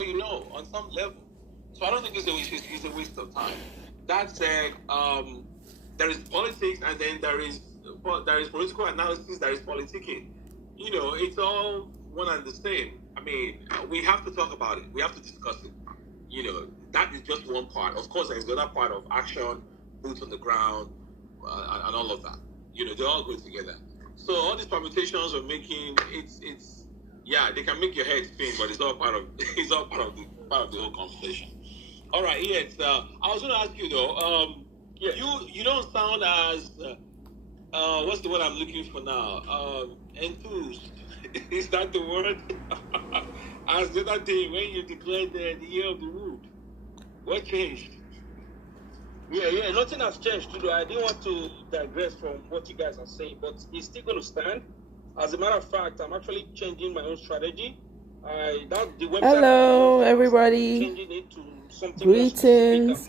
on some level. So I don't think it's a waste of time. That said, there is politics, and then there is political analysis, there is politicking. It's all one and the same. I mean, we have to talk about it. We have to discuss it. That is just one part. Of course, there's the other part of action, boots on the ground, and all of that. They all go together. So all these permutations we're making, yeah, they can make your head spin, but it's all part of the whole conversation. All right, yes. I was going to ask you though. Yeah. You don't sound as what's the word I'm looking for now? Enthused. Is that the word? As the other day when you declared the year of the wood. What changed? Yeah, nothing has changed. I didn't want to digress from what you guys are saying, but it's still going to stand. As a matter of fact, I'm actually changing my own strategy. Hello, everybody. Changing it to something greetings.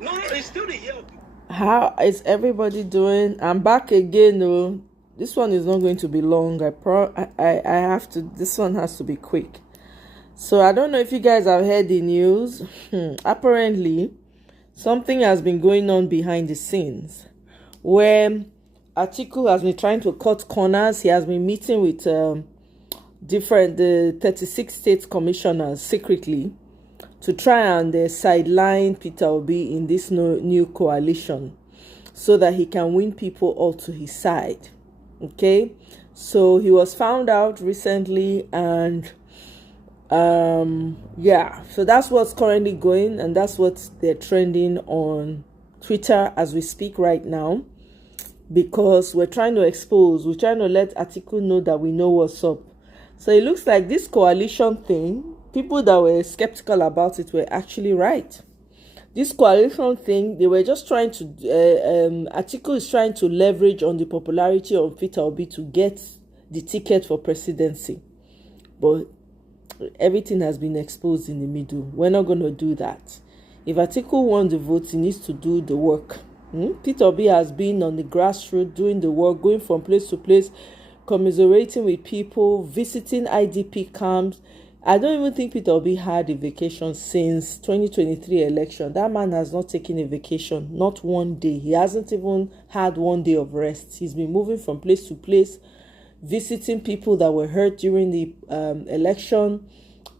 No, it's still the year. How is everybody doing? I'm back again, though. This one is not going to be long. I have to. This one has to be quick. So I don't know if you guys have heard the news. Apparently, something has been going on behind the scenes, where Atiku has been trying to cut corners. He has been meeting with the 36 state commissioners secretly to try and sideline Peter Obi in this new coalition so that he can win people all to his side. Okay, so he was found out recently, and so that's what's currently going, and that's what they're trending on Twitter as we speak right now, because we're trying to let Atiku know that we know what's up. So it looks like this coalition thing, people that were skeptical about it were actually right. This coalition thing, they were just trying to, Atiku is trying to leverage on the popularity of Peter Obi to get the ticket for presidency. But everything has been exposed in the middle. We're not going to do that. If Atiku won the vote, he needs to do the work. Peter Obi has been on the grassroots doing the work, going from place to place, commiserating with people, visiting IDP camps. I don't even think Peter Obi had a vacation since 2023 election. That man has not taken a vacation, not one day. He hasn't even had 1 day of rest. He's been moving from place to place, visiting people that were hurt during the election,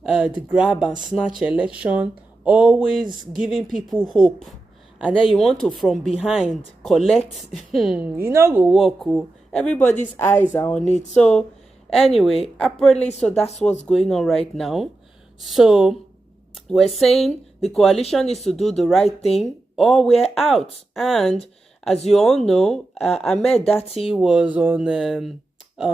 the grab and snatch election, always giving people hope. And then you want to, from behind, collect. You know, go walk. Everybody's eyes are on it. So anyway, apparently, so that's what's going on right now. So we're saying the coalition needs to do the right thing, or we're out. And as you all know, Ahmed Dati was on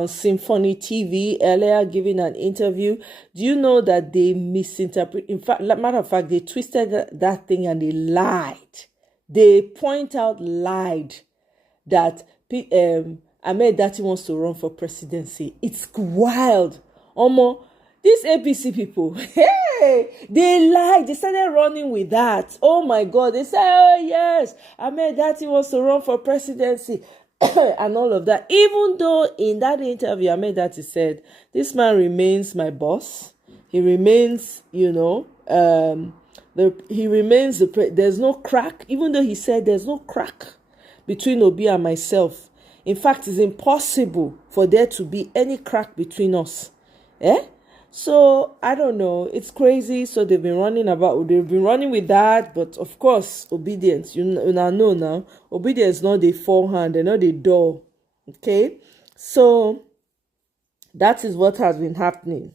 Symphony TV earlier giving an interview. Do you know that they misinterpret? In fact, matter of fact, they twisted that thing and they lied. They lied that Ahmed Dati wants to run for presidency. It's wild. These APC people, hey, they lied. They started running with that. Oh my God. They said, oh yes, Ahmed Dati wants to run for presidency. And all of that. Even though in that interview, Ahmed Dati said, this man remains my boss. He remains, there's no crack. Even though he said there's no crack between Obi and myself. In fact, it's impossible for there to be any crack between us. So, I don't know. It's crazy. So, they've been running with that. But, of course, obedience. You know now. Obedience is not the forehand. They're not the door. Okay? So, that is what has been happening.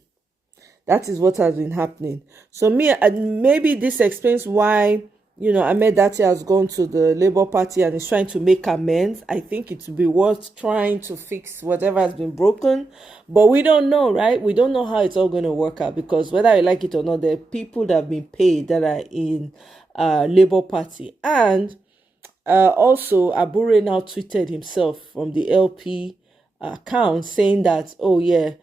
So, maybe this explains why, Ahmed Dati has gone to the Labour Party and is trying to make amends. I think it would be worth trying to fix whatever has been broken. But we don't know, right? We don't know how it's all going to work out, because whether I like it or not, there are people that have been paid that are in Labour Party. And also, Abure now tweeted himself from the LP account saying that, Ahmed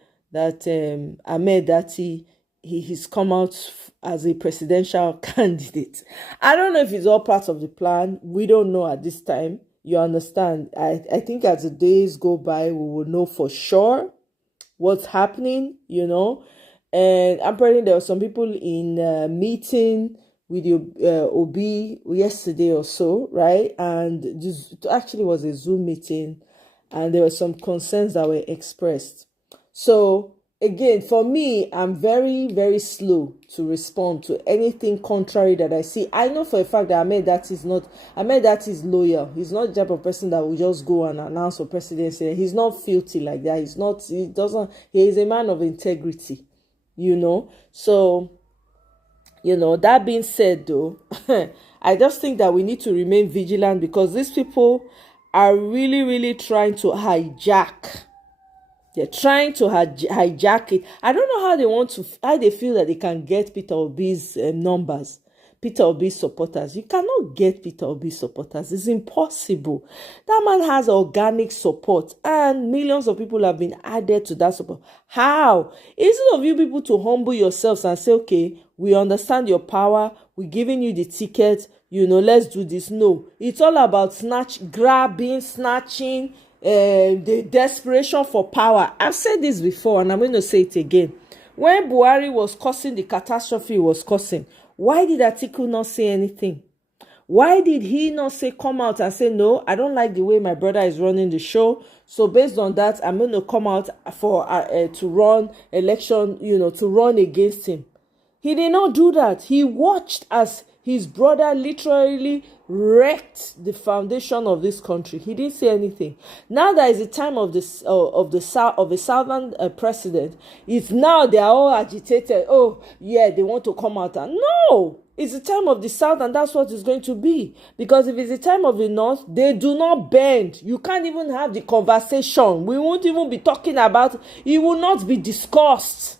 Dati, he's come out as a presidential candidate. I don't know if it's all part of the plan. We don't know at this time. You understand? I think as the days go by, we will know for sure what's happening, And apparently there were some people in meeting with the Obi yesterday or so, right? And this actually was a Zoom meeting, and there were some concerns that were expressed. So again, for me, I'm very, very slow to respond to anything contrary that I see. I know for a fact that Ahmed that is loyal. He's not the type of person that will just go and announce for presidency. He's not filthy like that. He is a man of integrity, So, that being said though, I just think that we need to remain vigilant, because these people are really, really trying to hijack. They're trying to hijack it. I don't know how they feel that they can get Peter Obi's numbers, Peter Obi's supporters. You cannot get Peter Obi's supporters. It's impossible. That man has organic support, and millions of people have been added to that support. How? Instead of you people to humble yourselves and say, okay, we understand your power, we're giving you the ticket, let's do this. No, it's all about grabbing, snatching, the desperation for power. I've said this before, and I'm going to say it again. When Buhari was causing the catastrophe he was causing, why did Atiku not say anything? Why did he not come out and say, no, I don't like the way my brother is running the show, so based on that, I'm going to come out for to run election, to run against him? He did not do that. He watched as his brother literally wrecked the foundation of this country. He didn't say anything. Now that is the time of a southern president. It's now they are all agitated. Oh yeah, they want to come out. And no, it's the time of the south, and that's what it's going to be. Because if it's the time of the north, they do not bend. You can't even have the conversation. We won't even be talking about. It will not be discussed.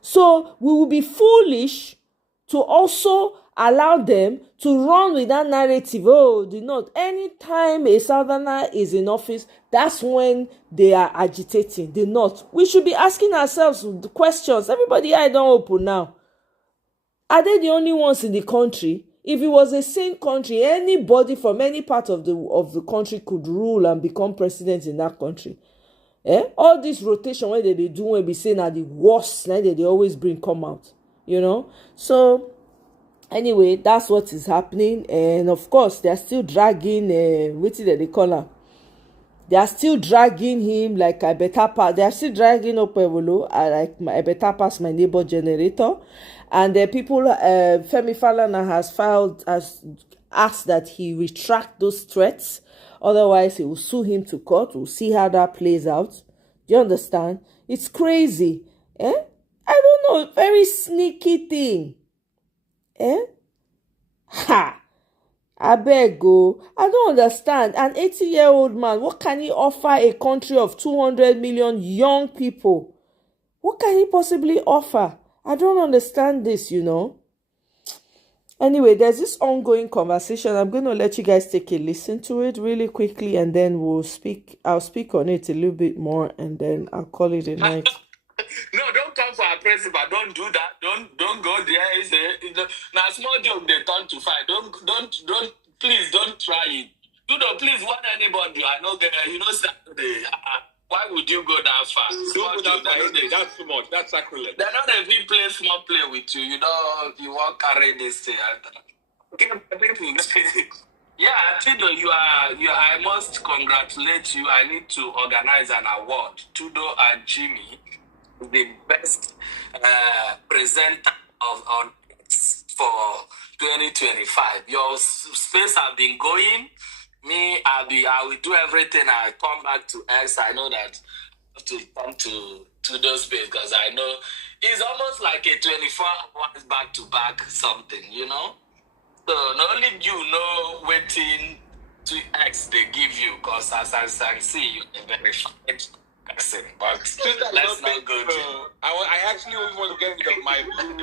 So we will be foolish to also allow them to run with that narrative. Oh, the North. Anytime a Southerner is in office, that's when they are agitating the North. We should be asking ourselves the questions. Everybody, I don't open now. Are they the only ones in the country? If it was a same country, anybody from any part of the country could rule and become president in that country. All this rotation when they do, when we say now the worst, now they always come out. So anyway, that's what is happening. And of course, they're still dragging what did they call her? They are still dragging him like I better pass. They are still dragging up Evolo like I better pass my neighbor generator. And the people, Femi Falana has asked that he retract those threats. Otherwise, he will sue him to court. We'll see how that plays out. Do you understand? It's crazy. I don't know. Very sneaky thing. Ha! I beg go. I don't understand. An 80-year-old man, what can he offer a country of 200 million young people? What can he possibly offer? I don't understand this, Anyway, there's this ongoing conversation. I'm going to let you guys take a listen to it really quickly, and then I'll speak on it a little bit more, and then I'll call it a night. No, don't come for our principal. Don't do that. Don't go there. It's now small joke they turn to fight. Please don't try it. Please warn anybody. I know Saturday. Why would you go that far? Don't go that far. That's too much. That's sacrilege. They're not a big play, small play with you. You won't carry this thing. Okay, yeah, Tudo, I must congratulate you. I need to organize an award. Tudo and Jimmy, the best presenter on for 2025. Your space have been going. Me, I will do everything. I come back to X. I know that I have to come to those space because I know it's almost like a 24 hours back-to-back something, So not only waiting to X they give you, because as I see you, a very fine person. But let's not go to. I actually want to get rid of my blue.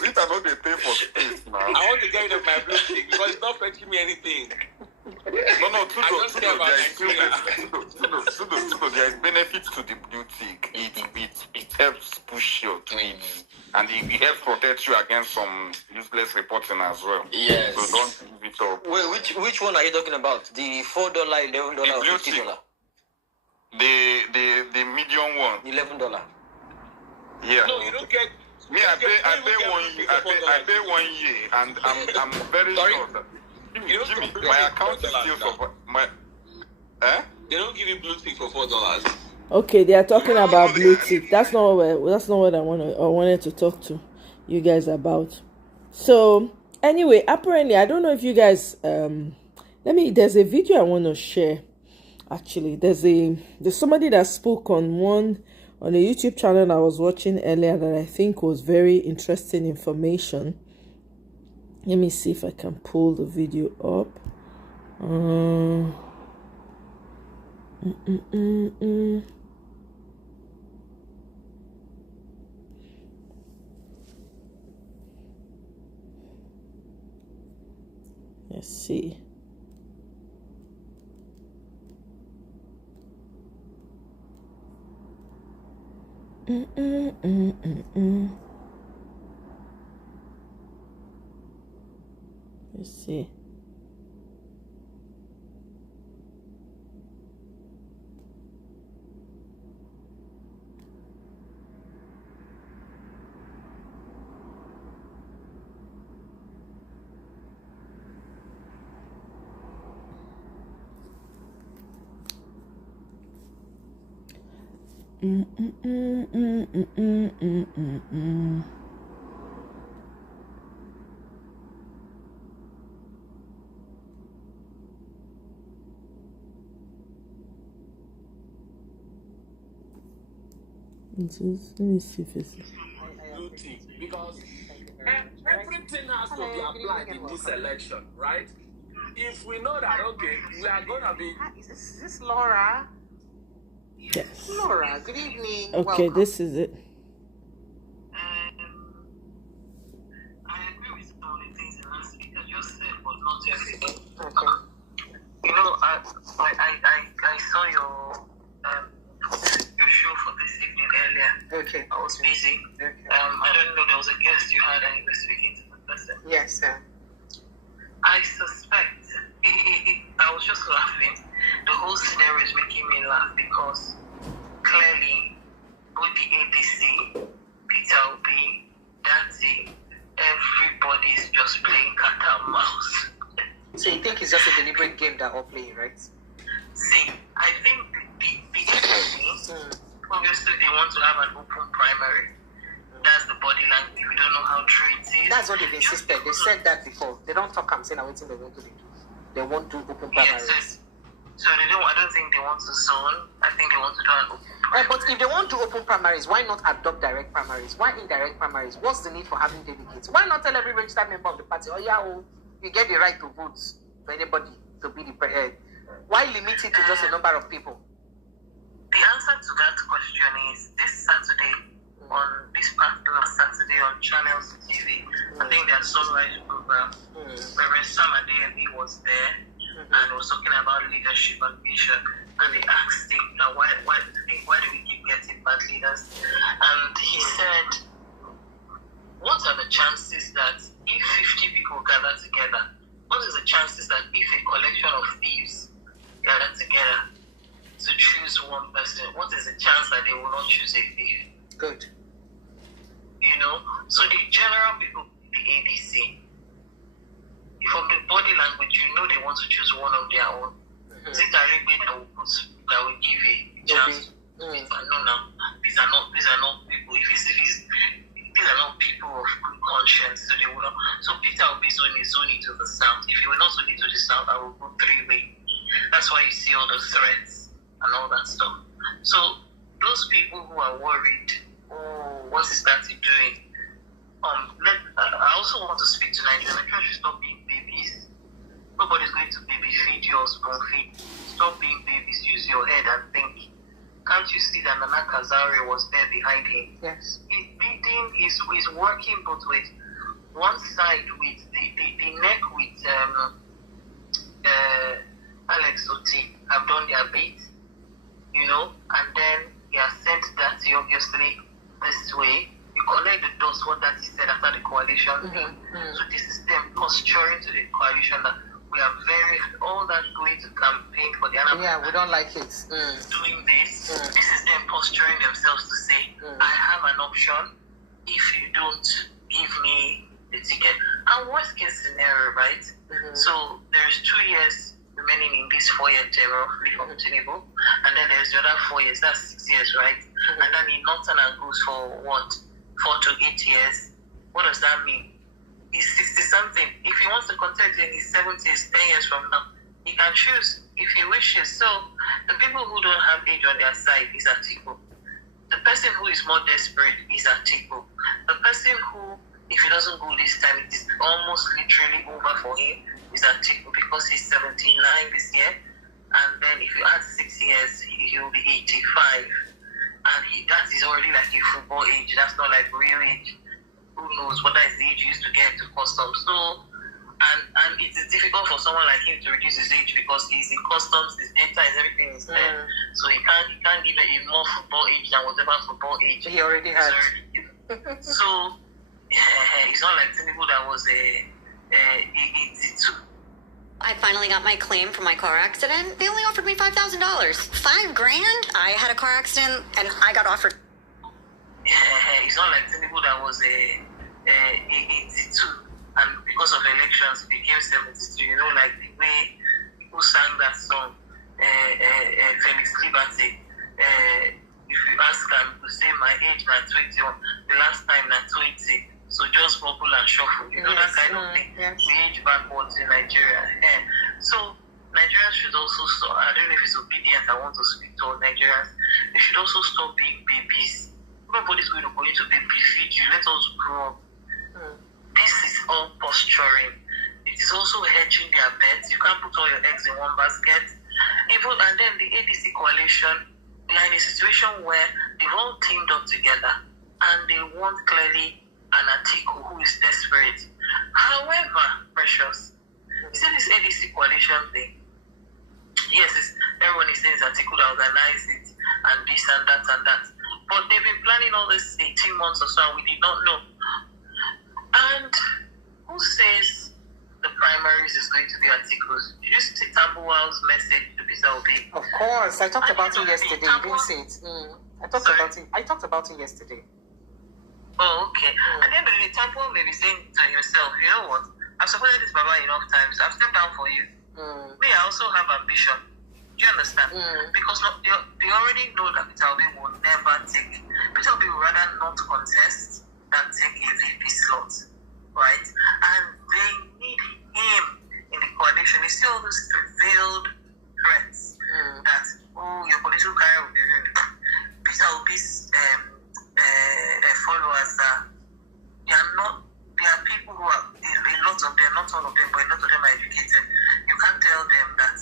Rita don't they pay for space now. I want to get rid of my blue tick because it's not fetching me anything. No, there is benefits to the blue tick. It helps push your tweets, and it helps protect you against some useless reporting as well. Yes. So don't give it up. Wait, which one are you talking about? The $4, $11, or $50? The medium one. $11. Yeah. No, you don't get. Me, I pay 1 year, and I'm very Sorry? sure that You don't Jimmy, get my $4 account is still for my. They don't give you blue tick for $4. Okay, they are talking about blue tick. That's not what I wanted to talk to you guys about. So anyway, apparently I don't know if you guys there's a video I want to share. Actually, there's somebody that spoke on a YouTube channel I was watching earlier that I think was very interesting information. Let me see if I can pull the video up. Let's see. Let's see. Let me see if it's Blue tick, because everything has to be applied in this election, right? If we know that, okay, we are gonna be. Is this Laura? yes. Laura, good evening. Okay, Welcome. this is it. I agree with all the things the last speaker just said, but not everything. Okay. You know, I saw your show for this evening earlier. Okay. I was busy. Okay. I don't know, there was a guest you had and you were speaking to the person. Yes, sir. I suspect, I was just laughing. The whole scenario is making me laugh because clearly, with the ADC, Peter Obi, Dati, everybody's just playing cat and mouse. So you think it's just a deliberate game that we're playing, right? See, I think the ADC, obviously they want to have an open primary. That's the body language. We don't know how true it is. That's what they've insisted. They said that before. They don't talk and say now waiting they want to do. They won't do open primaries. Yes, so they don't. I don't think they want to zone. I think they want to do an open primary. But if they want to open primaries, why not adopt direct primaries? Why indirect primaries? What's the need for having delegates? Why not tell every registered member of the party, oh yeah, you get the right to vote for anybody to be the head? Why limit it to just a number of people? The answer to that question is this Saturday, on this particular Saturday on Channels TV, I think their sunrise program, Reverend Sam Adeyemi was there and was talking about leadership and vision, and they asked him why do we keep getting bad leaders, and he said, what are the chances that if 50 people gather together, what is the chances that if a collection of thieves gather together to choose one person, what is the chance that they will not choose a thief? Good. You know, so the general people, the ADC, from the body language, you know they want to choose one of their own. Is it directly that will give a chance? No, these are not people. If you see these are not people of good conscience, so they will not. So Peter will be zoning to the south. If he will not zone to the south, I will go 3-way. That's why you see all the threats and all that stuff. So those people who are worried, what is that doing? I also want to speak to Nigeria. Nigeria should stop being babies. Nobody's going to baby feed you or spoon feed. Stop being babies. Use your head and think. Can't you see that Nana Kazari was there behind him? Yes. He's beating, he's working both ways. One side with the neck with Alex Oti have done their bit, you know, and then he has sent that obviously this way. You collect the dots, what that he said after the coalition. So this is them posturing to the coalition that we are all that going to campaign for the Yeah, we don't like it. doing this. This is them posturing themselves to say, I have an option if you don't give me the ticket. And worst case scenario, right? So there's 2 years remaining in this 4-year term roughly from Tinubu, and then there's the other 4 years, that's 6 years, right? And then in Northern goes for what? 4 to 8 years. What does that mean? He's 60 something. If he wants to contest in his 70s, 10 years from now, he can choose if he wishes. So the people who don't have age on their side is Atiku. The person who is more desperate is Atiku. The person who, if he doesn't go this time, it is almost literally over for him, is Atiku, because he's 79 this year. And then if you add 6 years, he will be 85. And that is already like a football age. That's not like real age. Who knows what that is the age he used to get to customs. So, and it is difficult for someone like him to reduce his age because he's in customs, his data, everything is there. So he can't give a more football age than whatever football age he already has. So it's not like Tinubu that was a 82. I finally got my claim for my car accident. They only offered me $5,000. $5 grand? I had a car accident and I got offered. It's not like Tinubu that was a 82, and because of elections became 72. You know, like the way people sang that song, Felix Liberty. If you ask them to say my age na 21, the last time na 20. So just bubble and shuffle. You know, that kind of thing. We age backwards in Nigeria. So Nigerians should also stop. I don't know if it's obedient. I want to speak to Nigerians. They should also stop being babies. Nobody's going to baby feed you. Let us grow up. This is all posturing. It is also hedging their bets. You can't put all your eggs in one basket. And then the ADC coalition, they are in a situation where they've all teamed up together and they want clearly an Atiku who is desperate. However, Precious, you see this ADC coalition thing? Yes, everyone is saying it's Atiku that organized it and this and that and that. But they've been planning all this 18 months or so and we did not know. And who says the primaries is going to be Atiku's? Did you see Tambuwal's message to Peter Obi? Of course, I talked about it yesterday. You didn't see it. I talked about it yesterday. Oh, okay. And then the Tambuwal may be saying to himself, you know what? I've supported this Baba enough times. I've stepped down for you. Me, I also have ambition. Do you understand? Because they already know that Peter Obi will never take. Peter Obi would rather not contest than take a VP slot, right? And they need him in the coalition. You see all those veiled threats that, your political career will be ruined. Peter Obi's followers they are people who are, a lot of them, not all of them, but a lot of them are educated. You can't tell them that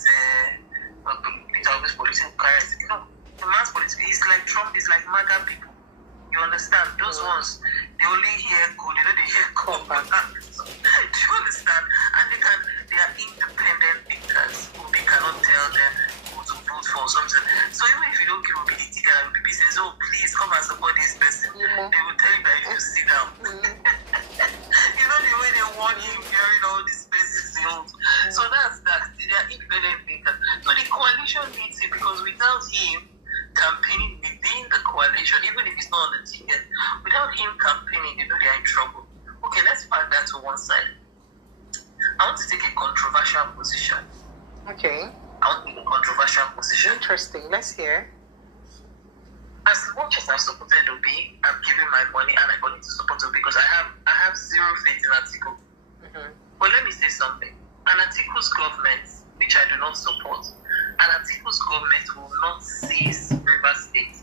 Peter Obi's political career is, the man's political, he's like Trump, he's like MAGA people. You understand? Those ones, they only hear good, they don't hear cold. Do you understand? And they are independent thinkers. Obi cannot tell them who to vote for something. So even if you don't give Obi the ticket and Obi says, oh, please come and support this person, they will tell you that you should sit down. You know the way they want him hearing all these spaces they hold. So that's that. They are independent thinkers. So the coalition needs him because without him campaigning within the coalition, even if it's not on the ticket, without him campaigning, they know they are in trouble. Okay, let's park that to one side. I want to take a controversial position. Okay. I want to take a controversial position. Interesting. Let's hear. As much as I've supported Obi, I'm giving my money and I'm going to support Obi because I have zero faith in Atiku. But let me say something. An Atiku's government, which I do not support, and Atiku's government will not seize River State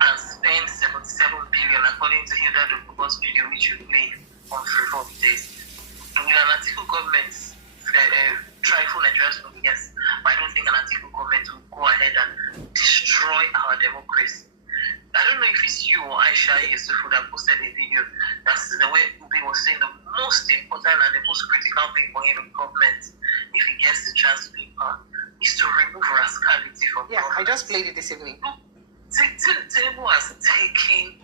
and spend 77 billion according to Hilda Dokubo's video which you played on Free for days. Will an Atiku government try for Nigeria's money? Yes. But I don't think an Atiku government will go ahead and destroy our democracy. I don't know if it's you or Aisha Yusufu that posted a video that's the way Ubi was saying the most important and the most critical thing for him in government, if he gets the chance to be in power, is to remove rascality from government. I just played it this evening. Tinubu has taken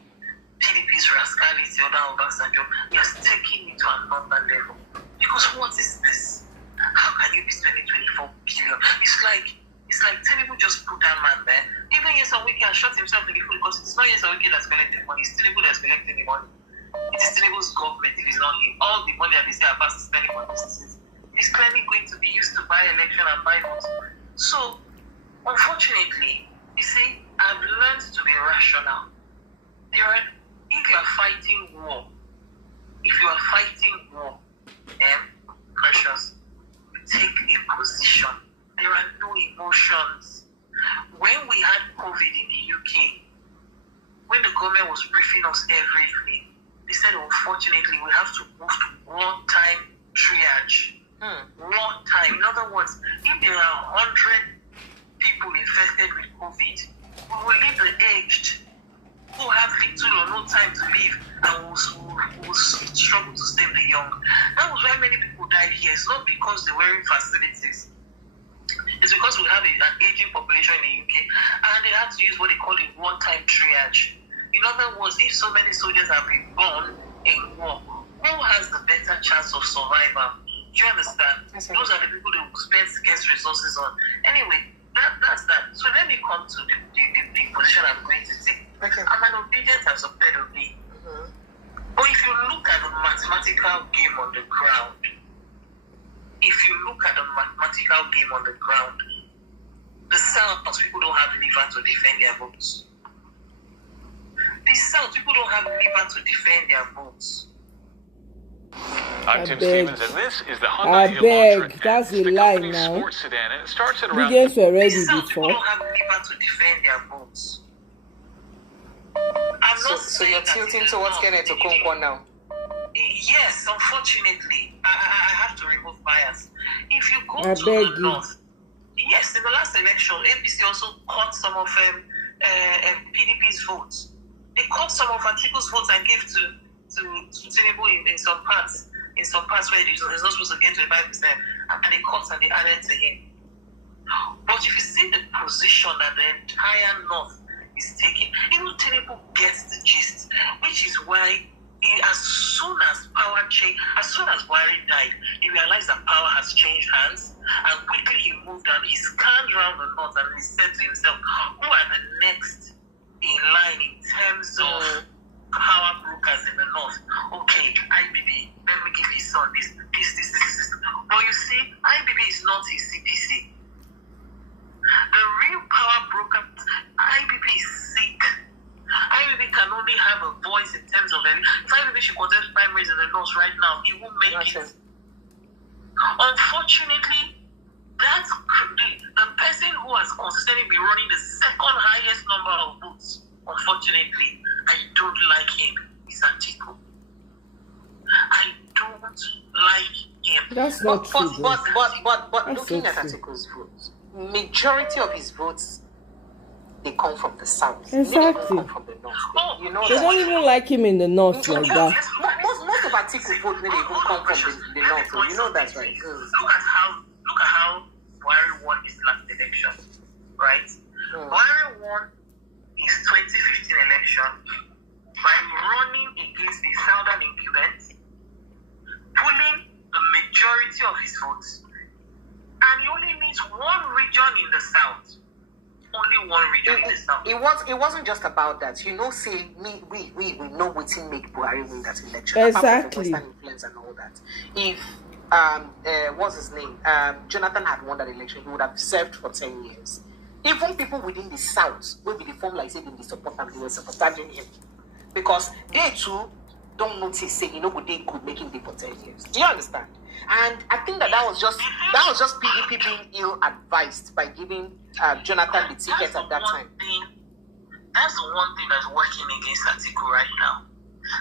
PDP's rascality under Obasanjo. He has taken it to another level. Because what is this? How can you be spending 24 billion? It's It's like Tinubu just put that man there. Even Yesa Wiki has shot himself in the foot because it's not Yesa Wiki that's collecting the money, it's Tinubu that's collecting the money. It is Tinubu's government, it is not him. All the money that they say are past spending on businesses is clearly going to be used to buy election and buy votes. So, unfortunately, you see, I've learned to be rational. If you are fighting war, precious, take a position. There are no emotions. When we had COVID in the UK, when the government was briefing us everything, they said, unfortunately, we have to move to one-time triage. One time. In other words, if there are 100 people infected with COVID, we will leave the aged who have little or no time to live and will struggle to save the young. That was why many people died here. It's not because they were in facilities. It's because we have an aging population in the UK and they have to use what they call a one-time triage. In other words, if so many soldiers have been born in war, who has the better chance of survival? Do you understand? Those are the people that will spend scarce resources on. Anyway, that's that. So let me come to the position I'm going to take. Okay. I'm an obedient and submitted obey. But if you look at the mathematical game on the ground, the South people don't have liver to defend their votes. I'm Tim Stevens, and this is the I Hyundai beg, Elantra. that's It's a the lie company's now. sports sedan, and it starts at around... Begins were ready The South people before. don't have liver to defend their votes. I'm not So you're saying that tilting it is towards not. Kenneth Okonkwo now. Yes, unfortunately, I have to remove bias. If you go I to beg the you. north, yes, in the last election, APC also cut some of PDP's votes. They cut some of Atiku's votes and gave to Tinubu in some parts where he's not supposed to get to 5%, and they cut and they added to him. But if you see the position that the entire north is taking, even Tinubu gets the gist, which is why as soon as Buhari died, he realized that power has changed hands, and quickly he moved and he scanned around the north and he said to himself, who are the next in line in terms of power brokers in the north? Okay, IBB, let me give his son this. But you see, IBB is not his CPC. The real power broker, IBB is sick. IBB can only have a voice in terms of if IBB should contest primaries in the north right now, he won't make it. Unfortunately, that's the person who has consistently been running the second highest number of votes. Unfortunately, I don't like him. It's Atiku. I don't like him. That's not true. But That's looking so at true. Atiku's votes, majority of his votes, they come from the south. Exactly. They don't come from the north. You know They that. don't even like him in the north like that. Most of Atiku's votes maybe even come from the north. So you know that's right. Look at how Buhari won his last election, right? Buhari won his 2015 election by running against the southern incumbent, pulling the majority of his votes, and he only needs one region in the south. Only one region in the south. It wasn't just about that. You know, say we know what to make Buhari win that election. Exactly. Apart from the Western influence and all that. If what's his name? Jonathan had won that election, he would have served for 10 years. Even people within the south will be the form like saying they support him, they were supporting him. Because they too don't notice say they could make him there for 10 years. Do you understand? And I think that was just PDP being ill advised by giving Jonathan the ticket at that time. That's the one thing that's working against Atiku right now.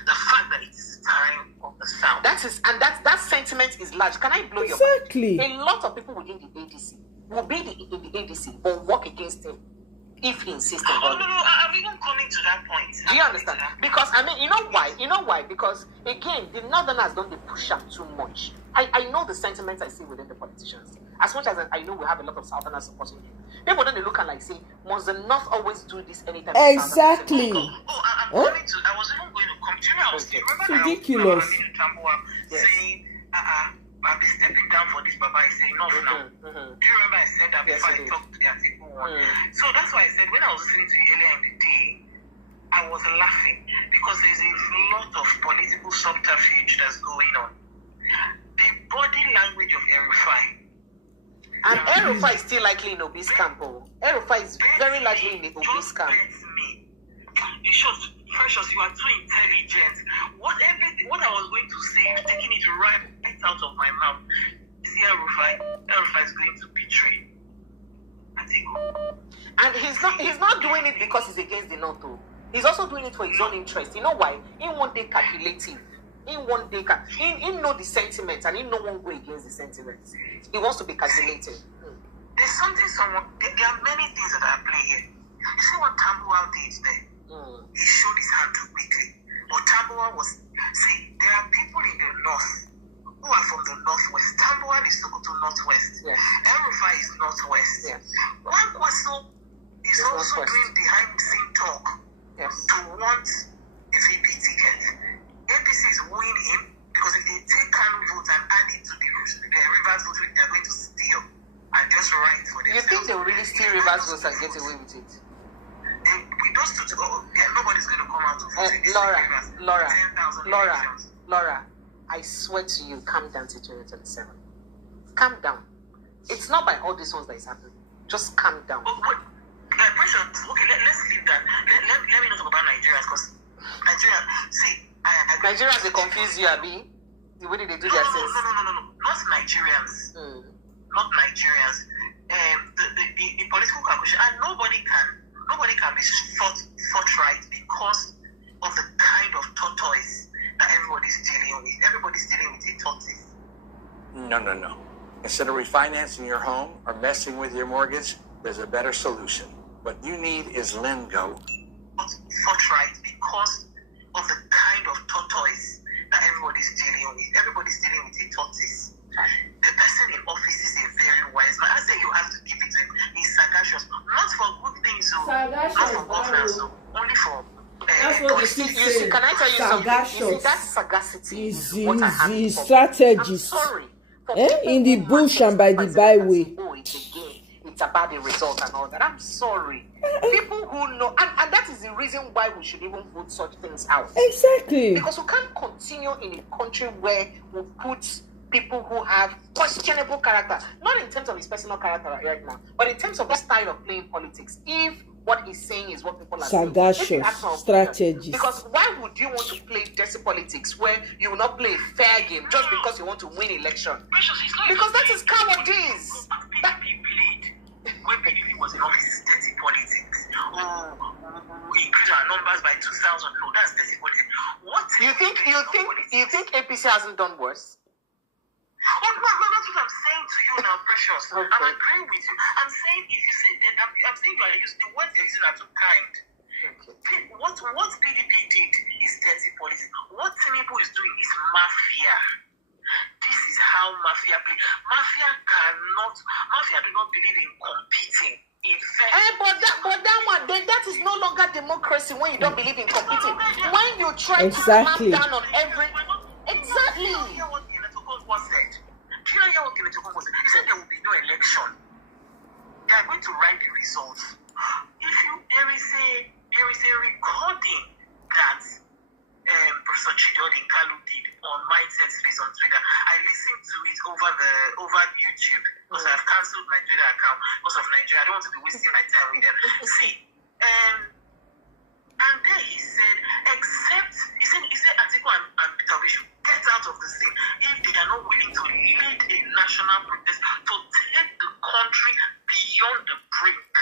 The fact that it's time of the south. That sentiment is large. Can I blow your Exactly. mind? A lot of people within the ADC will be in the ADC but work against him if he insists on running. No, I'm even coming to that point. Do you understand? Because you know why? Because again, the Northerners don't push up too much. I know the sentiments I see within the politicians. As much as I know we have a lot of Southerners supporting him. People then they look and like say, must the North always do this anytime? Exactly. I was even going to come to you. I was remember Ridiculous. saying, I'm be stepping down for this, Baba. I say enough now. Do you remember I said that before I talked to the Atiku one? So that's why I said when I was listening to you earlier in the day, I was laughing because there's a lot of political subterfuge that's going on. The body language of El-Rufai. And El-Rufai is still likely in Obi's camp. El-Rufai is very likely in the Obi's camp. You should, Precious, you are too intelligent. What I was going to say, you're taking it right out of my mouth. See El-Rufai is going to betray Atiku. And he's not doing it because he's against the North. He's also doing it for his own interest. You know why? He won't take calculative. He know the sentiment and he no one go against the sentiment. He wants to be calculated. There's something there are many things that are at play here. You see what Tambuwal did there? He showed his hand too quickly. But Tambuwal there are people in the north who are from the northwest. Tambuwal is Sokoto northwest. Yes. El-Rufai is northwest. Yes. Kwankwaso is also doing behind the scene talk. Yes. To want a VP ticket. APC is winning him because if they take Kanu vote and add it to the Rivers vote, they're going to steal and just write for themselves. You think they will really steal Rivers votes and get away with it? With those two, nobody's going to come out to vote. Laura, I swear to you, calm down to 2027. Calm down. It's not by all these ones that is happening. Just calm down. Precious, okay, let's leave that. Let me not talk about Nigeria because Nigeria, Nigerians, they confuse you, Abi. The way they do their things. No. Not Nigerians. Not Nigerians. The political calculation, and nobody can be forthright because of the kind of tortoise that everybody's dealing with. Everybody's dealing with a tortoise. No. Instead of refinancing your home or messing with your mortgage, there's a better solution. What you need is lingo. Forthright because of the kind of tortoise that everybody's dealing with. Everybody's dealing with a tortoise. The person in office is a very wise man. I say you have to give it to him. He's sagacious. Not for good things, not for governance, only for... That's what you see. Can I tell you something? You see, that sagacity is what I have the for. strategist. I'm sorry. In the bush and by the byway. It's about the result and all that. I'm sorry. People who know, and that is the reason why we should even put such things out. Exactly. Because we can't continue in a country where we put people who have questionable character, not in terms of his personal character right now, but in terms of the style of playing politics. If what he's saying is what people are sagacious saying, strategist. Because why would you want to play dirty politics where you will not play a fair game just because you want to win election? Because that is cowardice. When PDP was in office, is dirty politics. We increase our numbers by 2,000. No, that's dirty politics. What You think APC hasn't done worse? Oh, no, that's what I'm saying to you now, Precious. Okay. I'm agreeing with you. I'm saying if you say that, I'm saying you are using the words you're using are too kind. Okay. What PDP did is dirty politics. What Tinubu is doing is mafia. This is how mafia play. Mafia do not believe in competing. But that is no longer democracy when you don't believe in competing. When you try to clamp down on every... Exactly. Do you hear what said? He said there will be no election. They are going to write the results. There is a recording that Professor Chidodi Kalu did on Mindset Space on Twitter. I listened to it over YouTube because I've cancelled my Twitter account because of Nigeria. I don't want to be wasting my time with them. See, and then he said Atiku and Peter Obi should get out of the scene if they are not willing to lead a national protest to take the country beyond the brink.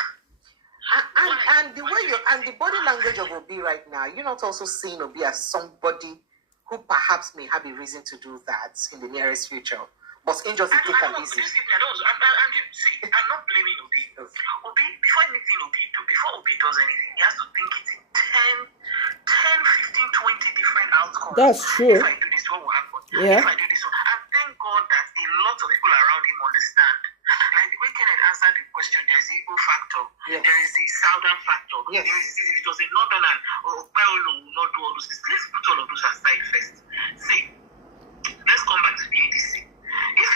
And the way the body language of Obi right now, you're not also seeing Obi as somebody who perhaps may have a reason to do that in the nearest future. But Angels will take it easy. I'm not blaming Obi. Before Obi does anything, he has to think it in 10, 15, 20 different outcomes. That's true. If I do this, what will happen? Yeah. If I do this, and thank God that a lot of people around him understand. Like the way Kenneth answered the question, there's the Igbo factor, yes. There is the Southern factor, yes. There is if it was a Northerner, Paolo will not do all those things. Let's put all of those aside first. See, let's come back to the ADC. If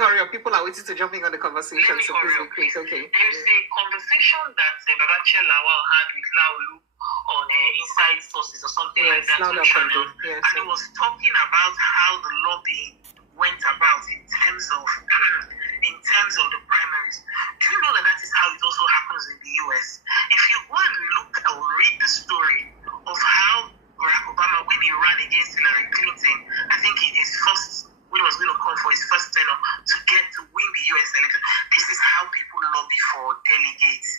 hurry up. People are waiting to jump in on the conversation. Let me So hurry please up, be quick. please. Okay. There's a conversation that Babache Lawal had with Laulu on Inside Sources or something like that on channel. Yes, and he was talking about how the lobbying went about in terms of the primaries. Do you know that that is how it also happens in the US? If you go and look or read the story of how Barack Obama, when he ran against Hillary Clinton, I think in his first, when he was going to come for his first tenure to get to win the US election, this is how people lobby for delegates.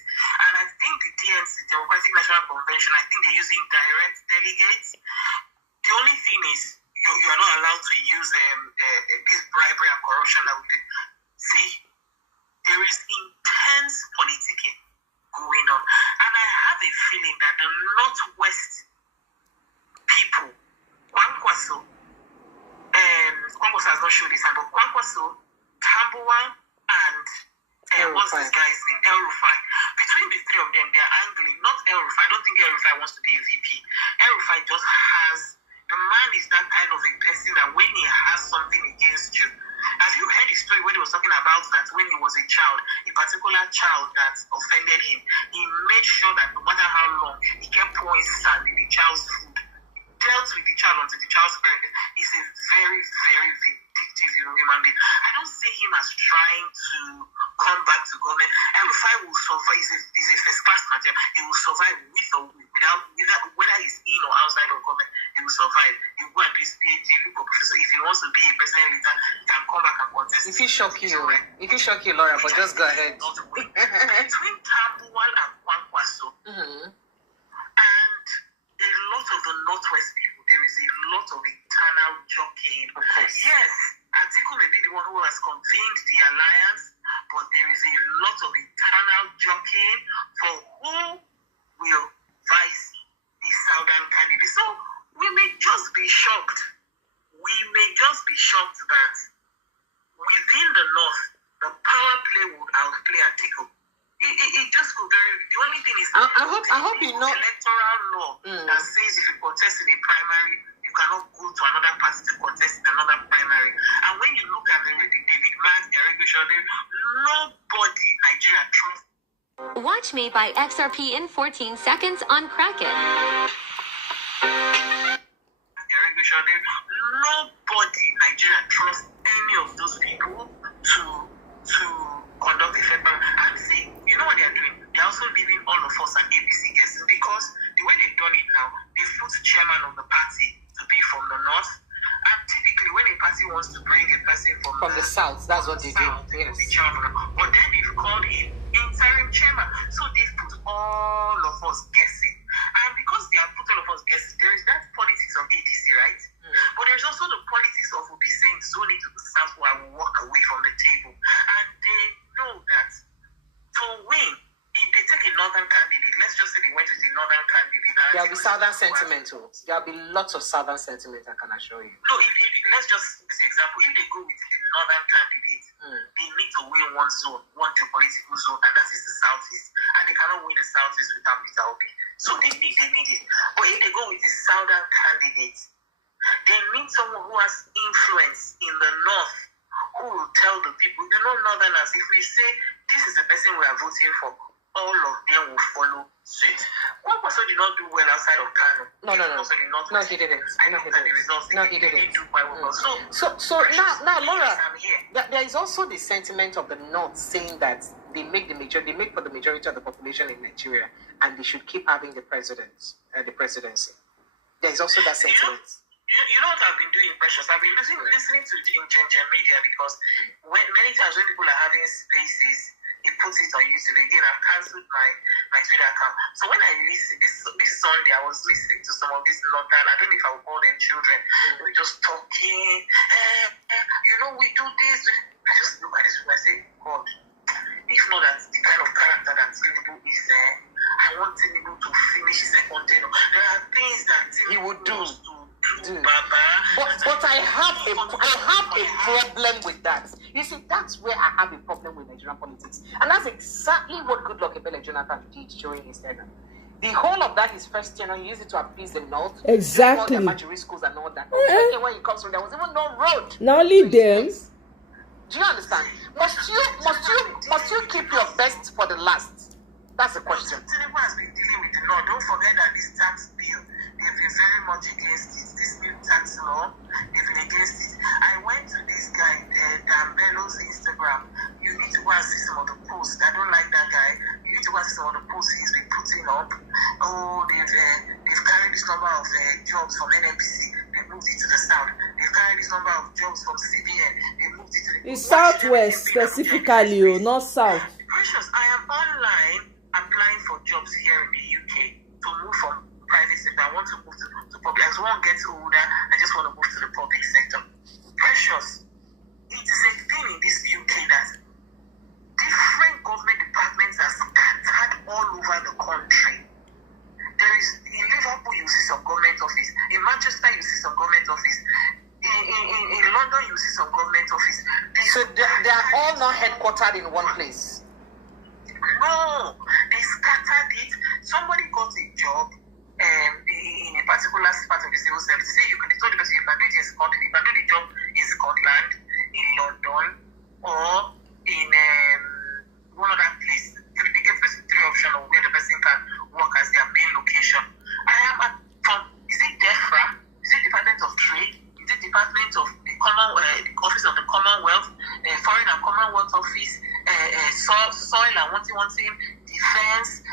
And I think the DNC, Democratic National Convention, I think they're using direct delegates. The only thing is, you are not allowed to use this bribery and corruption that we did. See, there is intense politicking going on. And I have a feeling that the Northwest people, Kwankwaso has not shown this hand, but Kwankwaso, Tambuwa, and what's this guy's name? El Rufai. Between the three of them, they are angling. Not El Rufai. I don't think El Rufai wants to be a VP. El Rufai just has, the man is that kind of a person that when he has something against you, have you heard his story when he was talking about that when he was a child, a particular child that offended him, he made sure that no matter how long, he kept pouring sand in the child's food, dealt with the child until the child's parent. He's a very, very vindictive human being. I don't see him as trying to come back to government. El-Rufai will survive. He's a first-class material. He will survive with or without, whether he's in or outside of government, he will survive. He will go and do his PhD, look for professor. If he wants to be a president later, he can come back and contest. If he shock you, Laura, but just go ahead. Between Tambuwal and Kwankwaso, and a lot of the Northwest people, there is a lot of internal jockeying. Of course. Yes, Atiku may be the one who has convened the alliance, but there is a lot of internal jockeying for who will vice the southern candidate. So we may just be shocked. We may just be shocked that within the North, the power play would outplay Atiku. It just will very. The only thing is, I hope you know electoral law that says if you contest in a primary, you cannot go to another party to contest in another primary. And when you look at the David Marks, the regulation, nobody in Nigeria trusts. Watch me buy XRP in 14 seconds on Kraken. Nobody in Nigeria trusts any of those people to conduct a federal. And see, you know what they are doing? They're also leaving all of us an ABC guessing, because the way they've done it now, they put chairman of the party to be from the North. And typically, when a party wants to bring a person from the South, that's what they do. Yes. But then they've called him interim chairman. So they've put all of us guessing. And because they have put all of us guessing, there is that politics of ADC, right? But there's also the politics of Obi saying zoning to the South, where I will walk away from the table. And they know that to win, if they take a northern candidate, let's just say they went with a northern candidate. There'll be southern sentiment. There'll be lots of southern sentiment, I can assure you. No, let's just use an example. If they go with the northern candidate, they need to win one zone, one geopolitical zone, and that is the southeast. And they cannot win the southeast without Peter Obi. So they need it. But if they go with the southern candidate, they need someone who has influence in the north, who will tell the people, northerners, if we say this is the person we are voting for, all of them will follow suit. One person did not do well outside of Kano. No, he didn't. I looked at the results. He didn't do quite well. So now, Laura, there is also the sentiment of the North saying that they make for the majority of the population in Nigeria, and they should keep having the presidency. There is also that sentiment. You know what I've been doing, Precious? I've been listening to it in Ginger Media, because many times when people are having spaces, it puts it on YouTube. Again, I've cancelled my Twitter account. So when I listen, this Sunday, I was listening to some of these northern, I don't know if I would call them children, they were just talking, we do this. I just look at this and I say, God, if not that the kind of character that Tinubu is, I want Tinubu to finish his second tenure. There are things that Tinubu he would do. But I have a problem with that. You see, that's where I have a problem with Nigerian politics, and that's exactly what Goodluck Ebele Jonathan did during his tenure. The whole of that is first tenure. He used it to appease the North. Exactly. All the schools and all that. When he comes from, there was even no road. Not only them. Do you understand? Must you keep your best for the last? That's the question. Tinubu has been dealing with the law. Don't forget that this tax bill, they've been very much against it. This new tax law, they've been against it. I went to this guy, Dan Bello's Instagram. You need to go and see some of the posts. I don't like that guy. You need to go and see some of the posts he's been putting up. Oh, they've carried this number of jobs from NMPC. They moved it to the south. They've carried this number of jobs from CBN. They moved it to the... It's southwest specifically, not south. Precious, I am online applying for jobs here in the UK to move from private sector. I want to move to public. As one gets older, I just want to move to the public sector. Precious, it is a thing in this UK that different government departments are scattered all over the country. There is, in Liverpool, you see some government office. In Manchester, you see some government office. In London, you see some government office. So they are all not headquartered in one place. No, they scattered it. Somebody got a job in a particular part of the civil service. Say you can tell the person you can do it in Scotland, you can do the job in Scotland, in London, or in one other place. They give person 3 options of where the person can work as their main location. I am from, is it DEFRA? Is it Department of Trade? Is it Department of the Office of the Commonwealth, Foreign and Commonwealth Office, Soil and wanting, Defense,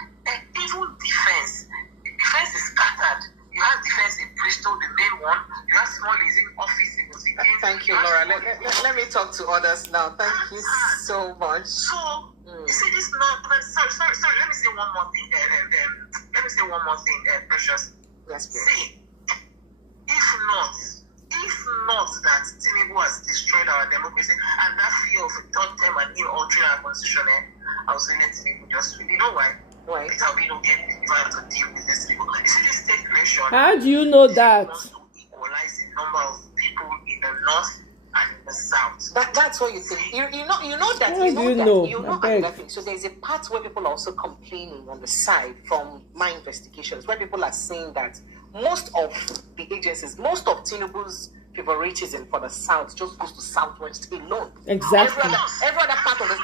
even Defense. Defense is scattered. You have Defense in Bristol, the main one. You have small in office in Ozigbo. Thank you, Laura. Let me talk to others now. Thank you so much. So, you see this not... Sorry. Let me say one more thing. Precious. Yes, please. See, if not that Tinubu has destroyed our democracy and that fear of a third term and him altering our constitution, I was saying Tinubu just... You know why? Why? It will be no get if I have to deal with this Tinubu. You see this state creation... How do you know that? wants to equalize the number of people in the north and in the south. That's what you think. You know that. How do you know? You know another thing. So there's a part where people are also complaining on the side from my investigations, where people are saying that most of the agencies, most of Tinubu's favoritism for the south just goes to southwest alone. Exactly. Every other part of the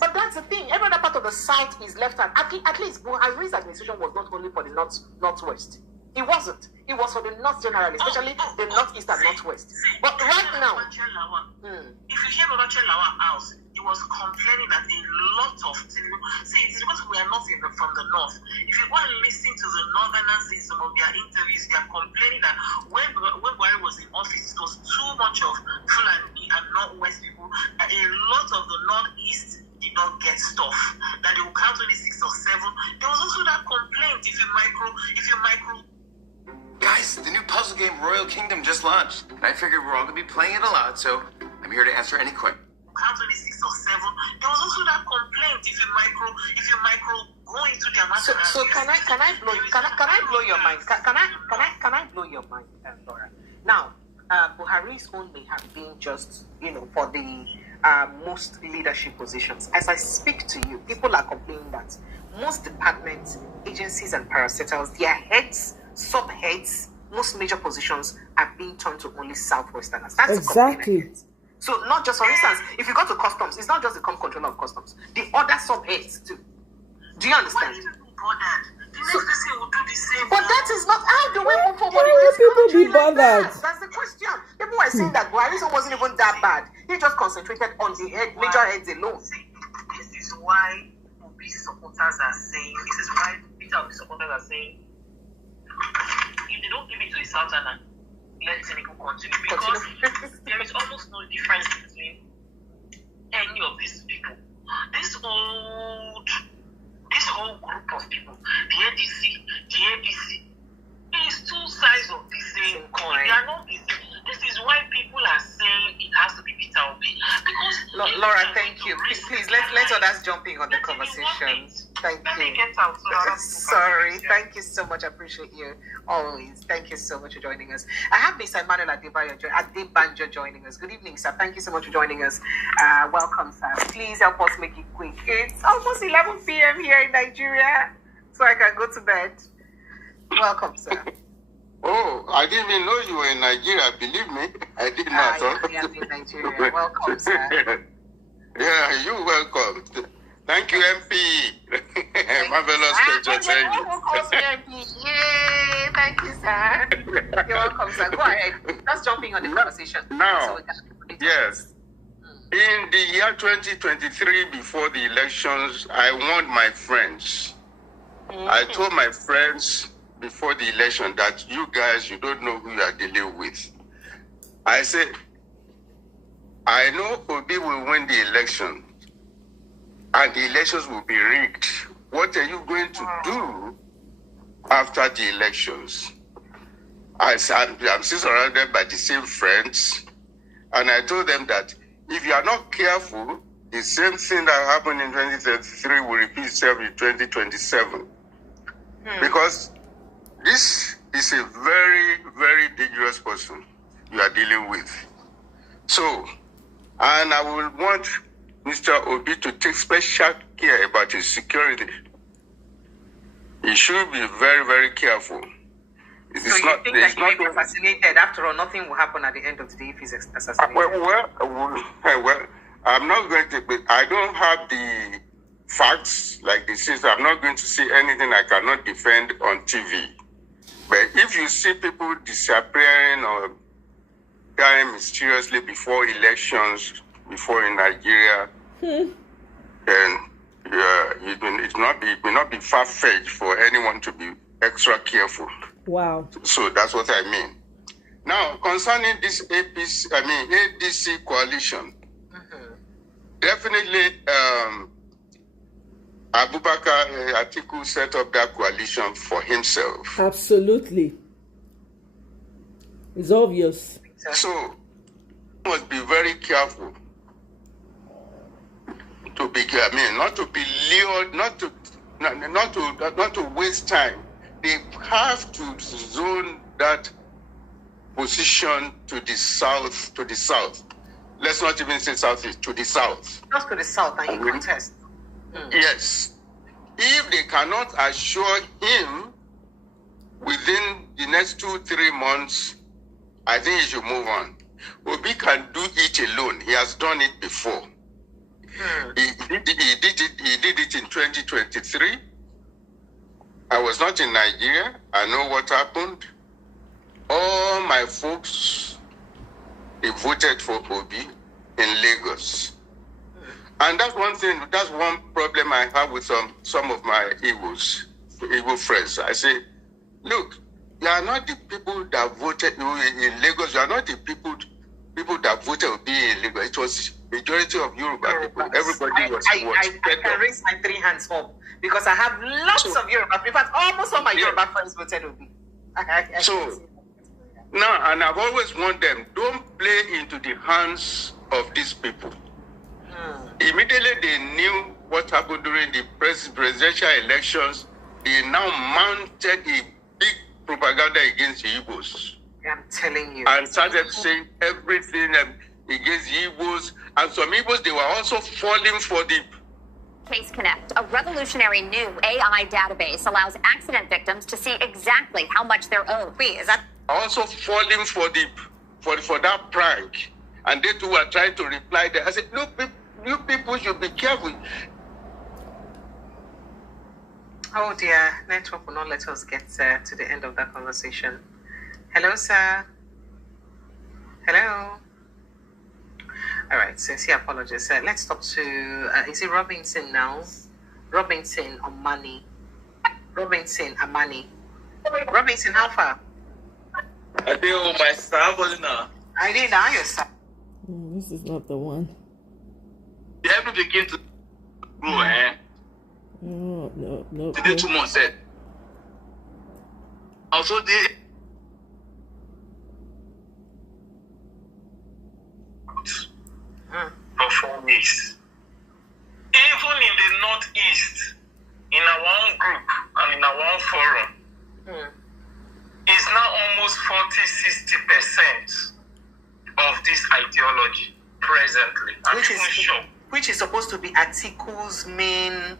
but that's the thing. Every other part of the south is left out. At least Buhari's administration was not only for the northwest. It wasn't. It was for the north generally, especially the northeast and northwest. But right now, if you hear Rachel Lawa house, he was complaining that a lot of Tinubu. See, it's because we are not from the north. If you go and listen to the northerners in some of their interviews, they are complaining that when Buhari was in office, it was too much of Fulani and northwest people. That a lot of the northeast did not get stuff. That they will count only 6 or 7. There was also that complaint. If you micro. Guys, the new puzzle game Royal Kingdom just launched. And I figured we're all going to be playing it a lot, so I'm here to answer any question. Count only 6 or 7. There was also that complaint if you micro go into their market. So can I blow your mind? Can I blow your mind, Laura? Now, Buhari's own may have been just for the most leadership positions. As I speak to you, people are complaining that most departments, agencies, and parastatals, their heads, subheads, most major positions are being turned to only Southwesterners. That's exactly. So not just, for instance, if you go to customs, it's not just the controller of customs, the other subheads too. Do you understand? But that is not how do we move forward in this country be bothered? Like that? That's the question. People were saying that Buhari wasn't even that bad. He just concentrated on the major heads alone. This is why Obi supporters are saying, Peter Obi supporters are saying, if they don't give it to the Southerner, let Tinubu continue. Because there is almost no difference between any of these people. This whole group of people, the ADC, the ABC, it is 2 sides of the same coin. They are not the same. This is why people are saying it has to be Peter Obi. Because Laura, thank you. Please let others jump in on the conversation. Thank you. Sorry. Thank you so much. I appreciate you always. Thank you so much for joining us. I have Mr. Emmanuel Adebanjo joining us. Good evening, sir. Thank you so much for joining us. Welcome, sir. Please help us make it quick. It's almost 11 p.m. here in Nigeria, so I can go to bed. Welcome, sir. Oh, I didn't even know you were in Nigeria. Believe me, I did not. I am in Nigeria. Welcome, sir. Yeah, you're welcome. Thank you, MP. Marvelous picture. Thank you. Yay! Thank you, sir. You're welcome, sir. Go ahead. Let's jump in on the conversation. Now, yes. In the year 2023, before the elections, I warned my friends. I told my friends before the election that you guys, you don't know who you are dealing with. I said, I know Obi will win the election and the elections will be rigged. What are you going to do after the elections? I'm still surrounded by the same friends, and I told them that if you are not careful, the same thing that happened in 2033 will repeat itself in 2027. Because this is a very, very dangerous person you are dealing with. So, and I will want Mr. Obi to take special care about his security. He should be very, very careful. So you think that he may be assassinated? After all, nothing will happen at the end of the day if he's assassinated. Well, I'm not going to. I don't have the facts like this. I'm not going to say anything I cannot defend on TV. But if you see people disappearing or dying mysteriously before elections, before in Nigeria, then it will not be far-fetched for anyone to be extra careful. Wow. So that's what I mean. Now, concerning this ADC coalition, definitely Abubakar Atiku set up that coalition for himself. Absolutely. It's obvious. So, must be very careful to be, not to be lured, not to waste time. They have to zone that position to the south. Let's not even say southeast, to the south. Just to the south, and you contest. Yes. If they cannot assure him within the next 2-3 months, I think he should move on. Obi can do it alone. He has done it before. He did it in 2023. I was not in Nigeria. I know what happened. All my folks, they voted for Obi in Lagos. And that's one thing, that's one problem I have with some of my Igbo friends. I say, look, you are not the people that voted in Lagos. You are not the people that voted Obi in Lagos. It was majority of Yoruba people. Everybody was I can raise my 3 hands up because I have lots of Yoruba. In fact, almost all my Yoruba friends voted Obi. Now, and I've always warned them, don't play into the hands of these people. Immediately they knew what happened during the presidential elections. They now mounted a big propaganda against the Igbos. I'm telling you. And started saying everything against the Igbos. And some Igbos, they were also falling for the... Case Connect, a revolutionary new AI database, allows accident victims to see exactly how much they're owed. Wait, is that... Also falling for that prank. And they too were trying to reply there. I said, look, you people should be careful. Oh dear, network will not let us get to the end of that conversation. Hello, sir. Hello. All right, sincere apologies. Let's talk to, is it Robinson now? Robinson Amani. Robinson, how far? I think my staff was now. I didn't know your staff. This is not the one. They haven't begin to grow, No. Today 2 months said. Also, they for 4 weeks. Even in the Northeast, in our own group and in our own forum, it's now almost 40-60% of this ideology presently. Which is supposed to be Atiku's main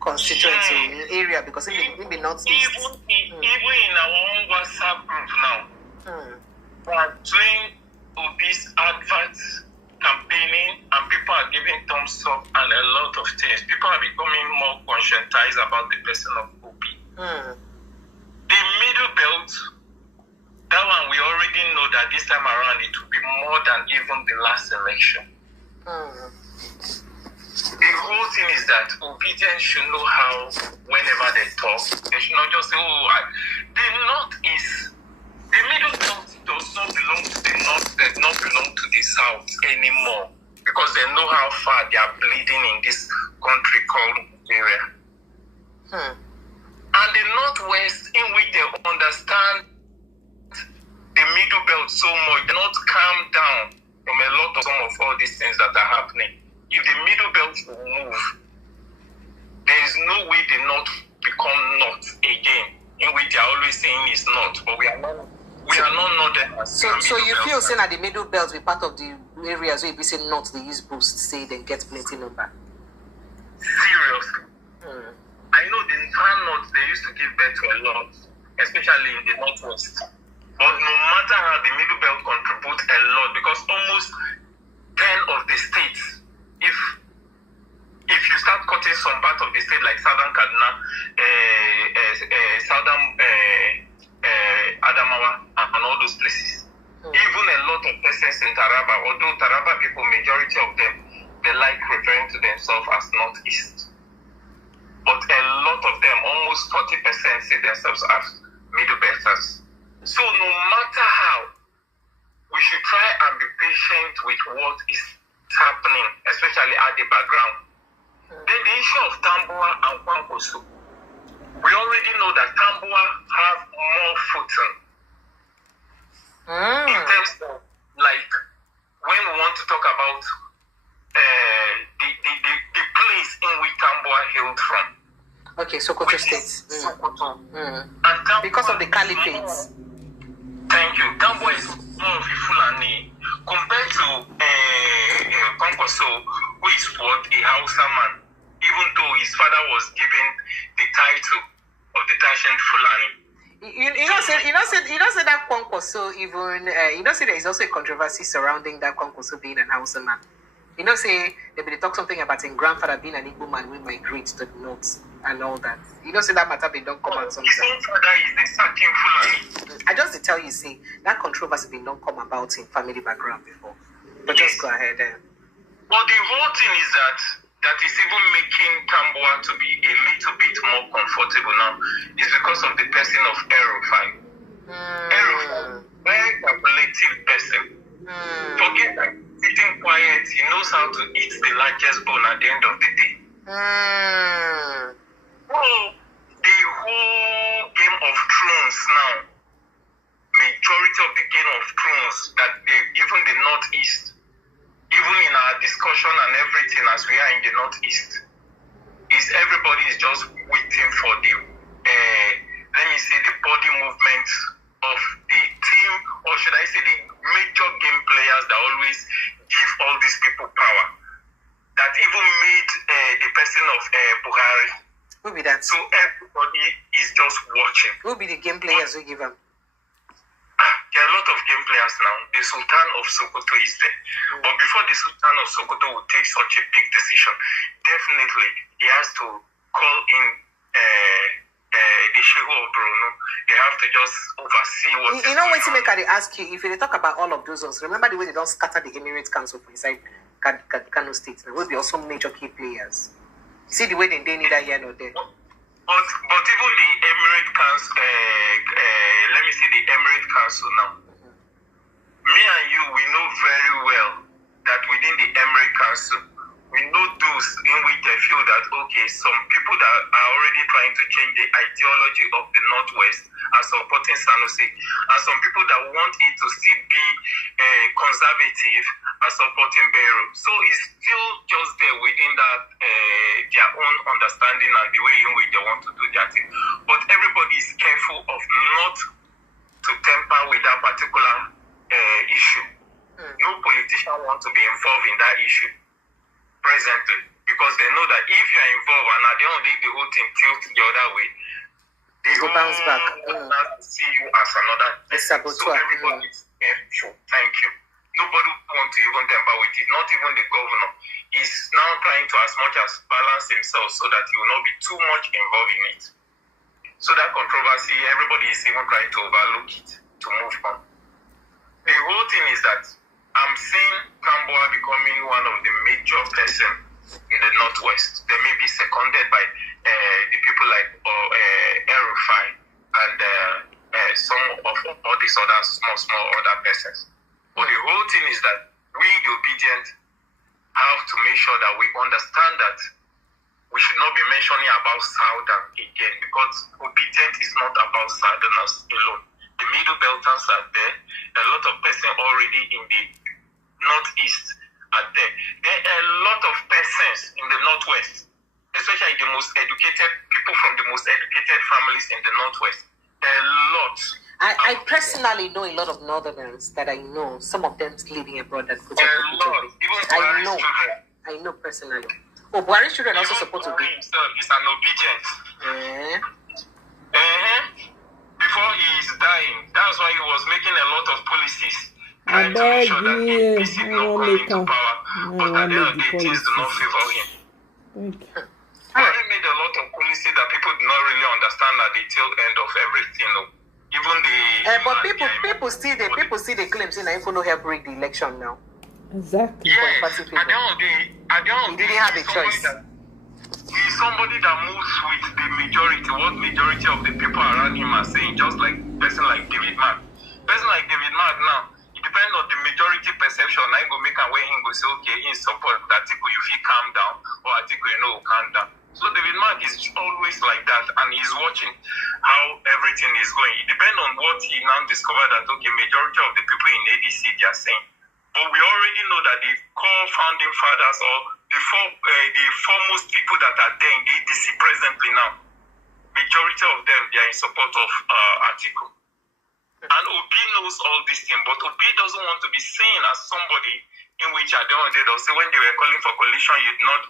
constituency area because it be not even in our own WhatsApp group now, we are doing obese adverts, campaigning, and people are giving thumbs up and a lot of things. People are becoming more conscientized about the person of OP. The middle belt, that one we already know that this time around it will be more than even the last election. The whole thing is that obedience should know how, whenever they talk, they should not just say, the North is, the middle belt does not belong to the North, does not belong to the South anymore, because they know how far they are bleeding in this country called Nigeria. And the Northwest, in which they understand the middle belt so much, they not calm down from a lot of some of all these things that are happening. If the middle belt will move, there is no way the North become North again, in which they are always saying it's North, but we are not Northern. So you feel saying that the middle belt be part of the areas where if you say North, they use boost, say they get plenty number? Seriously. I know the far North, they used to give birth to a lot, especially in the Northwest. But no matter how, the middle belt contributes a lot, because almost 10 of the states, if you start cutting some part of the state like Southern Kaduna, Southern Adamawa, and all those places, even a lot of persons in Taraba, although Taraba people, majority of them, they like referring to themselves as Northeast. But a lot of them, almost 40%, see themselves as middle belters. So no matter how, we should try and be patient with what is happening, especially at the background. Then the issue of Tambuwa and Kwankwaso, we already know that Tambuwa have more footing. In terms of, like, when we want to talk about the place in which Tambuwa hailed from. Okay, Sokoto State. Sokoto. Because of the caliphates. Thank you. Tambuwa is more of a Fulani compared to Kwankwaso, who is what a Hausa man, even though his father was given the title of the Tashin Fulani. You don't say that Kwankwaso even. You don't say there is also a controversy surrounding that Kwankwaso being an Hausa man. You know, say they talk something about his grandfather being an Igbo man who migrate to the north and all that. You know, say that matter they don't come out sometimes. His own father is the Sakin Fulani. I just tell you, see, that controversy been don't come about in family background before. But just go ahead. But the whole thing is that is even making Tambuwa to be a little bit more comfortable now is because of the person of Erufai. Erufai, very calculative person. Forget that sitting quiet, he knows how to eat the largest bone at the end of the day. Well, the whole Game of Thrones now, majority of the Game of Thrones, that even the Northeast, even in our discussion and everything as we are in the Northeast, is everybody is just waiting for the, let me say, the body movement of the team, or should I say the major game players that always give all these people power, that even made the person of Buhari. Who be that? So everybody is just watching. Who be the game players who give them? There are a lot of game players now. The Sultan of Sokoto is there. But before the Sultan of Sokoto would take such a big decision, definitely he has to call in the Shehu of Bruno. They have to just oversee what. You know what to make I ask you, if they talk about all of those ones, remember the way they don't scatter the Emirates Council for inside Kano State. There will be also major key players. See the way they need that here or there. But even the Emirate Council, let me say the Emirate Council now. Me and you, we know very well that within the Emirate Council, we know those in which they feel that, okay, some people that are already trying to change the ideology of the Northwest are supporting Sanusi, and some people that want it to still be conservative are supporting Beirut. So it's still just there within that their own understanding and the way in which they want to do their thing. But everybody is careful of not to temper with that particular issue. No politician wants to be involved in that issue presently, because they know that if you're involved and at the end of the day, the whole thing tilts the other way, they Go bounce back. see you as another person. So everybody is careful. Thank you. Nobody wants to even tamper with it. Not even the governor. He's now trying to as much as balance himself so that he will not be too much involved in it. So that controversy, everybody is even trying to overlook it to move on. The whole thing is that I'm seeing Kamboa becoming one of the major person in the Northwest. They may be seconded by the people like El-Rufai and some of all these other small other persons. But the whole thing is that we, the obedient, have to make sure that we understand that we should not be mentioning about Southern again, because obedient is not about Southerners alone. The Middle Belters are there. A lot of persons already in the Northeast are there. There are a lot of persons in the Northwest, especially the most educated people from the most educated families in the Northwest. A lot. I personally know a lot of Northerners that I know. Some of them living abroad and put a lot. Even I know personally. Oh, Buhari's children also supposed to be. Himself is an obedient. Before he is dying, that's why he was making a lot of policies trying to make sure that APC did not come into power. But at the end of the day, things do not favor him. Buhari made a lot of policies that people do not really understand at the tail end of everything. Even the but people see the claims in if no help rig the election now. Exactly. Yes. At the end of the day, didn't have a choice. He's somebody that moves with the majority, what majority of the people around him are saying, just like person like David Mark. Person like David Mark now, it depends on the majority perception. I go make a way him go say, okay, in support that Atiku, you feel calm down, or Atiku, calm down. So David Mark is always like that, and he's watching how everything is going. It depends on what he now discovered that, okay, majority of the people in ADC, they are saying. But we already know that the core founding fathers or the foremost people that are there in the ADC presently now, majority of them, they are in support of Atiku. And Obi knows all these things, but Obi doesn't want to be seen as somebody in which at the end of the day, they'll say when they were calling for coalition, you'd not.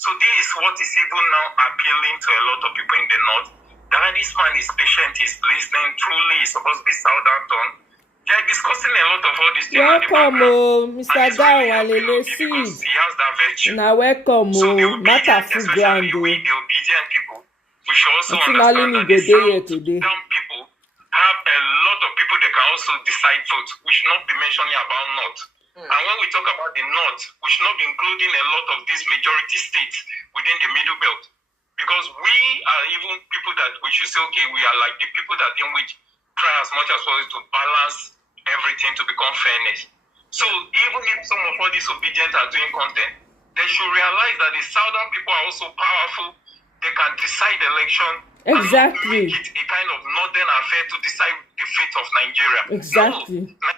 So this is what is even now appealing to a lot of people in the North. That this man is patient, he's listening, truly is supposed to be Southampton. They are discussing a lot of all these things. Welcome, Mr. Gawalele Seed. He has that virtue. Now welcome, so the obedient, especially we, the obedient people, we should also understand that the Southern people have a lot of people that can also decide vote. We should not be mentioning about North. And when we talk about the North, we should not be including a lot of these majority states within the Middle Belt. Because we are even people that we should say, okay, we are like the people that in which try as much as possible to balance everything to become fairness. So even if some of all these obedient are doing content, they should realize that the Southern people are also powerful. They can decide the election. Exactly. And not make it a kind of northern affair to decide the fate of Nigeria. Exactly. No.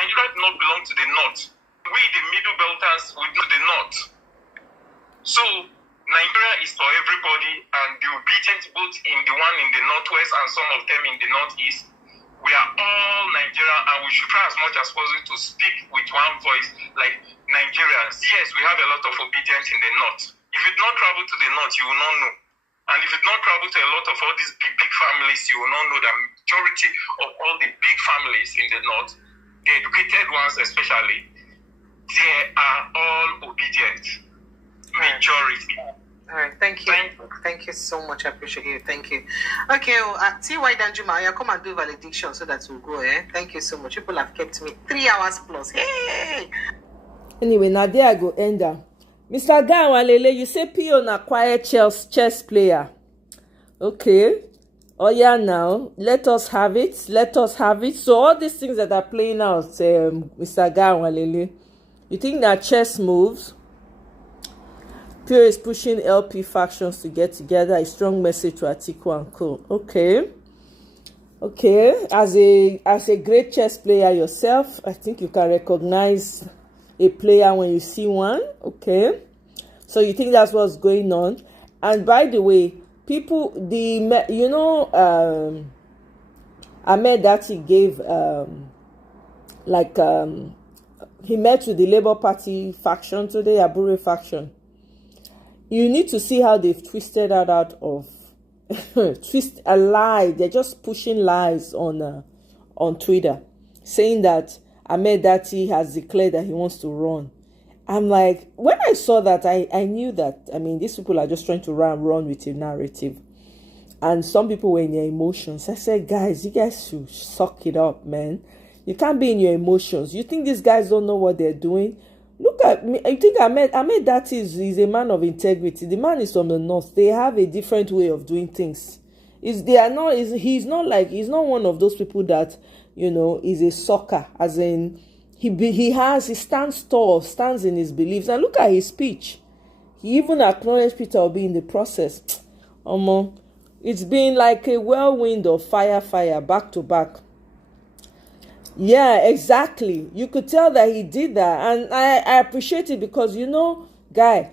Nigeria does not belong to the North. We, the Middle Belters, we do the North. So Nigeria is for everybody, and the obedient both in the one in the Northwest and some of them in the Northeast. We are all Nigerian, and we should try as much as possible to speak with one voice like Nigerians. Yes, we have a lot of obedience in the North. If you do not travel to the North, you will not know. And if you do not travel to a lot of all these big families, you will not know the majority of all the big families in the North, the educated ones especially, they are all obedient. Majority. All right, thank you. Thank you so much. I appreciate it. Thank you. Okay, T.Y. Danjuma, come and do valediction so that we'll go. Thank you so much. People have kept me 3 hours plus. Hey! Anyway, now there I go, Ender. Mr. Gawalele, you say P.O. na quiet chess player. Okay. Oh yeah, now let us have it. Let us have it. So all these things that are playing out, Mr. Gawalele, you think that chess moves? Pure is pushing LP factions to get together. A strong message to Atiku and Co. Okay. As a great chess player yourself, I think you can recognize a player when you see one. Okay. So you think that's what's going on. And by the way, people, Ahmed Dati gave he met with the Labour Party faction today, Abure faction. You need to see how they've twisted that out of twist a lie. They're just pushing lies on Twitter, saying that Ahmed Dati has declared that he wants to run. I'm like, when I saw that, I knew that, I mean, these people are just trying to run with a narrative. And some people were in their emotions. I said, guys, you guys should suck it up, man. You can't be in your emotions. You think these guys don't know what they're doing? Look at me. I think Ahmed Dati is a man of integrity. The man is from the north. They have a different way of doing things. He's not one of those people that, you know, is a sucker, as in he stands tall, stands in his beliefs. And look at his speech. He even acknowledged Peter Obi in the process. It's been like a whirlwind of fire, back to back. Yeah, exactly. You could tell that he did that. And I appreciate it because, you know, guy,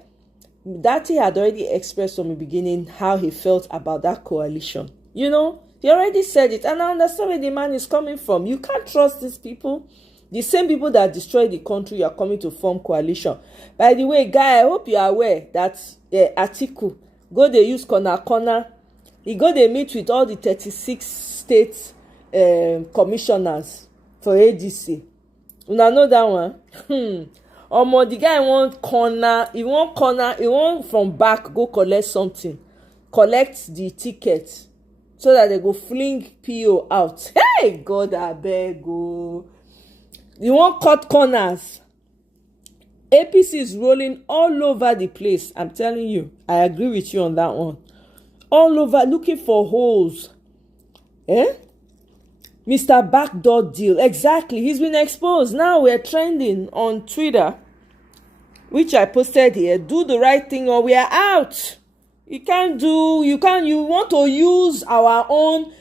Dati had already expressed from the beginning how he felt about that coalition. You know, he already said it. And I understand where the man is coming from. You can't trust these people. The same people that destroyed the country are coming to form coalition. By the way, guy, I hope you are aware that Atiku go they use corner. He go they meet with all the 36 state commissioners for ADC. Una know that one? The guy want corner. He want from back go collect something. Collect the ticket so that they go fling PO out. Hey, God, I beg go. You want cut corners. APC is rolling all over the place. I'm telling you. I agree with you on that one. All over looking for holes. Mr. Backdoor Deal. Exactly. He's been exposed. Now we're trending on Twitter, which I posted here. Do the right thing or we are out. You want to use our own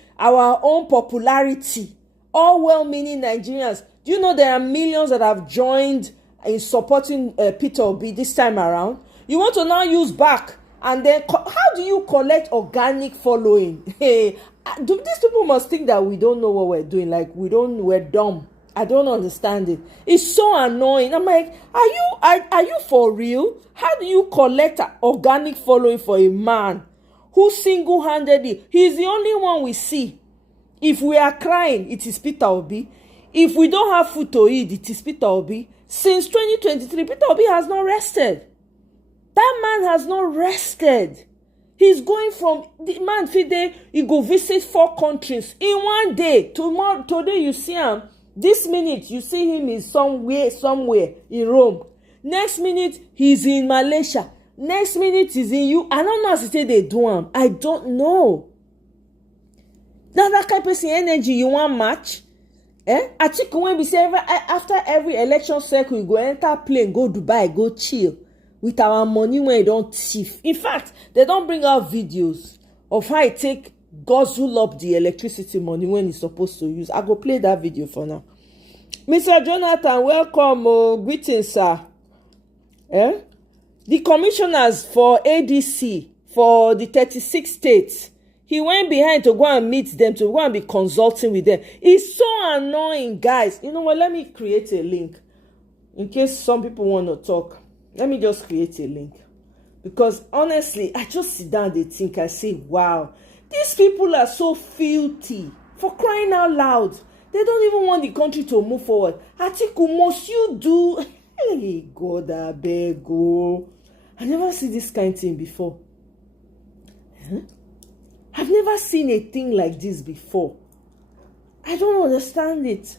popularity. All well-meaning Nigerians. Do you know there are millions that have joined in supporting Peter Obi this time around? You want to now use back, and then how do you collect organic following? Hey, these people must think that we don't know what we're doing. Like we're dumb. I don't understand it. It's so annoying. I'm like, are you for real? How do you collect organic following for a man who single-handedly, he's the only one we see. If we are crying, it is Peter Obi. If we don't have food to eat, it is Peter Obi. Since 2023, Peter Obi has not rested. That man has not rested. He's going from the man he go visit 4 countries in one day. Today you see him. This minute you see him is somewhere in Rome. Next minute he's in Malaysia. Next minute he's in you. I don't know how to say they do him. I don't know. Now that kind of person energy you want match? I think when we say after every election cycle, you go enter plane, go Dubai, go chill with our money when you don't thief. In fact, they don't bring out videos of how it take guzzle up the electricity money when it's supposed to use. I go play that video for now. Mr. Jonathan, welcome. Greetings, sir. The commissioners for ADC for the 36 states. He went behind to go and meet them, to go and be consulting with them. It's so annoying, guys. You know what? Let me create a link. In case some people want to talk. Let me just create a link. Because honestly, I just sit down and think, I say, wow. These people are so filthy. For crying out loud. They don't even want the country to move forward. Atiku, must you do? Hey, God, I beg you. I never see this kind of thing before. I've never seen a thing like this before. I don't understand it.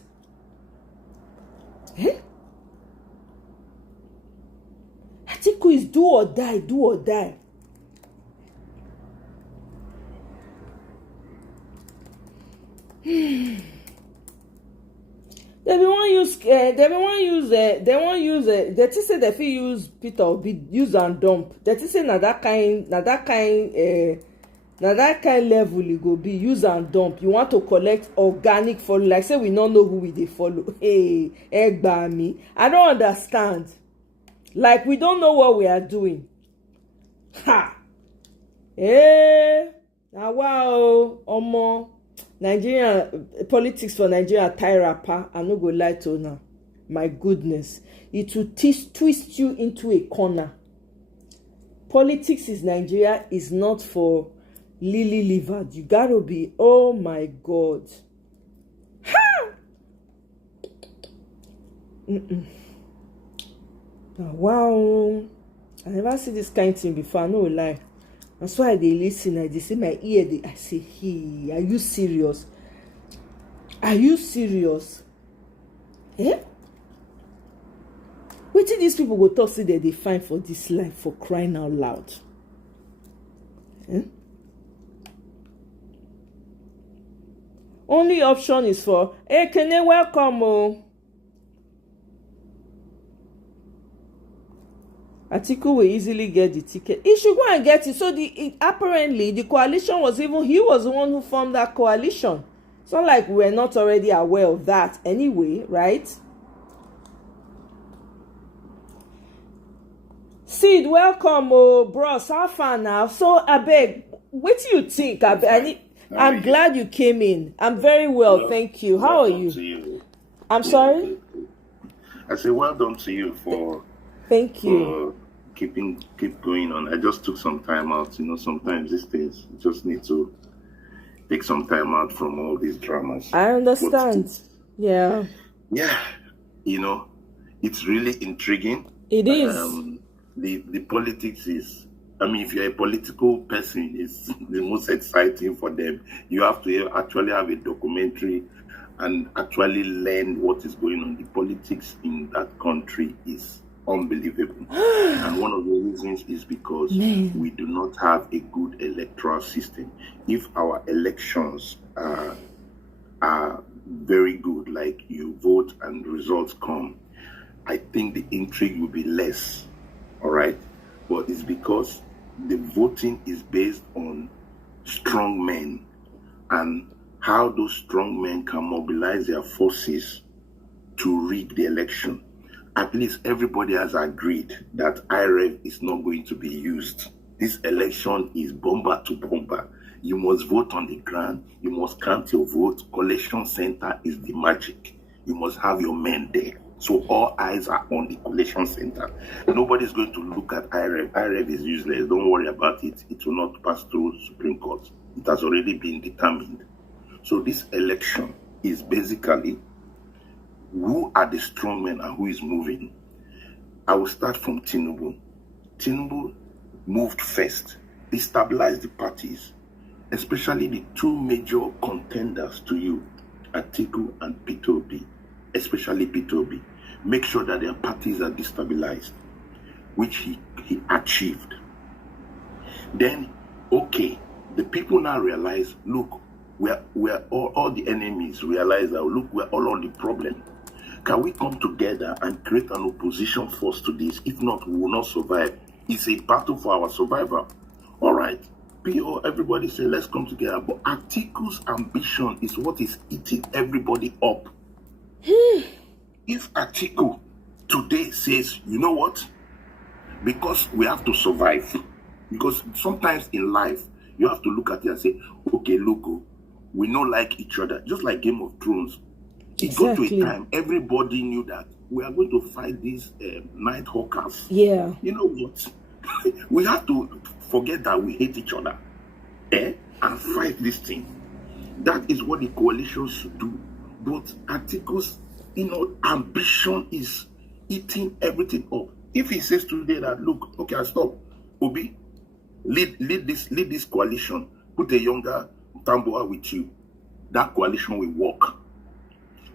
Atiku is do or die, do or die. They won't use. They say they fit use Peter Obi use and dump. They say na that kind level you go be use and dump. You want to collect organic follow, like say we don't know who we dey follow. Hey, egba me. I don't understand. Like we don't know what we are doing. Ha. Hey. Now wow, Nigeria politics for Nigeria tie rapper. I no go lie to now. my goodness, it will twist you into a corner. Politics in Nigeria is not for lily-livered. You gotta be, oh my God. Ha! Wow. I never see this kind of thing before, no lie. That's why they listen, they say my ear, I say, hey, are you serious? Are you serious? Eh? What did these people go talk say that they find for this life, for crying out loud? Eh? Only option is for, hey, can they welcome? Oh. Atiku will easily get the ticket. He should go and get it. So apparently the coalition was even, he was the one who formed that coalition. It's not like we're not already aware of that anyway, right? Sid, welcome, oh bros. How far now? So I beg, what do you think? I'm glad you came in. I'm very well, thank you. How are you? I'm sorry? I say well done to you for thank you. Keep going on. I just took some time out. Sometimes these things you just need to take some time out from all these dramas. I understand. Yeah. Yeah. It's really intriguing. It is. The politics is, if you're a political person, it's the most exciting for them. You have to actually have a documentary and actually learn what is going on. The politics in that country is unbelievable. And one of the reasons is because we do not have a good electoral system. If our elections are very good, like you vote and results come, I think the intrigue will be less. All right? But it's because the voting is based on strong men and how those strong men can mobilize their forces to rig the election. At least everybody has agreed that IREV is not going to be used. This election is bomber to bomber. You must vote on the ground. You must count your vote. Collection center is the magic. You must have your men there. So all eyes are on the collection center. Nobody's going to look at IREV. IREV is useless. Don't worry about it. It will not pass through Supreme Court. It has already been determined. So this election is basically who are the strong men and who is moving. I will start from Tinubu. Tinubu moved first. He stabilized the parties, especially the two major contenders to you, Atiku and Peter Obi, especially Peter Obi. Make sure that their parties are destabilized, which he achieved. Then, okay, the people now realize, look, we're all the enemies realize that, look, we're all on the problem. Can we come together and create an opposition force to this? If not, we will not survive. It's a battle for our survival. All right. Everybody say, let's come together. But Atiku's ambition is what is eating everybody up. If Atiku today says, you know what? Because we have to survive. Because sometimes in life, you have to look at it and say, okay, look, we don't like each other. Just like Game of Thrones. It got to a time, everybody knew that we are going to fight these night hawkers. Yeah. You know what? We have to forget that we hate each other and fight this thing. That is what the coalition should do. But Atiku's, ambition is eating everything up. If he says today that, look, okay, I'll stop. Obi, lead this coalition. Put a younger Tamboa with you. That coalition will work.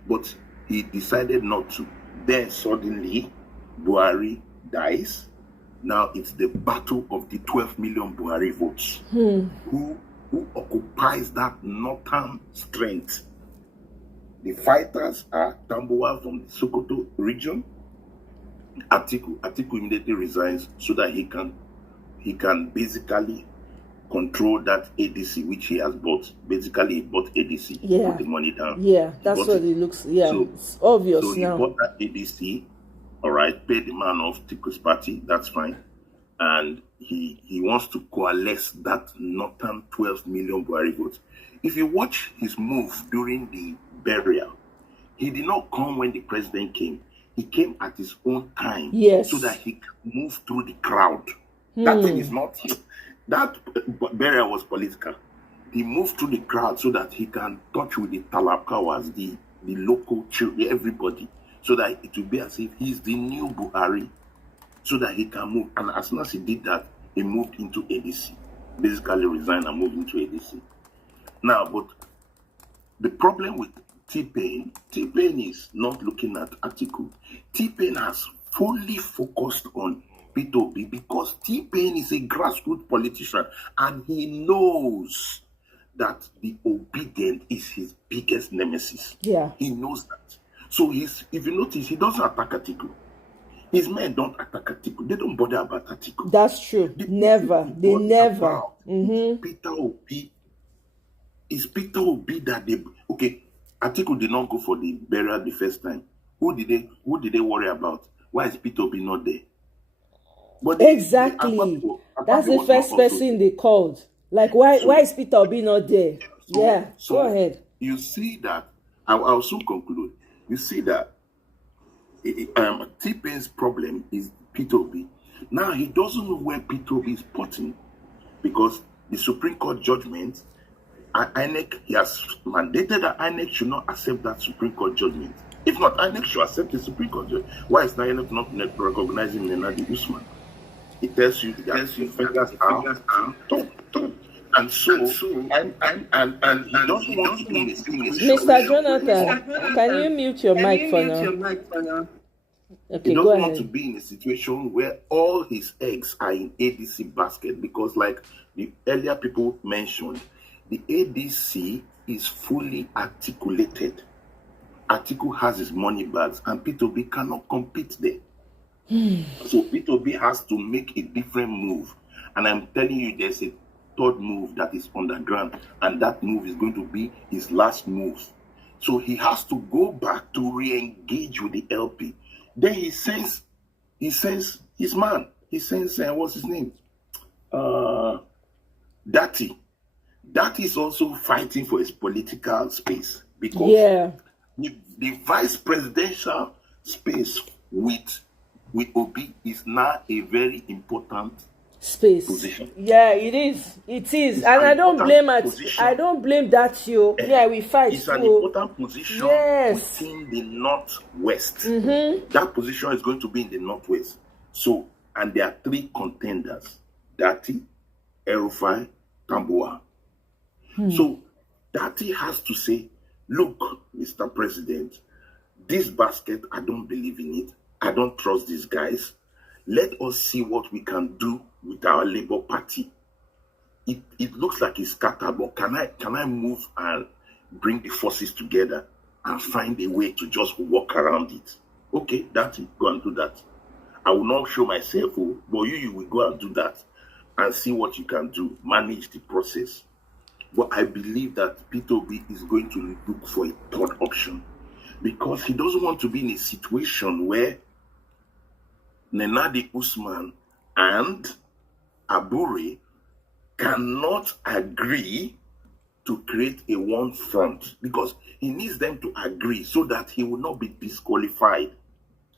But he decided not to. Then suddenly, Buhari dies. Now it's the battle of the 12 million Buhari votes. Who occupies that northern strength? The fighters are Tamboa from the Sokoto region. Atiku immediately resigns so that he can basically control that ADC which he has bought. Basically, he bought ADC. Yeah. Put the money down. Yeah, that's what it looks. Yeah, so, it's obvious so now. So he bought that ADC. All right, paid the man off Tiku's party. That's fine. And he wants to coalesce that northern 12 million Buhari votes. If you watch his move during the burial, he did not come when the president came. he came at his own time, Yes. so that he can move through the crowd. That thing is not, that burial was political. He moved through the crowd so that he can touch with the Talakawas, the local children, everybody, so that it will be as if he's the new Buhari, so that he can move. And as soon as he did that, he moved into ADC, basically resigned and moved into ADC. Now, but the problem with T-Pain is not looking at Atiku. T-Pain has fully focused on Peter Obi because T-Pain is a grassroots politician and he knows that the obedient is his biggest nemesis. Yeah. He knows that. So if you notice, he doesn't attack Atiku. His men don't attack Atiku. They don't bother about Atiku. That's true. Never. They never. Peter Obi. It's Peter Obi that they... Okay, Atiku did not go for the burial the first time. Who did they worry about? Why is Peter Obi not there? But exactly. That's the first person they called. Like, why is Peter Obi not there? So go ahead. You see that, I'll soon conclude. You see that T-Pain's problem is Peter Obi. Now, he doesn't know where Peter Obi is putting because the Supreme Court judgment, INEC, he has mandated that INEC should not accept that Supreme Court judgment. If not, INEC should accept the Supreme Court judgment. Why is INEC not recognizing Nenadi Usman? It tells you that fingers out. And so, and he doesn't want to be in a situation. Mr. Jonathan, can you mute your mic for now? Okay, he go doesn't ahead. want to be in a situation where all his eggs are in ADC basket because, like the earlier people mentioned, the ADC is fully articulated. Atiku has his money bags, and Peter Obi cannot compete there. So Peter Obi has to make a different move, and I'm telling you, there's a third move that is underground, and that move is going to be his last move. So he has to go back to re-engage with the LP. Then he sends his man. He sends what's his name? Dati. Dati is also fighting for his political space because the vice presidential space with Obi is now a very important space position. Yeah, it is. It is. It's and I don't blame that you. Yeah, we fight. It's an important position within the Northwest. That position is going to be in the Northwest. So, and there are three contenders: Dati, El-Rufai, Tambuwal. So, Dati has to say, look, Mr. President, this basket, I don't believe in it. I don't trust these guys. Let us see what we can do with our Labour Party. It looks like it's scattered, but can I move and bring the forces together and find a way to just walk around it? Okay, that's it. Go and do that. I will not show myself, but you will go and do that and see what you can do. Manage the process. But I believe that Peter Obi is going to look for a third option because he doesn't want to be in a situation where Nenadi Usman and Abure cannot agree to create a one front because he needs them to agree so that he will not be disqualified.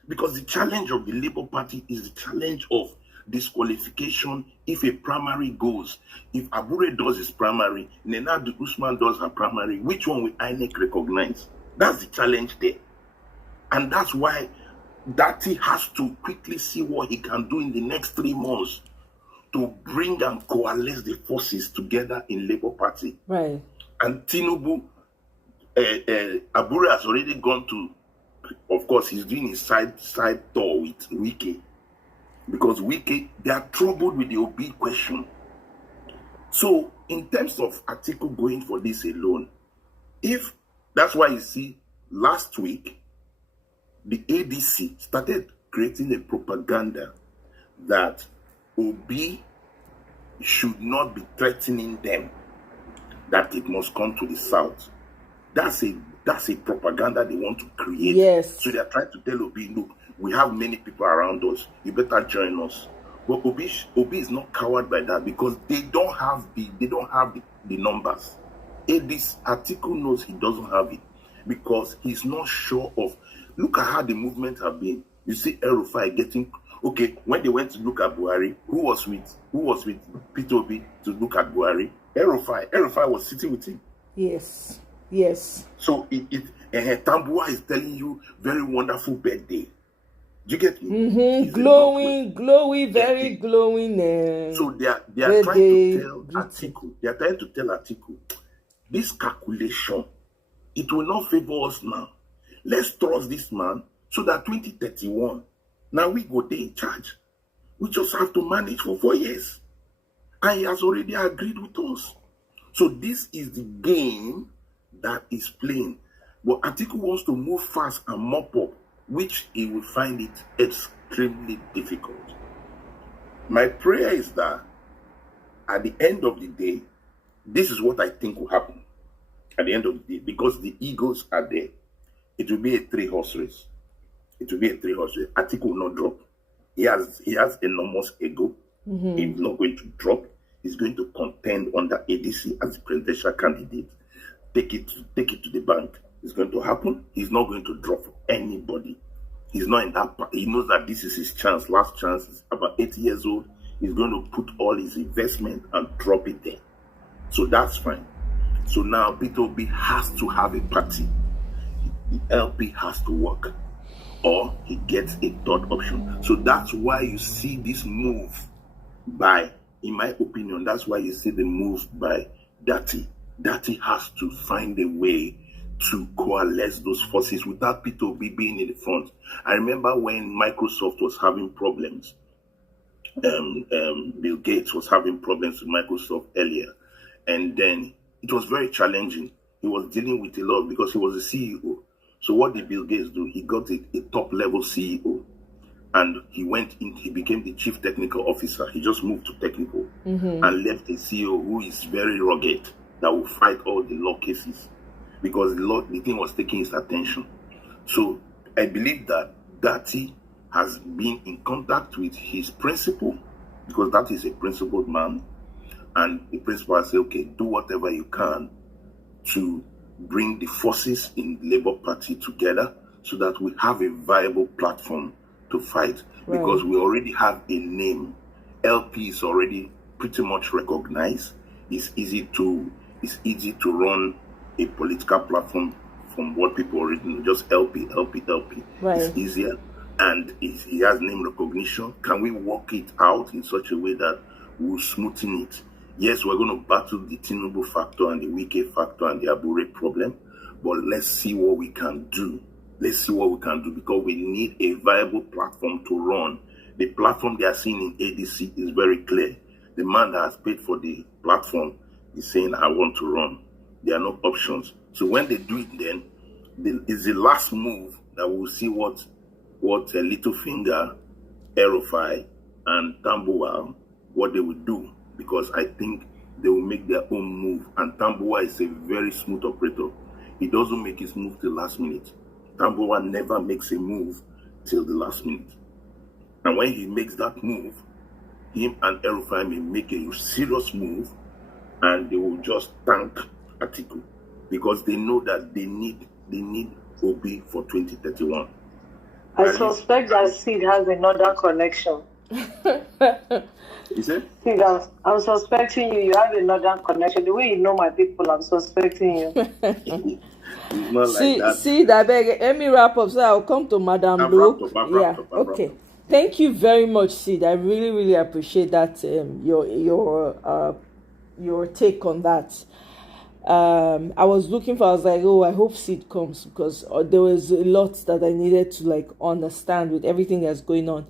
Because the challenge of the Labour Party is the challenge of disqualification if a primary goes. If Abure does his primary, Nenadi Usman does her primary, which one will INEC recognize? That's the challenge there. And that's why Dati has to quickly see what he can do in the next 3 months to bring and coalesce the forces together in Labour Party. Right. And Tinubu, Abure has already gone to, of course, he's doing his side tour with Wike. Because Wike, they are troubled with the Obi question. So, in terms of Atiku going for this alone, that's why you see last week, the ADC started creating a propaganda that Obi should not be threatening them, that it must come to the south. That's a propaganda they want to create. Yes. So they are trying to tell Obi, look, we have many people around us. You better join us. But Obi is not cowered by that because they don't have the numbers. This article knows he doesn't have it because he's not sure of Look at how the movement have been. You see El-Rufai getting okay. When they went to look at Buhari, who was with Peter Obi to look at Buhari? El-Rufai was sitting with him. Yes. So Tambuwa is telling you very wonderful birthday. Do you get me? Glowing, very glowing. So they are trying to tell Atiku. They are trying to tell Atiku, this calculation, it will not favor us now. Let's trust this man so that 2031, now we go there in charge. We just have to manage for 4 years. And he has already agreed with us. So this is the game that is playing. But Atiku wants to move fast and mop up, which he will find it extremely difficult. My prayer is that at the end of the day, this is what I think will happen. At the end of the day, because the egos are there, it will be a 3-horse race. Atiku will not drop. He has enormous ego. He's not going to drop. He's going to contend under ADC as the presidential candidate. Take it to the bank. It's going to happen. He's not going to drop for anybody. He's not in that part. He knows that this is his chance. Last chance. He's about 80 years old. He's going to put all his investment and drop it there. So that's fine. So now Peter Obi has to have a party. The LP has to work. Or he gets a third option. So that's why you see this move by, in my opinion, that's why you see the move by Dati. Dati has to find a way to coalesce those forces without Peter Obi being in the front. I remember when Microsoft was having problems. Bill Gates was having problems with Microsoft earlier. And then it was very challenging. He was dealing with a lot because he was a CEO. So what did Bill Gates do? He got a top-level CEO. And he became the chief technical officer. He just moved to technical and left a CEO who is very rugged, that will fight all the law cases because the thing was taking his attention. So I believe that Dati has been in contact with his principal, because that is a principled man, and the principal has said, okay, do whatever you can to bring the forces in the Labour Party together so that we have a viable platform to fight, because we already have a name. LP is already pretty much recognized. It's easy to run a political platform from what people already know. Just LP. Right. It's easier, and he has name recognition. Can we work it out in such a way that we'll smoothen it? Yes, we're going to battle the Tinubu factor and the Wike factor and the Abure problem, but let's see what we can do. Because we need a viable platform to run. The platform they are seeing in ADC is very clear. The man that has paid for the platform is saying, I want to run. There are no options. So when they do it, then it's the last move that we'll see what Littlefinger, El-Rufai, and Tambuwa, what they will do. Because I think they will make their own move. And Tambuwa is a very smooth operator. He doesn't make his move till last minute. Tambuwa never makes a move till the last minute. And when he makes that move, him and El-Rufai may make a serious move, and they will just tank Atiku, because they know that they need Obi for 2031. I suspect that Sid has another connection. Is it? Sid, I'm suspecting you. You have another connection. The way you know my people, I'm suspecting you. See, I beg. Let me wrap up. So I'll come to Madam Luke. Okay. Thank you very much, Sid. I really, really appreciate that. Your take on that. I was like, oh, I hope Sid comes, because there was a lot that I needed to understand with everything that's going on.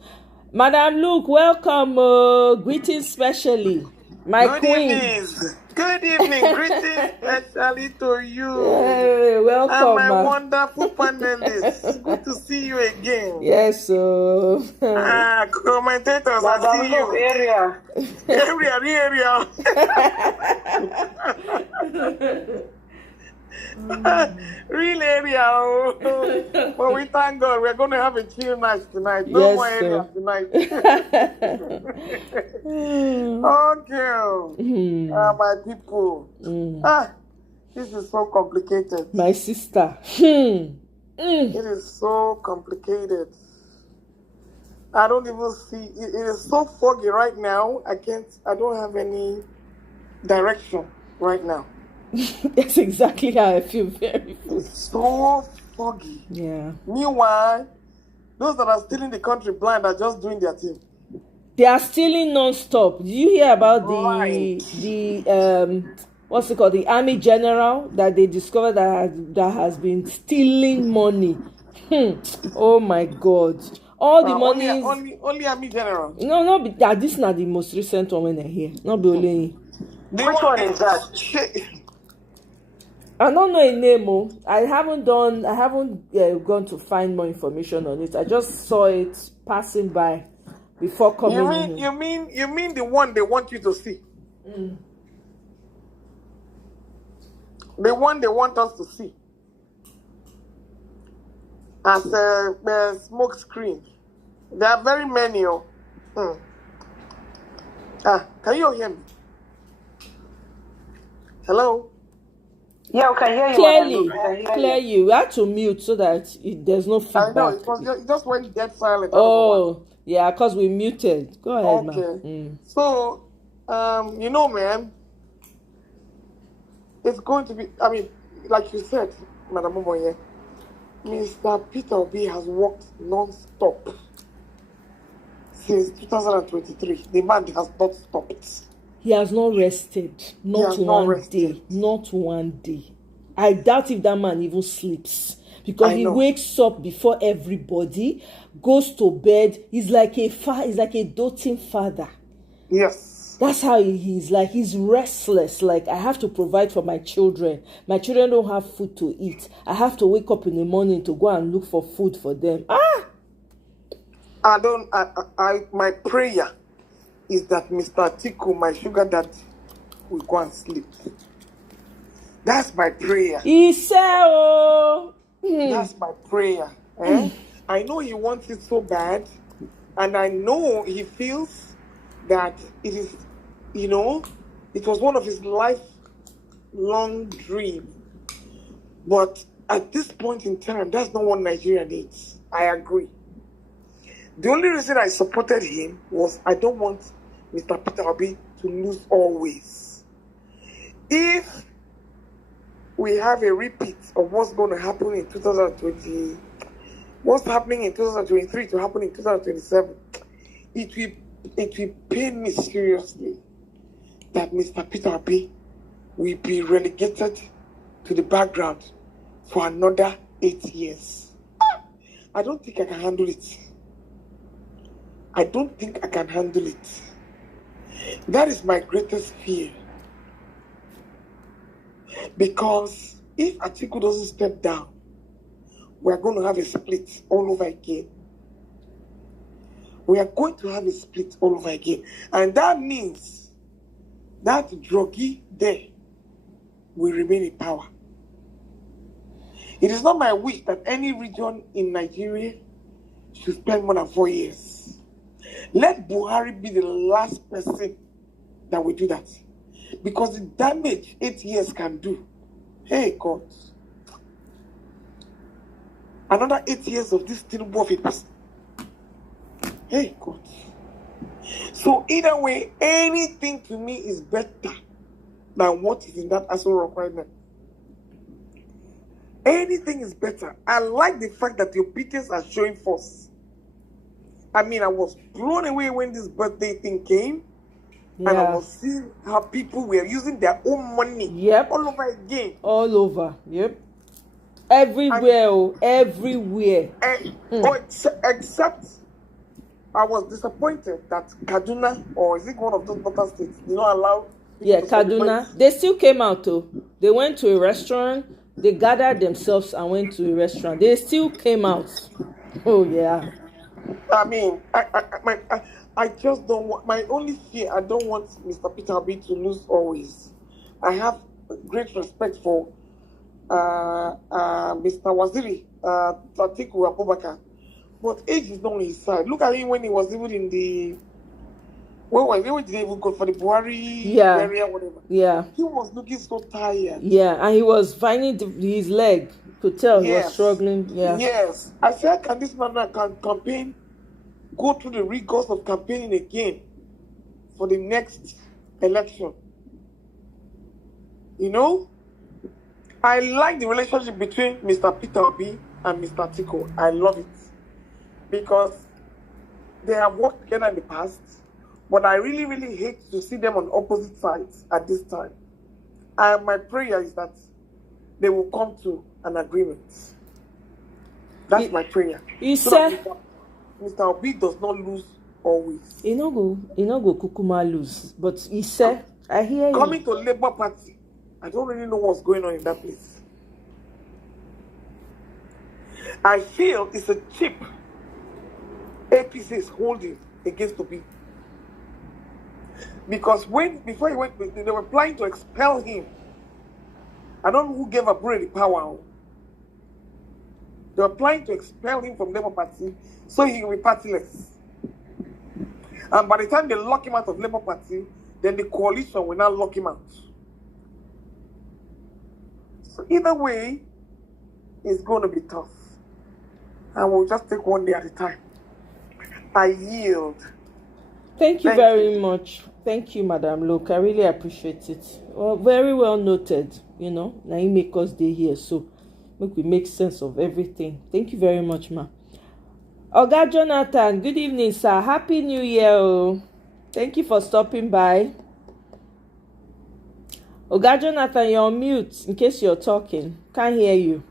Madam Luke, welcome. Greetings specially, my queen. Good evening. Greetings especially to you. Hey, welcome, and my wonderful panelists. Good to see you again. Yes, commentators, I see you. Area. Real area. But we thank God we're going to have a chill night tonight. No more area tonight. Okay. My people. This is so complicated. My sister. It is so complicated. I don't even see. It is so foggy right now. I don't have any direction right now. That's exactly how I feel. Very It's so foggy. Yeah. Meanwhile, those that are still in the country blind are just doing their thing. They are stealing non-stop. Did you hear about Right. the what's it called, the army general that they discovered that has been stealing money? Oh my God! All the money is only army general. no be that. This is not the most recent one when I hear. Not be only. Which one is that? I don't know a name. Oh, I haven't gone to find more information on it. I just saw it passing by before coming. You mean the one they want you to see? The one they want us to see as a smoke screen. There are very many. Can you hear me? Hello? Yeah, I can hear you. Clearly, you had to mute so that there's no feedback. I know, it just went dead silent. Oh, yeah, because we muted. Go ahead, okay. man. So, man, it's going to be, like you said, Madam Momoye, Mr. Peter Obi has worked non-stop since 2023. The man has not stopped. He has not rested. Not one day. I doubt if that man even sleeps. Because he wakes up before everybody, goes to bed. He's like a doting father. Yes. That's how he's like. He's restless. Like, I have to provide for my children. My children don't have food to eat. I have to wake up in the morning to go and look for food for them. My prayer is that Mr. Atiku, my sugar daddy, will go and sleep. That's my prayer. That's my prayer. I know he wants it so bad, and I know he feels that it is, it was one of his lifelong dreams. But at this point in time, that's not what Nigeria needs. I agree. The only reason I supported him was I don't want Mr. Peter Obi to lose always. If we have a repeat of what's going to happen in 2020, what's happening in 2023 to happen in 2027, it will pain me seriously that Mr. Peter Obi will be relegated to the background for another 8 years. I don't think I can handle it. That is my greatest fear. Because if Atiku doesn't step down, we're going to have a split all over again. And that means that druggie there will remain in power. It is not my wish that any region in Nigeria should spend more than 4 years. Let Buhari be the last person that will do that. Because the damage 8 years can do. Hey, God. Another 8 years of this Tinubu of a person. Hey, God. So either way, anything to me is better than what is in that Aso Rock right now. Anything is better. I like the fact that the obedience are showing force. I was blown away when this birthday thing came. Yeah. And I was seeing how people were using their own money. Yep. All over again. All over. Yep. Everywhere. Except I was disappointed that Kaduna, or is it one of those other states, did not allow. Yeah, Kaduna. They still came out though. They went to a restaurant. They gathered themselves and went to a restaurant. They still came out. Oh yeah. I just don't want, my only fear, I don't want Mr. Peter Obi to lose always. I have great respect for Mr. Waziri, Atiku Abubakar, but age is not on his side. Look at him when he was even where did they even go for the Buhari Yeah. burial, whatever? Yeah. He was looking so tired. Yeah, and he was finding his leg. Could tell he was Yes. struggling. Yeah. Yes. I said, can this man now can campaign, go through the rigors of campaigning again for the next election? You know, I like the relationship between Mr. Peter Obi and Mr. Atiku. I love it because they have worked together in the past, but I really, really hate to see them on opposite sides at this time. And my prayer is that they will come to an agreement. That's my prayer. You so said Mr. Obi does not lose always. He no go kukuma lose, but he said, I hear you. Coming to Labour Party, I don't really know what's going on in that place. I feel it's a chip APC is holding against Obi. Because before he went, they were planning to expel him. I don't know who gave Abure the power. They were planning to expel him from Labour Party so he will be partyless. And by the time they lock him out of Labour Party, then the coalition will now lock him out. So either way, it's going to be tough. And we'll just take one day at a time. I yield. Thank you very much. Thank you, Madam Luke. I really appreciate it. Well, very well noted. You know, now you make us day here, so we make sense of everything. Thank you very much, ma. Oga Jonathan, good evening, sir. Happy New Year. Thank you for stopping by. Oga Jonathan, you're on mute in case you're talking. Can't hear you.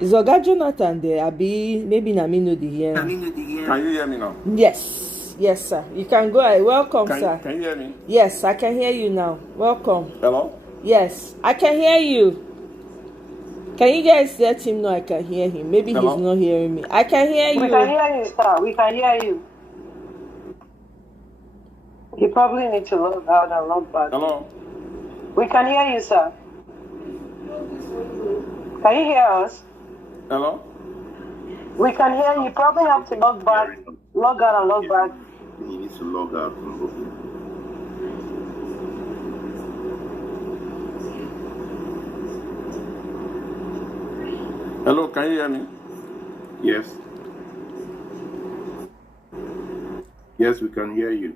Is Oga Jonathan there? Maybe Nami know the hear. Can you hear me now? Yes. Yes, sir. You can go ahead. Welcome, sir. Can you hear me? Yes, I can hear you now. Welcome. Hello? Yes, I can hear you. Can you guys let him know I can hear him? Maybe he's not hearing me. I can hear you. We can hear you, sir. We can hear you. You probably need to log out and log back. Hello? We can hear you, sir. Can you hear us? Hello? We can hear you. You probably have to log back, log out and log back. He needs to log out and log in. Hello, can you hear me? Yes. Yes, we can hear you.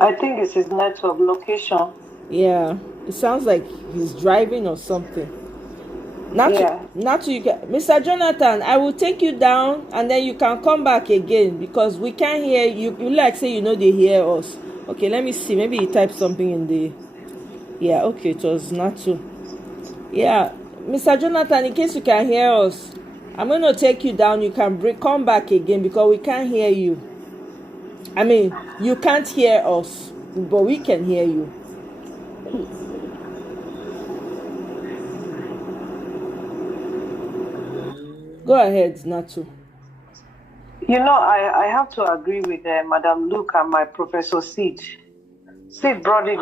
I think it's his network location. Yeah, it sounds like he's driving or something. Mr. Jonathan, I will take you down and then you can come back again because we can't hear you. You like say you know they hear us. Okay, let me see. Maybe he typed something in the. Yeah, okay, it was not too. Yeah, Mr. Jonathan, in case you can hear us, I'm going to take you down. You can come back again because we can't hear you. I mean, you can't hear us, but we can hear you. Go ahead, Natu. You know, I have to agree with Madam Luke and my Professor Sid. Sid brought it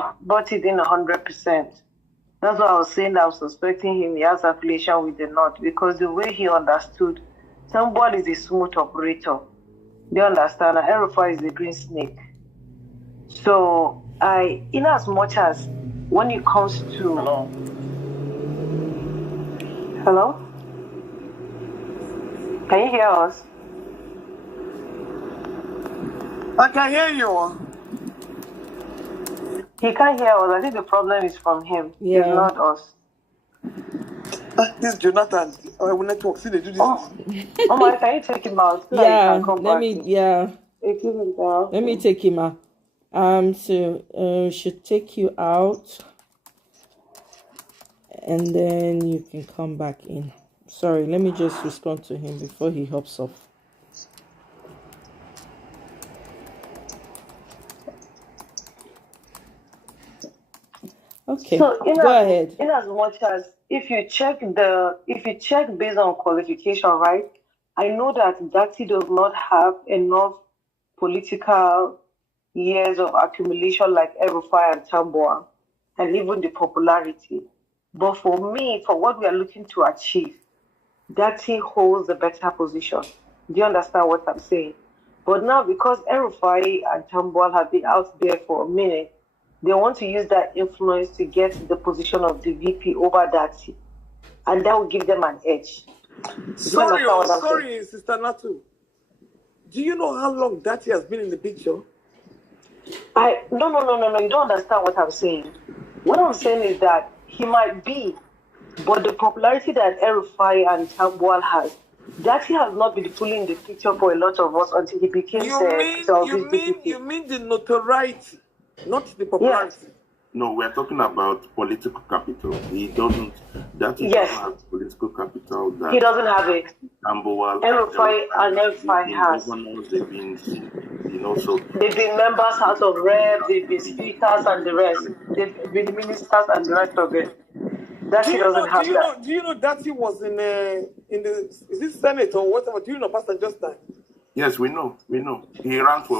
in 100%. That's why I was saying that I was suspecting him. He has affiliation with the North because the way he understood, somebody is a smooth operator. Do you understand? And Erufai is the green snake. So, in as much as when it comes to... Hello? Can you hear us? I can hear you. He can't hear us. I think the problem is from him. Yeah. It's not us. This Jonathan, our network, see they do this. Oh my, can you take him out? So Yeah, he can come let back me, in. yeah. Let me take him out. So, should take you out. And then you can come back in. Sorry, let me just respond to him before he hops off. Okay, so go ahead. In as much as if you check based on qualification, right? I know that Dati does not have enough political years of accumulation like Erufai and Tamboa, and even the popularity. But for me, for what we are looking to achieve, Dati holds a better position. Do you understand what I'm saying? But now, because El-Rufai and Tambuwal have been out there for a minute, they want to use that influence to get the position of the VP over Dati. And that will give them an edge. Sorry, Sister Natu. Do you know how long Dati has been in the picture? No. You don't understand what I'm saying. What I'm saying is that he might be, but the popularity that El-Rufai and Tambuwal has, Dati has not been fully in the picture for a lot of us until he became You mean the notoriety, not the popularity? Yes. No, we're talking about political capital. He doesn't. Dati doesn't have political capital. That He doesn't have it. Tambuwal, El-Rufai has. Governors, they've been, so they've been members House of Rep, they've been speakers and the rest. They've been ministers and the rest of it. Dati doesn't have that. Do you know Dati was in the is it Senate or whatever? Do you know Pastor Justin? Yes, we know. He ran for.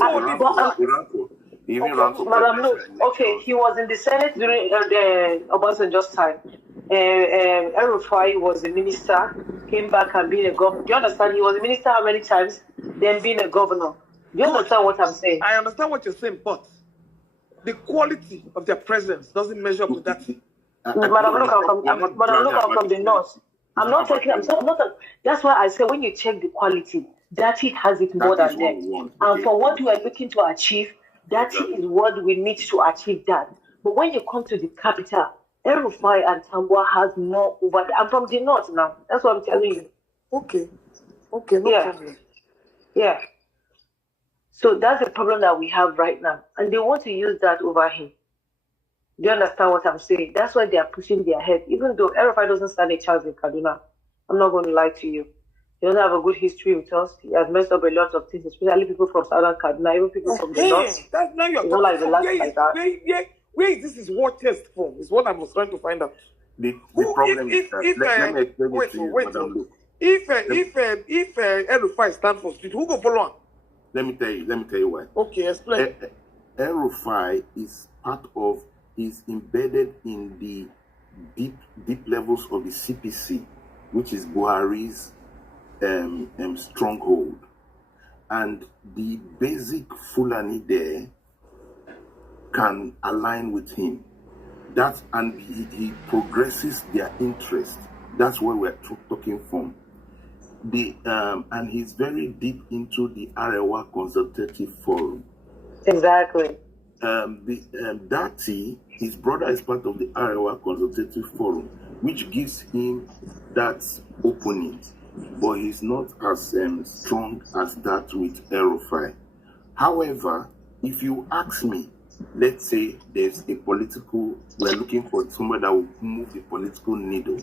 He even ran for. Madam, no. Okay, he was in the Senate during the Obasanjo's time. El-Rufai was a minister, came back and being a governor. Do you understand? He was a minister how many times? Then being a governor. Do you understand what I'm saying? I understand what you're saying, but the quality of their presence doesn't measure up to that. Madam, look, I'm from the north. I'm not taking. That's why I say when you check the quality, Dati has it more than that. And for what we are looking to achieve, Dati is what we need to achieve that. But when you come to the capital, El-Rufai and Tambuwal has more over there. I'm from the north now. That's what I'm telling you. Okay, no problem. Yeah. So that's the problem that we have right now. And they want to use that over him. Do you understand what I'm saying? That's why they are pushing their head. Even though El-Rufai doesn't stand a chance in Kaduna. I'm not going to lie to you. He doesn't have a good history with us. He has messed up a lot of things, especially people from Southern Kaduna, even people from the north. That's now you're talking like the last like that. Where is this war test from? Is what I was trying to find out. The problem is that, let me explain it to you, Madam Luke. If El-Rufai stands for street, who go follow him? Let me tell you why. Okay, explain. El-Rufai is embedded in the deep levels of the CPC, which is Buhari's stronghold, and the basic Fulani there can align with him. And he progresses their interest. That's where we're talking from. And he's very deep into the Arewa Consultative Forum. Exactly. Dati, his brother, is part of the Arewa Consultative Forum, which gives him that opening, but he's not as strong as that with El-Rufai. However, if you ask me, let's say there's we're looking for somebody that will move the political needle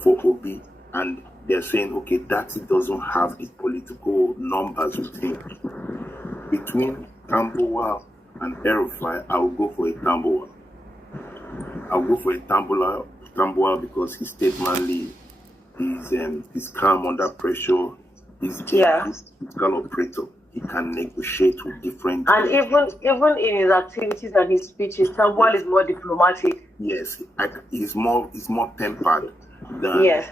for Obi, and they're saying, okay, Dati doesn't have the political numbers with him. Between Tambuwal and El-Rufai, I will go for a Tambuwal. I'll go for a Tambuwal because he's statesmanly, he's calm under pressure, he's a fiscal operator. He can negotiate with different. And even in his activities and his speeches, Tambuwal is more diplomatic. Yes, he's more tempered than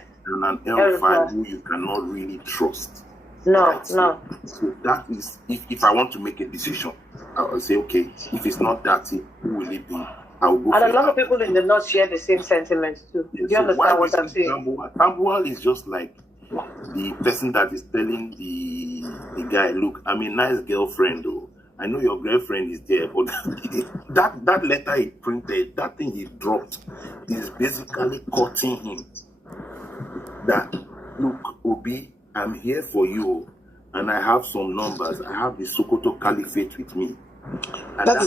an El-Rufai who you cannot really trust. No, right? So that is, if I want to make a decision, I will say, okay, if it's not Dati, who will it be? I will go. And a lot of people in the north share the same sentiments too. Yeah, do you understand what I'm saying? Tambuwal is just like the person that is telling the guy, look, I'm a nice girlfriend, though. I know your girlfriend is there, but that letter he printed, that thing he dropped, is basically cutting him. That, look, Obi, I'm here for you, and I have some numbers. I have the Sokoto Caliphate with me. And that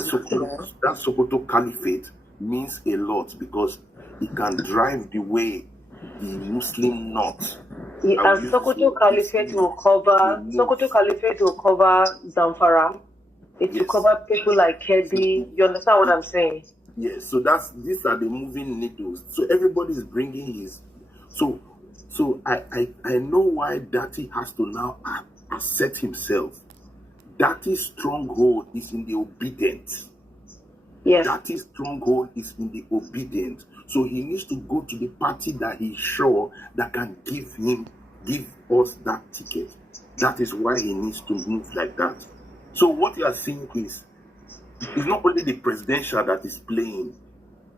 Sokoto Caliphate means a lot because it can drive the way the Muslim North. And Sokoto Caliphate will cover Zamfara. It will cover people like Kebbi. You understand what I'm saying? Yes. So these are the moving needles. So everybody's bringing his. So I know why Dati has to now assert himself. Dati's stronghold is in the obedience. Yes. That his stronghold is in the obedience. So he needs to go to the party that he's sure that can give us that ticket. That is why he needs to move like that. So what you are seeing is, it's not only the presidential that is playing,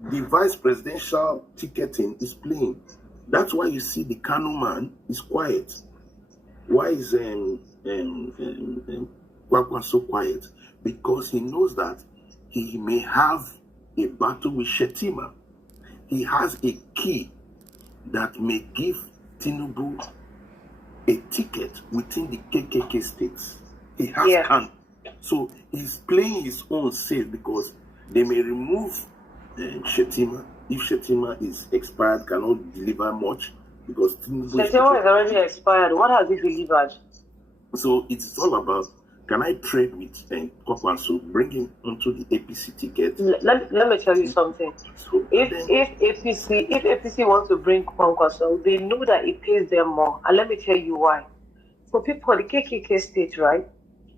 the vice presidential ticketing is playing. That's why you see the Kanu man is quiet. Why is Kwakwa so quiet? Because he knows that he may have a battle with Shetima. He has a key that may give Tinubu a ticket within the KKK states. He has Kanu. So he's playing his own safe because they may remove Shetima. If Shetima is expired, cannot deliver much because Tinubu Shetima is already expired. What has he delivered? So it's all about, can I trade with Kwakwanso, bring him onto the APC ticket? Let me tell you something. So if APC wants to bring Kwakwanso, they know that it pays them more. And let me tell you why. For people, the KKK state, right?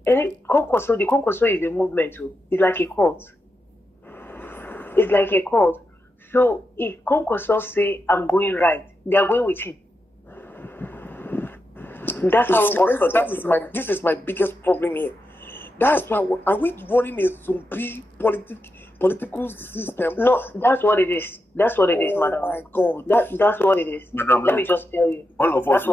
And the Kwakwanso is a movement too. It's like a cult. It's like a cult. So if Kwakwanso say, I'm going right, they are going with him. That's how it works for them. This is my biggest problem here. That's why are we running a zombie political system? No, that's what it is. That's what it is, madam. Oh my God. That's what it is. Madam, let me just tell you. All of us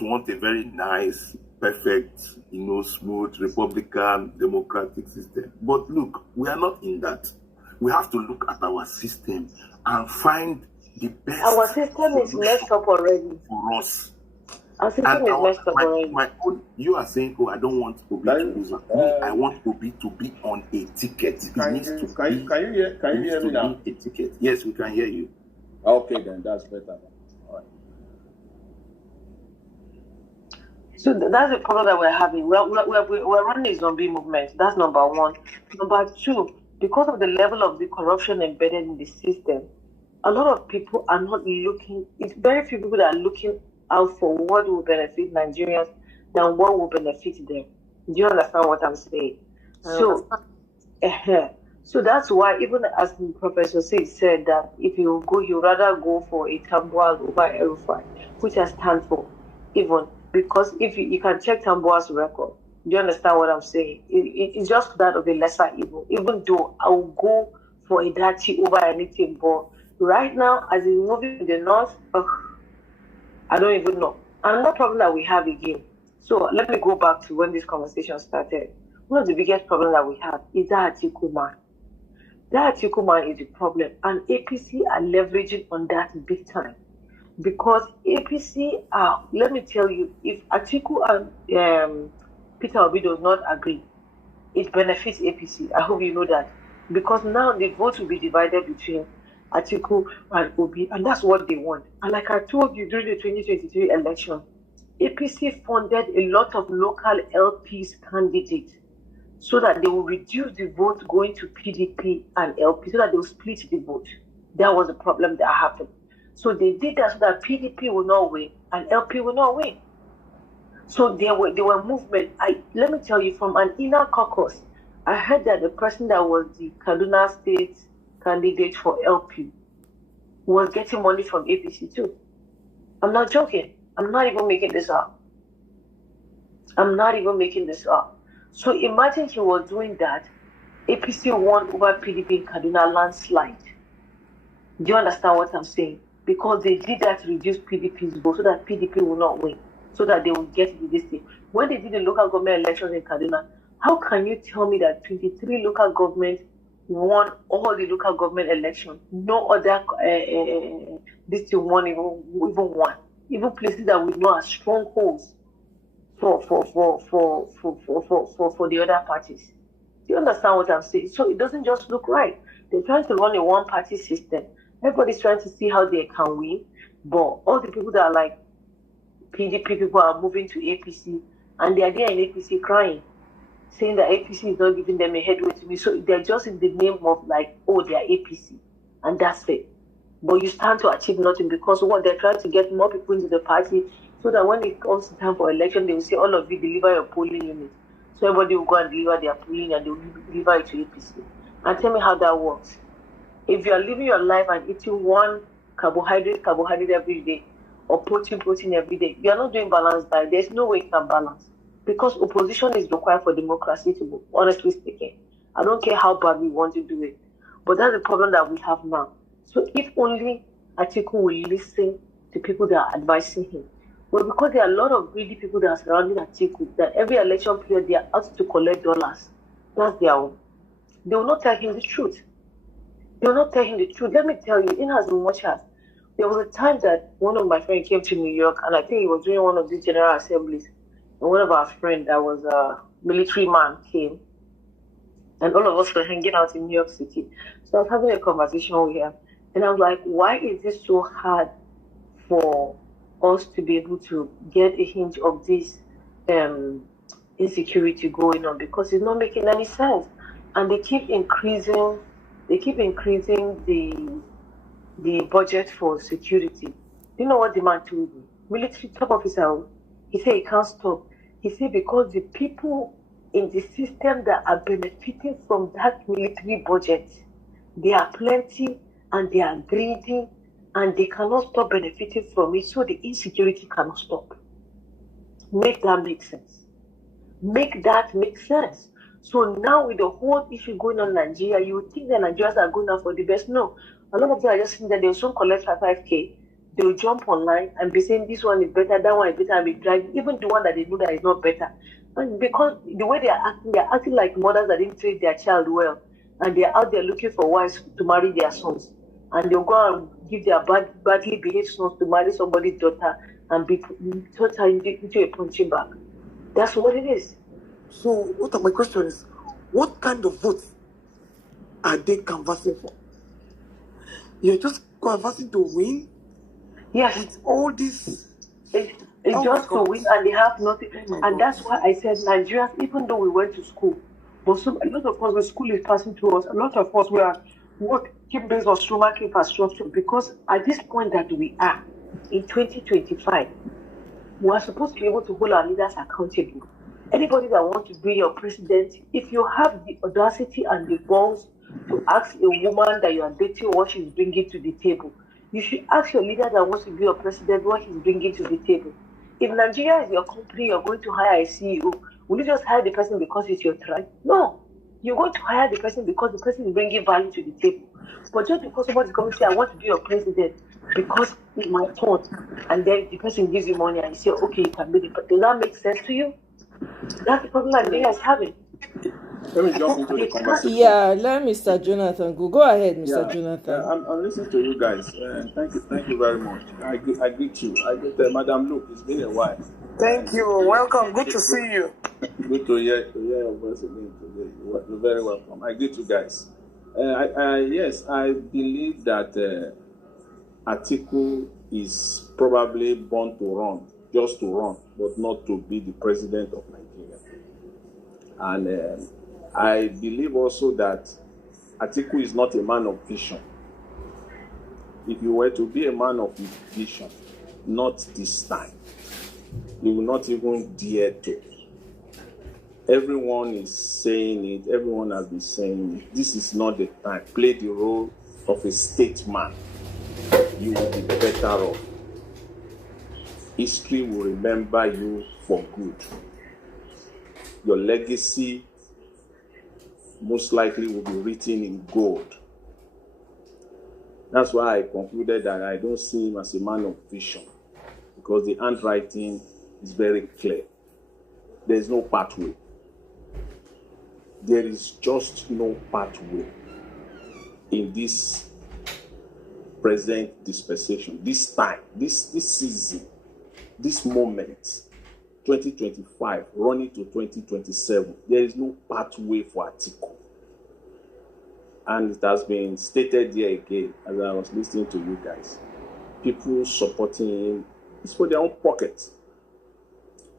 want a very nice, perfect, smooth Republican democratic system. But look, we are not in that. We have to look at our system and find the best. Our system is messed up already. For us. Our system is messed up already. You are saying, I don't want Obi to lose. I want Obi to be on a ticket. Can you hear me now? A ticket. Yes, we can hear you. Okay, then that's better. All right. So that's the problem that we're having. We're running a zombie movement. That's number one. Number two, because of the level of the corruption embedded in the system, a lot of people are not looking. It's very few people that are looking out for what will benefit Nigerians than what will benefit them. Do you understand what I'm saying? So that's why, even as Professor Sid said that if you go, you rather go for a Tambuwal over Erufai, which I stand for, even because if you can check Tambuwal's record. Do you understand what I'm saying? It's just that of a lesser evil. Even though I will go for a dirty over anything, but right now, as it's moving to the north, I don't even know. Another problem that we have again. So let me go back to when this conversation started. One of the biggest problems that we have is that Atiku man. That Atiku man is the problem, and APC are leveraging on that big time. Because APC are, let me tell you, if Atiku and Peter Obi does not agree, it benefits APC. I hope you know that. Because now the vote will be divided between Atiku and Obi, and that's what they want. And like I told you during the 2023 election, APC funded a lot of local LPs candidates so that they will reduce the vote going to PDP and LP, so that they will split the vote. That was the problem that happened. So they did that so that PDP will not win and LP will not win. So there were movement. Let me tell you, from an inner caucus, I heard that the person that was the Kaduna State candidate for LP was getting money from APC too. I'm not joking. I'm not even making this up. So imagine he was doing that. APC won over PDP in Kaduna landslide. Do you understand what I'm saying? Because they did that to reduce PDP's vote so that PDP will not win, so that they will get this thing. When they did the local government elections in Kaduna, how can you tell me that 23 local governments won all the local government elections? No other this thing won even one. Even places that we know are strongholds for the other parties. Do you understand what I'm saying? So it doesn't just look right. They're trying to run a one-party system. Everybody's trying to see how they can win, but all the people that are like PDP people are moving to APC, and they are there in APC crying, saying that APC is not giving them a headway to me. So they're just in the name of like, oh, they are APC, and that's it. But you stand to achieve nothing, because what they're trying to get more people into the party so that when it comes to time for election, they will say, all of you deliver your polling unit. So everybody will go and deliver their polling and they will deliver it to APC. And tell me how that works. If you are living your life and eating one carbohydrate every day, or protein every day, you are not doing balanced diet. There's no way you can balance. Because opposition is required for democracy to move, honestly speaking. I don't care how bad we want to do it. But that's the problem that we have now. So if only Atiku will listen to people that are advising him. Well, because there are a lot of greedy people that are surrounding Atiku, that every election period they are out to collect dollars. That's their own. They will not tell him the truth. They will not tell him the truth. Let me tell you, in as much as there was a time that one of my friends came to New York, and I think he was doing one of these general assemblies. And one of our friends that was a military man came, and all of us were hanging out in New York City. So I was having a conversation with him, and I was like, why is this so hard for us to be able to get a hint of this insecurity going on? Because it's not making any sense. And they keep increasing the budget for security. Do you know what the man told me? Military top officer, he said he can't stop. He said because the people in the system that are benefiting from that military budget, they are plenty and they are greedy and they cannot stop benefiting from it, so the insecurity cannot stop. Make that make sense. Make that make sense. So now with the whole issue going on in Nigeria, you would think that Nigerians are going out for the best. No. A lot of them are just saying that they'll soon collect 5K. They'll jump online and be saying this one is better, that one is better, and be dragging even the one that they know that is not better. And because the way they're acting like mothers that didn't treat their child well. And they're out there looking for wives to marry their sons. And they'll go and give their badly behaved sons to marry somebody's daughter and be taught into a punching bag. That's what it is. So, what my question is, what kind of votes are they canvassing for? You're just canvassing to win? Yes. With all this. It's just to win, and they have nothing. And that's why I said Nigerians, even though we went to school, but a lot of us, the school is passing to us, a lot of us, we are working based on stomach infrastructure, because at this point that we are, in 2025, we are supposed to be able to hold our leaders accountable. Anybody that wants to be your president, if you have the audacity and the balls to ask a woman that you are dating what she's bringing to the table, you should ask your leader that wants to be your president what he's bringing to the table. If Nigeria is your company, you're going to hire a CEO, will you just hire the person because it's your tribe? No. You're going to hire the person because the person is bringing value to the table. But just because somebody's going to say, I want to be your president because it's my turn, and then the person gives you money and you say, okay, you can be the president. Does that make sense to you? That's the problem Nigeria is having. Let me jump into the conversation. Yeah, let Mr. Jonathan go. Go ahead, Mr. Jonathan. I'm listening to you guys. Thank you very much. I greet you. I greet Madam Luke. It's been a while. Thank you. Welcome. Good to see you. Good to hear your voice again today. You're very welcome. I greet you guys. Yes, I believe that Atiku is probably born to run, just to run, but not to be the president of Nigeria. And I believe also that Atiku is not a man of vision. If you were to be a man of vision, not this time, you will not even dare to. Everyone is saying it, everyone has been saying it. This is not the time. Play the role of a statesman. You will be better off. History will remember you for good. Your legacy most likely will be written in gold. That's why I concluded that I don't see him as a man of vision, because the handwriting is very clear. There is no pathway. There is just no pathway in this present dispensation, this time, this season, this moment, 2025, running to 2027. There is no pathway for Atiku. And it has been stated here again, as I was listening to you guys. People supporting him is for their own pockets.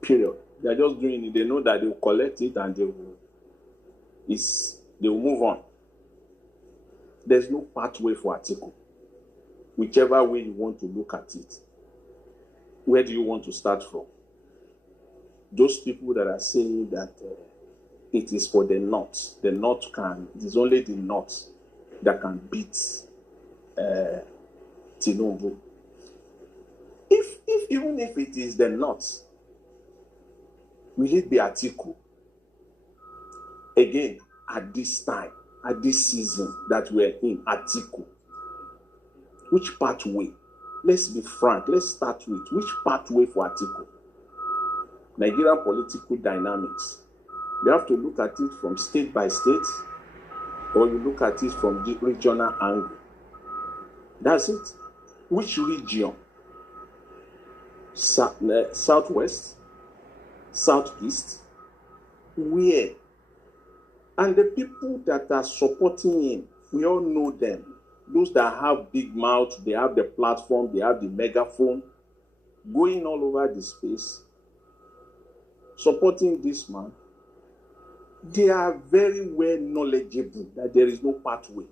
Period. They are just doing it. They know that they will collect it and they will move on. There's no pathway for Atiku. Whichever way you want to look at it. Where do you want to start from? Those people that are saying that it is for the North. The North it is only the North that can beat Tinubu. Even if it is the North, will it be Atiku? Again, at this time, at this season that we're in, Atiku. Which pathway? Let's be frank. Let's start with which pathway for Atiku? Nigerian political dynamics. You have to look at it from state by state, or you look at it from the regional angle. That's it. Which region? Southwest? Southeast? Where? And the people that are supporting him, we all know them. Those that have big mouth, they have the platform, they have the megaphone, going all over the space, supporting this man. They are very well knowledgeable that there is no pathway.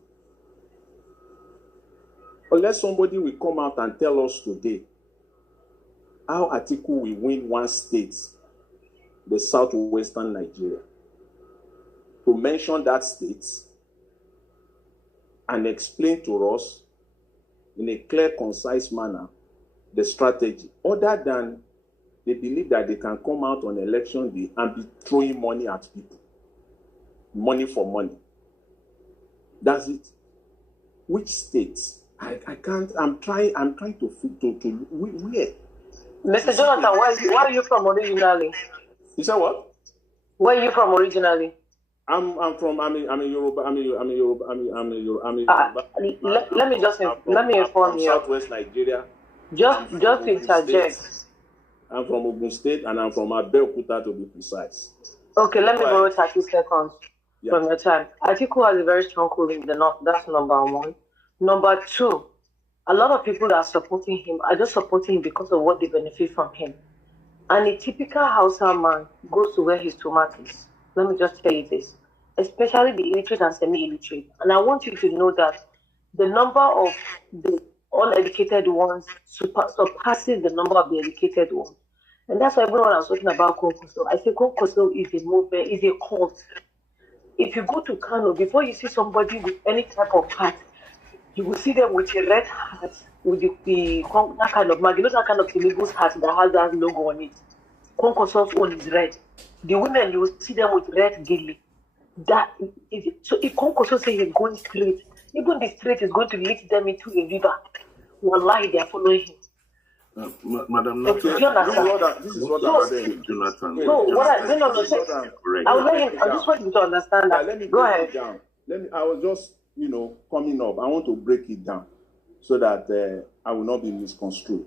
Unless somebody will come out and tell us today how Atiku will win one state, the southwestern Nigeria, to mention that state and explain to us in a clear, concise manner the strategy, other than they believe that they can come out on election day and be throwing money at people. Money for money. That's it. Which states? I can't. I'm trying to where. Mr. Jonathan, where are you from originally? You said what? Where are you from originally? I'm Yoruba. Let me inform you. Southwest Nigeria. Just to interject. I'm from Ogun State and I'm from Abeokuta, to be precise. Okay, let me borrow 30 seconds from your time. Atiku has a very strong hold in the North. That's number one. Number two, a lot of people that are supporting him are just supporting him because of what they benefit from him. And a typical Hausa man goes to where his tomatoes. Let me just tell you this, especially the illiterate and semi-illiterate. And I want you to know that the number of the uneducated ones surpasses the number of the educated ones. And that's why everyone I was talking about Konkoso, I say Konkoso is a movement, is a cult. If you go to Kano, before you see somebody with any type of hat, you will see them with a red hat, with that kind of mag, that kind of Tinubu's hat that has that logo on it. Konkoso's own is red. The women, you will see them with red gilly. So if Konkoso says he's going straight, even the straight is going to lead them into a river. Wallahi, they are following him. Madam, this is what I'm saying, Jonathan. I just want you to understand that. Let me go break ahead. it down. I was just, coming up. I want to break it down so that I will not be misconstrued.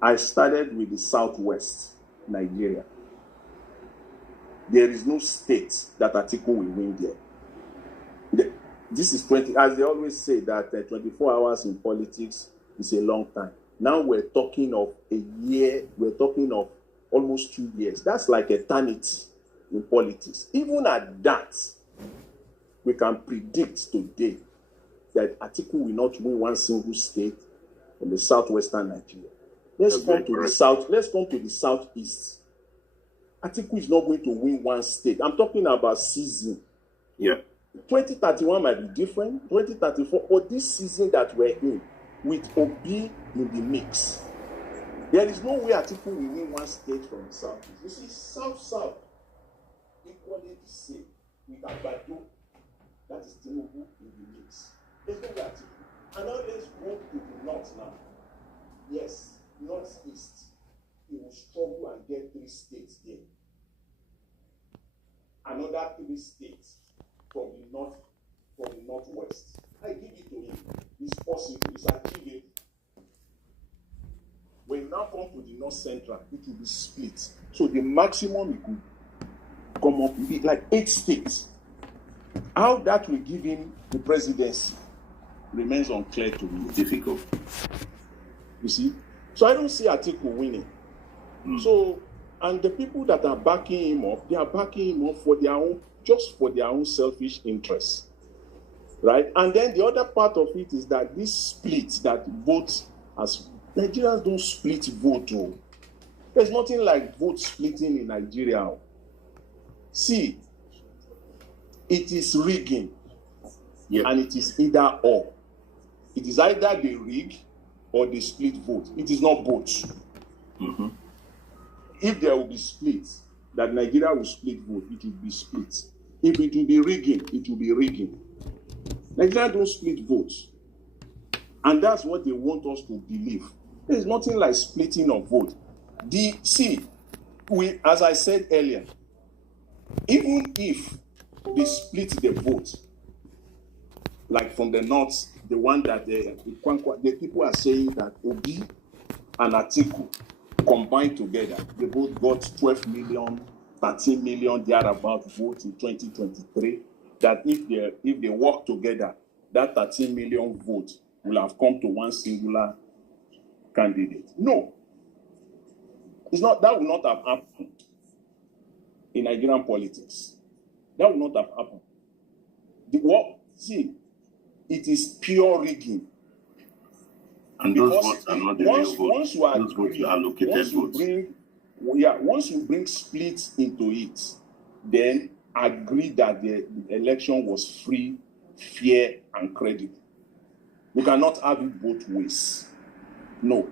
I started with the Southwest Nigeria. There is no state that Atiku will win there. This is 20, as they always say, that 24 hours in politics is a long time. Now we're talking of a year, we're talking of almost 2 years. That's like eternity in politics. Even at that, we can predict today that Atiku will not win one single state in the southwestern Nigeria. Let's come to the south. Let's come to the southeast. Atiku is not going to win one state. I'm talking about season. Yeah. 2031 might be different. 2034, or this season that we're in, with Obi in the mix, there is no way Atiku will win one state from the southeast. You see, south equally the same with Agbado. That is Tinubu in the mix. There's no way Atiku. And now let's go to the north now. Yes, northeast. He will struggle and get 3 states there. Another 3 states from the northwest. I give it to him. It's possible. It's achievable. When you now come to the north central, it will be split. So the maximum it could come up will be like 8 states. How that will give him the presidency remains unclear to me. Difficult. You see? So I don't see Atiku winning. So, and the people that are backing him up, they are backing him up for their own, just for their own selfish interests. Right? And then the other part of it is that this split that votes, as Nigerians don't split vote. There's nothing like vote splitting in Nigeria. See, It is rigging, and it is either or. It is either they rig or they split vote. It is not both. Mm-hmm. If there will be split, that Nigeria will split vote, it will be split. If it will be rigging, it will be rigging. Nigeria don't split votes. And that's what they want us to believe. There is nothing like splitting of vote. As I said earlier, even if they split the vote, like from the north, the one that the people are saying that Obi and Atiku combined together, they both got 12 million, 13 million thereabout votes in 2023. That if they work together, that 13 million votes will have come to one singular candidate. No, it's not. That will not have happened in Nigerian politics. That will not have happened. It is pure rigging. And those votes are not the real votes. Those votes are allocated votes. Once you bring splits into it, then agree that the election was free, fair, and credible. You cannot have it both ways. No.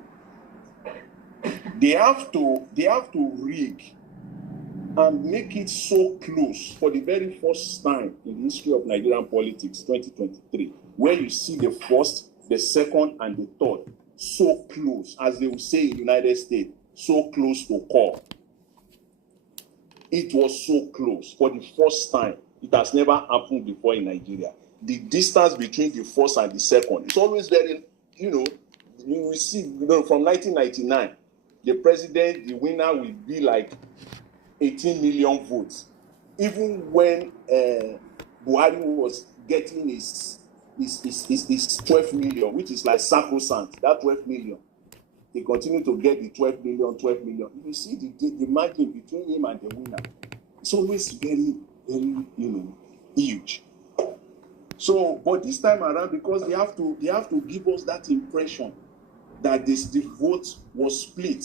They have to rig and make it so close for the very first time in the history of Nigerian politics, 2023, where you see the first, the second, and the third so close, as they will say in the United States, so close to core. It was so close for the first time. It has never happened before in Nigeria. The distance between the first and the second, it's always very, you will see, from 1999, the president, the winner will be like 18 million votes. Even when Buhari was getting his 12 million, which is like sacrosanct, that 12 million, they continue to get the 12 million. You see the margin between him and the winner. It's always very, very, huge. So, but this time around, because they have to give us that impression that the vote was split.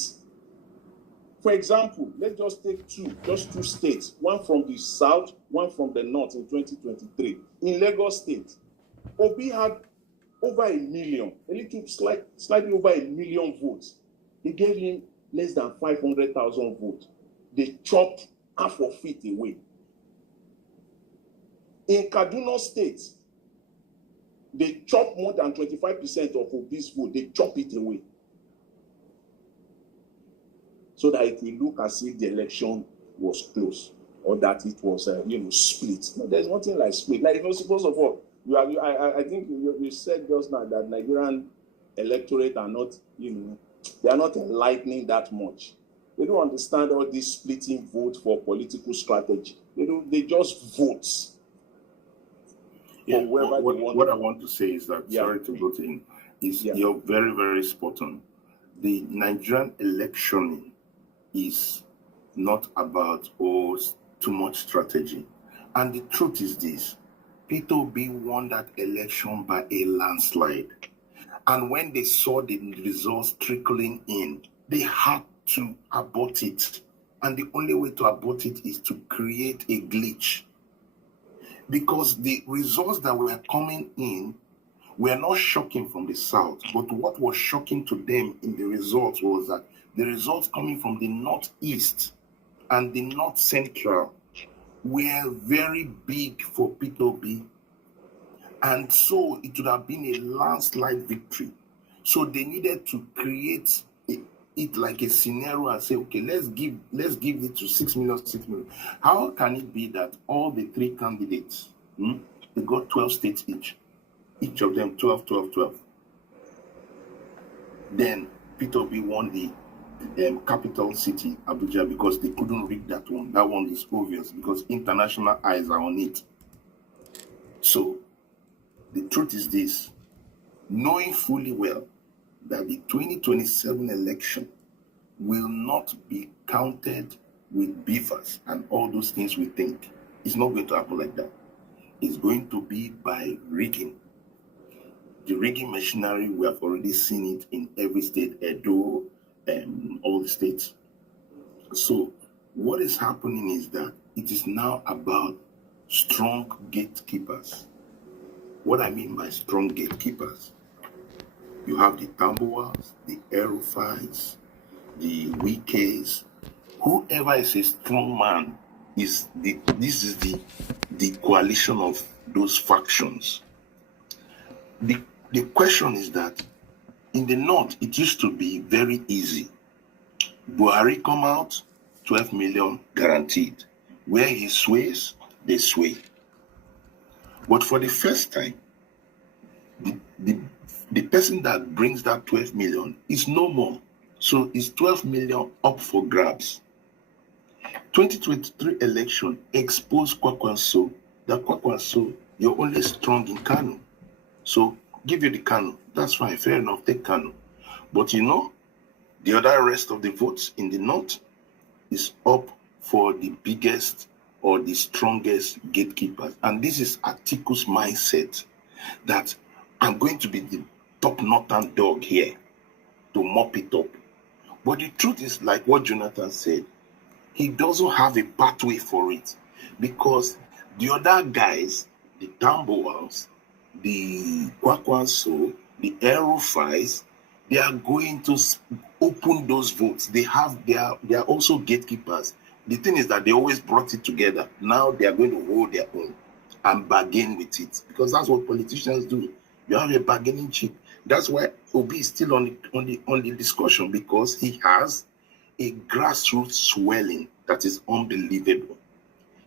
For example, let's just take two states, one from the south, one from the north in 2023. In Lagos State, Obi had over 1 million, slightly over 1 million votes. They gave him less than 500,000 votes. They chopped half of it away. In Kaduna State, they chopped more than 25% of Obi's vote. They chop it away, so that it will look as if the election was close or that it was, split. No, there's nothing like split. Like, first of all, I think you said just now that Nigerian electorate are not, they are not enlightening that much. They don't understand all this splitting vote for political strategy. They just vote. Yeah, what I want to say is that, sorry to go in, you're very, very spot on. The Nigerian election is not about too much strategy. And the truth is this: Peter Obi won that election by a landslide. And when they saw the results trickling in, they had to abort it. And the only way to abort it is to create a glitch. Because the results that were coming in were not shocking from the south, but what was shocking to them in the results was that the results coming from the northeast and the north central were very big for Peter Obi, and so it would have been a landslide victory. So they needed to create it like a scenario and say, okay, let's give it to 6 million. How can it be that all the three candidates, they got 12 states each of them 12. Then Peter Obi won the capital city, Abuja, because they couldn't rig that one. That one is obvious because international eyes are on it. So the truth is this: knowing fully well that the 2027 election will not be counted with beavers and all those things we think, it's not going to happen like that. It's going to be by rigging. The rigging machinery, we have already seen it in every state, Edo, all the states. So what is happening is that it is now about strong gatekeepers. What I mean by strong gatekeepers, you have the Tambuwals, the Erufais, the Wikes. Whoever is a strong man this is the coalition of those factions. The question is that in the north, it used to be very easy. Buhari come out, 12 million guaranteed. Where he sways, they sway. But for the first time, the person that brings that 12 million is no more. So it's 12 million up for grabs. 2023 election exposed Kwakwanso. That Kwakwanso, you're only strong in Kano. So give you the Kano. That's fine, fair enough, take Kano. But you know, the other rest of the votes in the north is up for the biggest or the strongest gatekeepers. And this is Atiku's mindset that I'm going to be the top northern dog here to mop it up. But the truth is, like what Jonathan said, he doesn't have a pathway for it because the other guys, the Tambuwals, the Kwakwanso, the Erufais, they are going to open those votes. They are also gatekeepers. The thing is that they always brought it together. Now they are going to hold their own and bargain with it because that's what politicians do. You have a bargaining chip. That's why Obi is still on the discussion because he has a grassroots swelling that is unbelievable.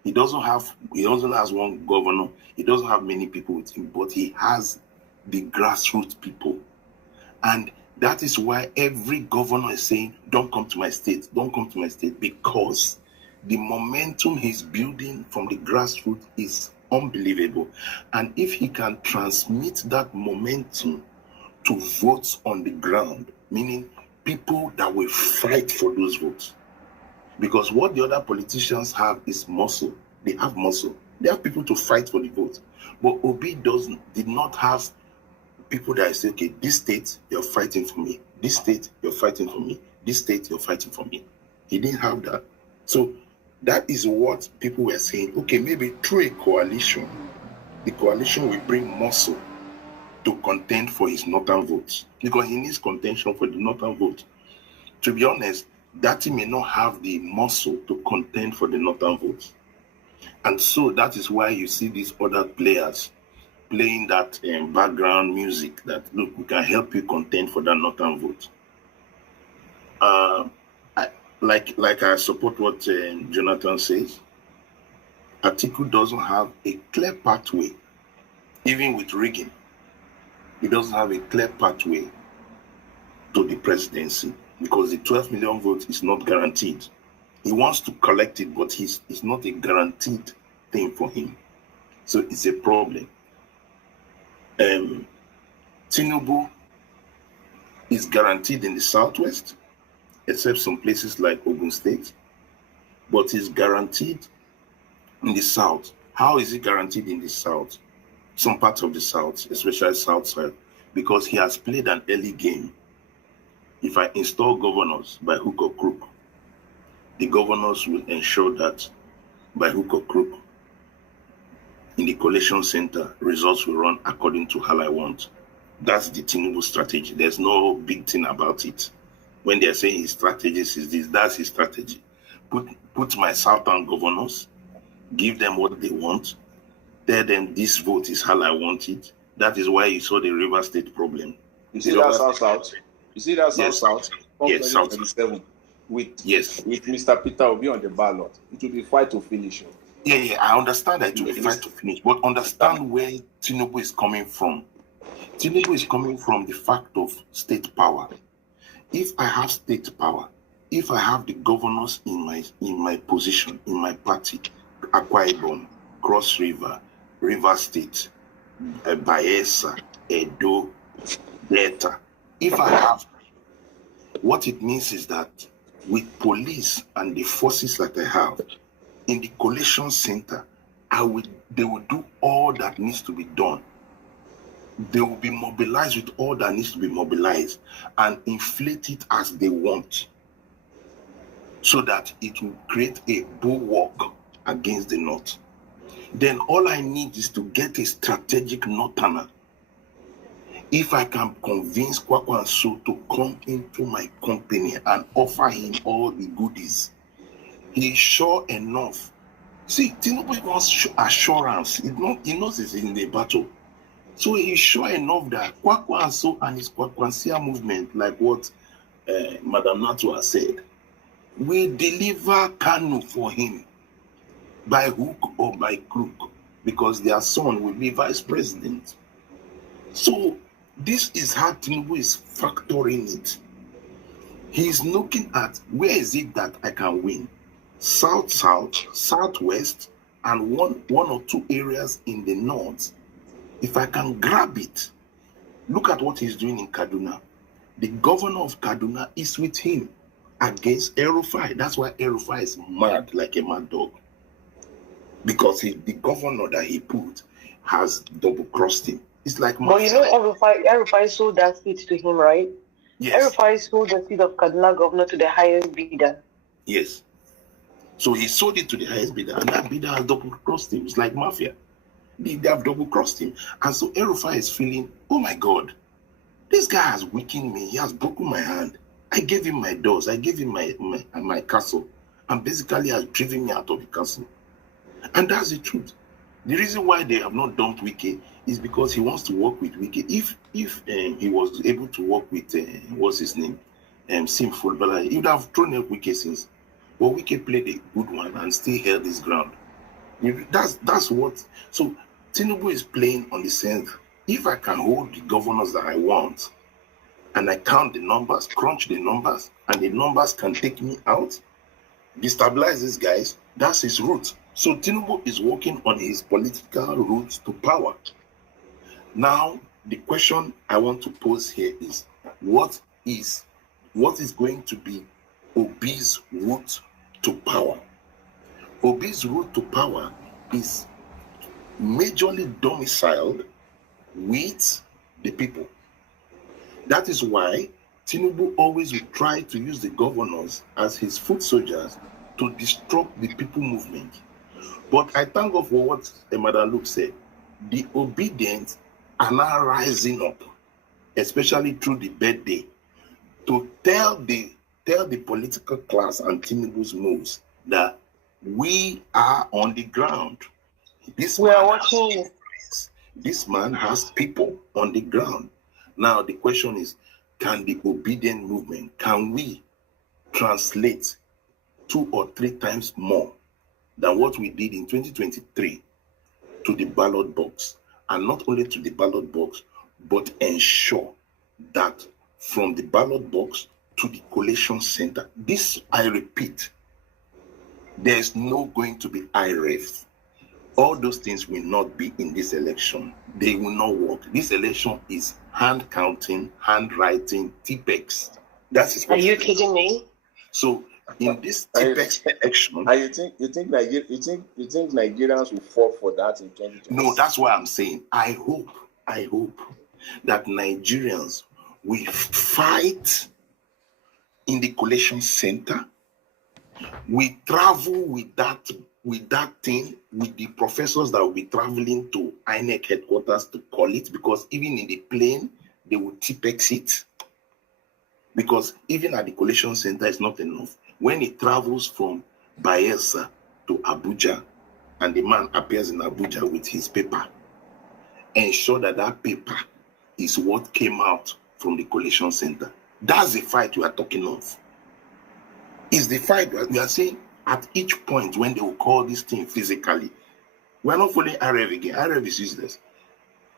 He doesn't have one governor. He doesn't have many people with him, but he has the grassroots people. And that is why every governor is saying, don't come to my state, don't come to my state, because the momentum he's building from the grassroots is unbelievable. And if he can transmit that momentum to votes on the ground, meaning people that will fight for those votes. Because what the other politicians have is muscle. They have muscle. They have people to fight for the vote. But Obi did not have people that say, okay, this state, you're fighting for me. This state, you're fighting for me. This state, you're fighting for me. He didn't have that. So that is what people were saying. Okay, maybe through a coalition, the coalition will bring muscle to contend for his northern votes. Because he needs contention for the northern vote. To be honest, that he may not have the muscle to contend for the northern votes. And so that is why you see these other players playing that background music that, look, we can help you contend for that northern vote. Like I support what Jonathan says. Atiku doesn't have a clear pathway, even with rigging. He doesn't have a clear pathway to the presidency because the 12 million votes is not guaranteed. He wants to collect it, but it's not a guaranteed thing for him. So it's a problem. Tinubu is guaranteed in the southwest, except some places like Ogun State, but is guaranteed in the south. How is he guaranteed in the south? Some parts of the south, especially south side, because he has played an early game. If I install governors by hook or crook, the governors will ensure that by hook or crook, in the collation center, results will run according to how I want. That's the Tinubu strategy. There's no big thing about it. When they're saying his strategy is this, that's his strategy. Put my southern governors, give them what they want, tell them this vote is how I want it. That is why you saw the River State problem. You see that South? You see that South? Yes, South. With Mr. Peter Obi on the ballot. It will be fight to finish. Yeah, I understand that it will be fight to finish, but understand where Tinubu is coming from. Tinubu is coming from the fact of state power. If I have state power, if I have the governors in my position, in my party, Akwa Ibom, Cross River, River State, Bayelsa, Edo, Delta, if I have, what it means is that with police and the forces that I have in the collation center, they will do all that needs to be done. They will be mobilized with all that needs to be mobilized and inflate it as they want so that it will create a bulwark against the North. then all I need is to get a strategic northerner. If I can convince Kwakwanso to come into my company and offer him all the goodies, he's sure enough. See, Tinubu wants assurance. He knows it's in the battle. So he's sure enough that Kwakwanso and his Kwakwansia movement, like what Madam Natu has said, will deliver Kanu for him by hook or by crook, because their son will be vice president. So this is how Tinubu is factoring it. He's looking at where is it that I can win? South, southwest, and one or two areas in the north. If I can grab it, look at what he's doing in Kaduna. The governor of Kaduna is with him against El-Rufai. That's why El-Rufai is mad like a mad dog. Because the governor that he put has double-crossed him. It's like... But you know El-Rufai sold that seat to him, right? Yes. El-Rufai sold the seat of Kaduna governor to the highest bidder. Yes. So he sold it to the highest bidder, and that bidder has double-crossed him. It's like mafia. They have double-crossed him. And so El-Rufai is feeling, oh my God, this guy has weakened me. He has broken my hand. I gave him my doors. I gave him my castle. And basically has driven me out of the castle. And that's the truth. The reason why they have not dumped Wike is because he wants to work with Wike. If he was able to work with, what's his name? Simful, but he would have thrown out Wike since. But Wike played a good one and still held his ground. That's what... So Tinubu is playing on the sense, if I can hold the governors that I want, and I count the numbers, crunch the numbers, and the numbers can take me out, destabilize these guys, that's his route. So Tinubu is working on his political route to power. Now, the question I want to pose here is, what is going to be Obi's route to power? Obi's route to power is majorly domiciled with the people. That is why Tinubu always will try to use the governors as his foot soldiers to disrupt the people movement. But I thank God for what Madam Luke said. The obedient are now rising up, especially through the birthday, to tell the political class and Tinubu's moves that we are on the ground. This man has people on the ground. Now the question is, can the obedient movement, can we translate 2 or 3 times more than what we did in 2023 to the ballot box? And not only to the ballot box, but ensure that from the ballot box to the collation center, this, I repeat, there's no going to be IREF. All those things will not be in this election. They will not work. This election is hand counting, handwriting, TPEX. That is what. Are you kidding me? So in this TPEX election, you think Nigerians will fall for that in 2020? No, that's why I'm saying I hope that Nigerians will fight in the collation center. We travel with that thing, with the professors that will be traveling to INEC headquarters to call it, because even in the plane, they will TPEX it. Because even at the collation center, it's not enough. When it travels from Bayelsa to Abuja, and the man appears in Abuja with his paper, ensure that that paper is what came out from the collation center. That's the fight we are talking of. It's the fight we are saying at each point when they will call this thing physically. We are not following RF again. RF is useless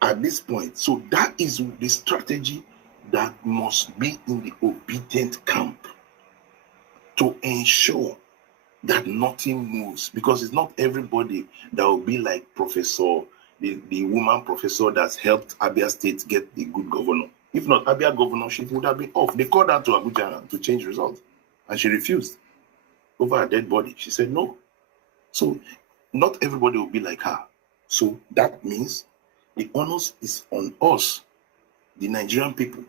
at this point. So that is the strategy that must be in the obedient camp to ensure that nothing moves, because it's not everybody that will be like Professor, the woman professor that's helped Abia State get the good governor. If not, Abia governorship would have been off. They called her to Abuja to change results, and she refused over a dead body. She said no. So not everybody will be like her. So that means the onus is on us, the Nigerian people,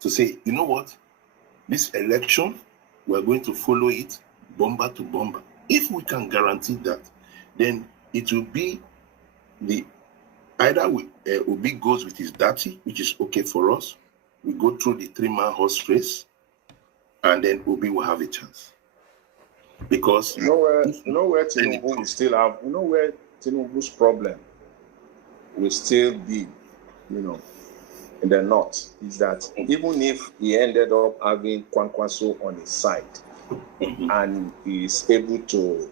to say, you know what, this election, we're going to follow it bomber to bomber. If we can guarantee that, then it will be either Obi goes with his daddy, which is okay for us. We go through the 3-man horse race, and then Obi will have a chance. Because you know where Tinubu will still have, where Tinubu's problem will still be, in the north, is that even if he ended up having Kwankwaso on his side, and he is able to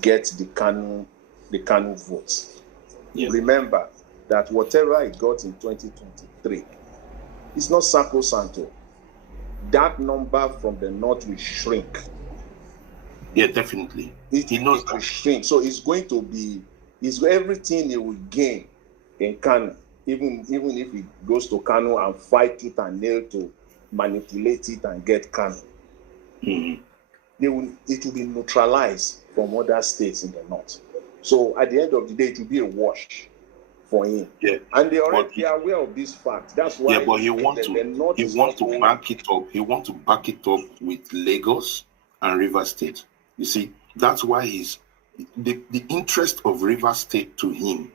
get the Kanu votes, remember that whatever he got in 2023 is not sacrosanto. That number from the north will shrink. Yeah, definitely. It will shrink. So it's going to be, everything he will gain in Kanu, even if he goes to Kanu and fight tooth and nail to manipulate it and get Kanu. It will be neutralized from other states in the north. So at the end of the day, it will be a wash for him. Yeah. And they already are aware of this fact. That's why. Yeah, but he wants to back it up. He wants to back it up with Lagos and River State. You see, that's why the interest of River State to him,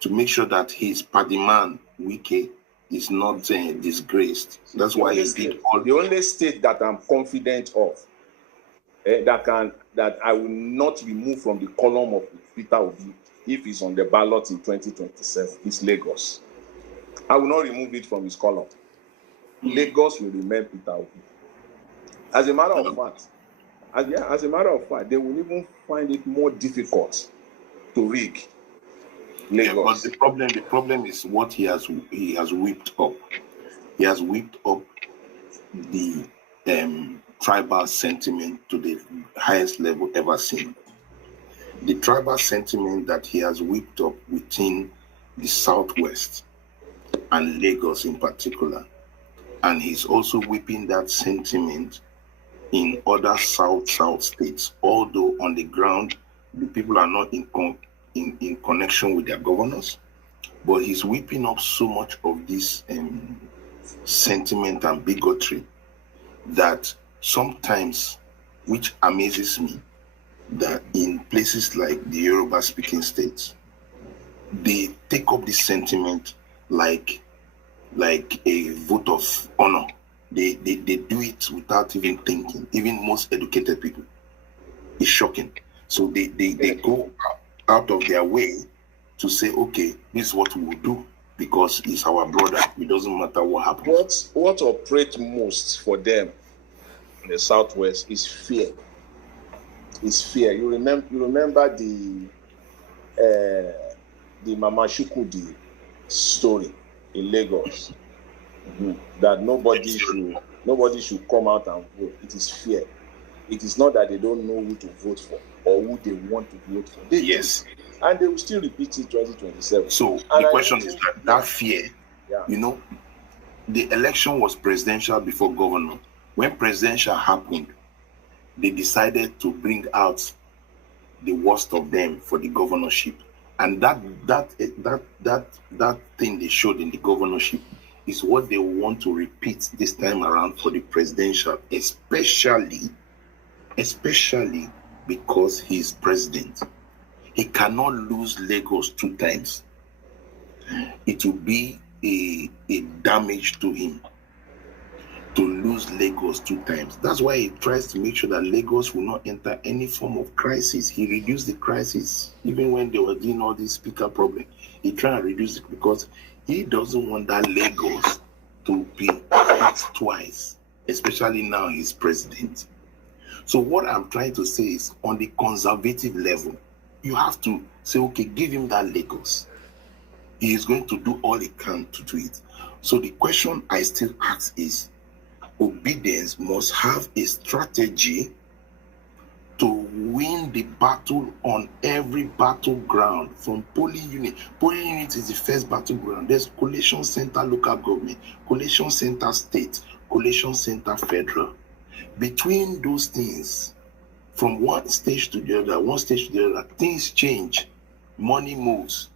to make sure that his paddy man, Wike, is not disgraced. That's why he did all. The only state that I'm confident of, that I will not remove from the column of Peter Obi if he's on the ballot in 2027 is Lagos. I will not remove it from his column. Lagos will remain Peter Obi. As a matter of fact, they will even find it more difficult to rig Lagos. Yeah, but the problem is what he has whipped up. He has whipped up the tribal sentiment to the highest level ever seen. The tribal sentiment that he has whipped up within the Southwest and Lagos in particular. And he's also whipping that sentiment in other South states, although on the ground, the people are not in connection with their governors. But he's whipping up so much of this sentiment and bigotry that sometimes, which amazes me, that in places like the Yoruba-speaking states, they take up this sentiment like a vote of honor. They do it without even thinking. Even most educated people, it's shocking. So they go out of their way to say, okay, this is what we will do because he's our brother. It doesn't matter what happens. What operates most for them in the Southwest is fear. It's fear. You remember the Mama Shukudi story in Lagos, that nobody should come out and vote. It is fear. It is not that they don't know who to vote for or who they want to vote for. Yes. And they will still repeat it 2027. So the question is that fear, the election was presidential before governor. When presidential happened, they decided to bring out the worst of them for the governorship. And that thing they showed in the governorship is what they want to repeat this time around for the presidential, especially because he's president. He cannot lose Lagos 2 times. It will be a damage to him to lose Lagos 2 times. That's why he tries to make sure that Lagos will not enter any form of crisis. He reduced the crisis even when they were doing all this speaker problem. He tried to reduce it because he doesn't want that Lagos to be hit twice, especially now he's president. So what I'm trying to say is, on the conservative level, you have to say, okay, give him that Lagos. He is going to do all he can to do it. So the question I still ask is, obedience must have a strategy to win the battle on every battleground from polling unit. Polling unit is the first battleground. There's collation center local government, collation center state, collation center federal. Between those things, from one stage to the other, things change, money moves.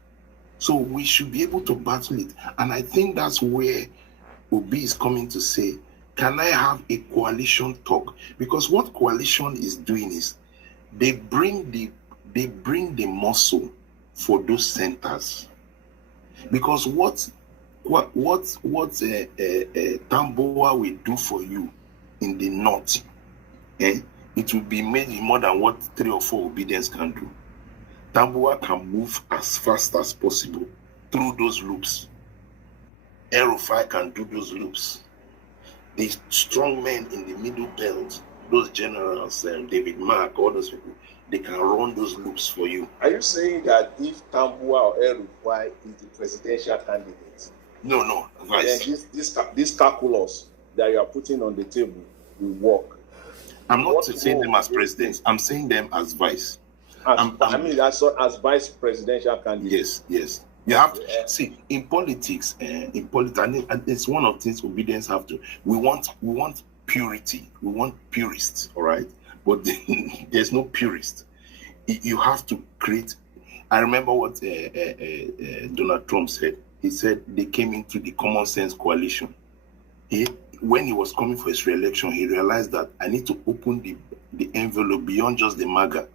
So we should be able to battle it. And I think that's where Obi is coming to say, can I have a coalition talk? Because what coalition is doing is they bring the muscle for those centers. Because what Tamboa will do for you in the north, it will be maybe more than what 3 or 4 obedience can do. Tamboa can move as fast as possible through those loops. Erufai can do those loops. The strong men in the middle belt, those generals, David Mark, all those people, they can run those loops for you. Are you saying that if Tamboa or Erufai is the presidential candidate, no, vice, then this calculus that you are putting on the table will work? I'm not saying them as presidents. I'm saying them as vice. As vice presidential candidate. Yes. You have to see in politics. And it's one of the things obedience have to. We want purity. We want purists. All right, but there's no purist. You have to create. I remember what Donald Trump said. He said they came into the common sense coalition. When he was coming for his re-election, he realized that I need to open the envelope beyond just the MAGA.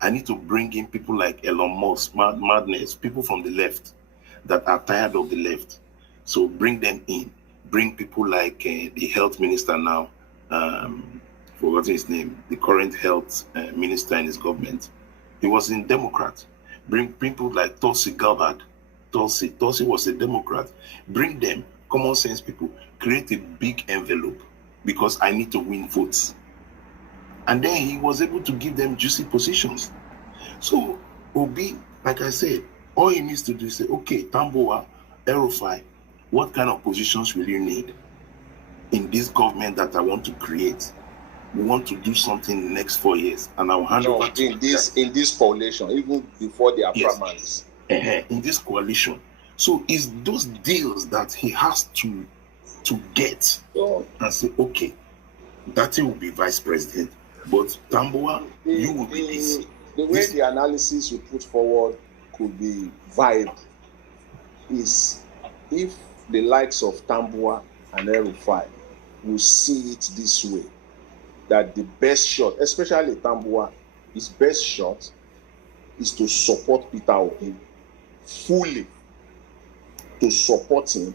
I need to bring in people like Elon Musk, madness, people from the left that are tired of the left. So bring them in. Bring people like the health minister now, forgotten his name, the current health minister in his government. He was in Democrat. Bring people like Tulsi Gabbard. Tulsi was a Democrat. Bring them, common sense people. Create a big envelope because I need to win votes. And then he was able to give them juicy positions. So Obi, like I said, all he needs to do is say, okay, Tamboa, Erufai, what kind of positions will you need in this government that I want to create? We want to do something in the next 4 years, and I'll hand over to in this coalition, even before their primaries. In this coalition. So it's those deals that he has to get and say, okay, that will be vice president. But Tamboa, you will be this. The way the analysis you put forward could be vibe is if the likes of Tamboa and Erufai will see it this way, that the best shot, especially Tamboa, his best shot is to support Peter Obi fully, to support him,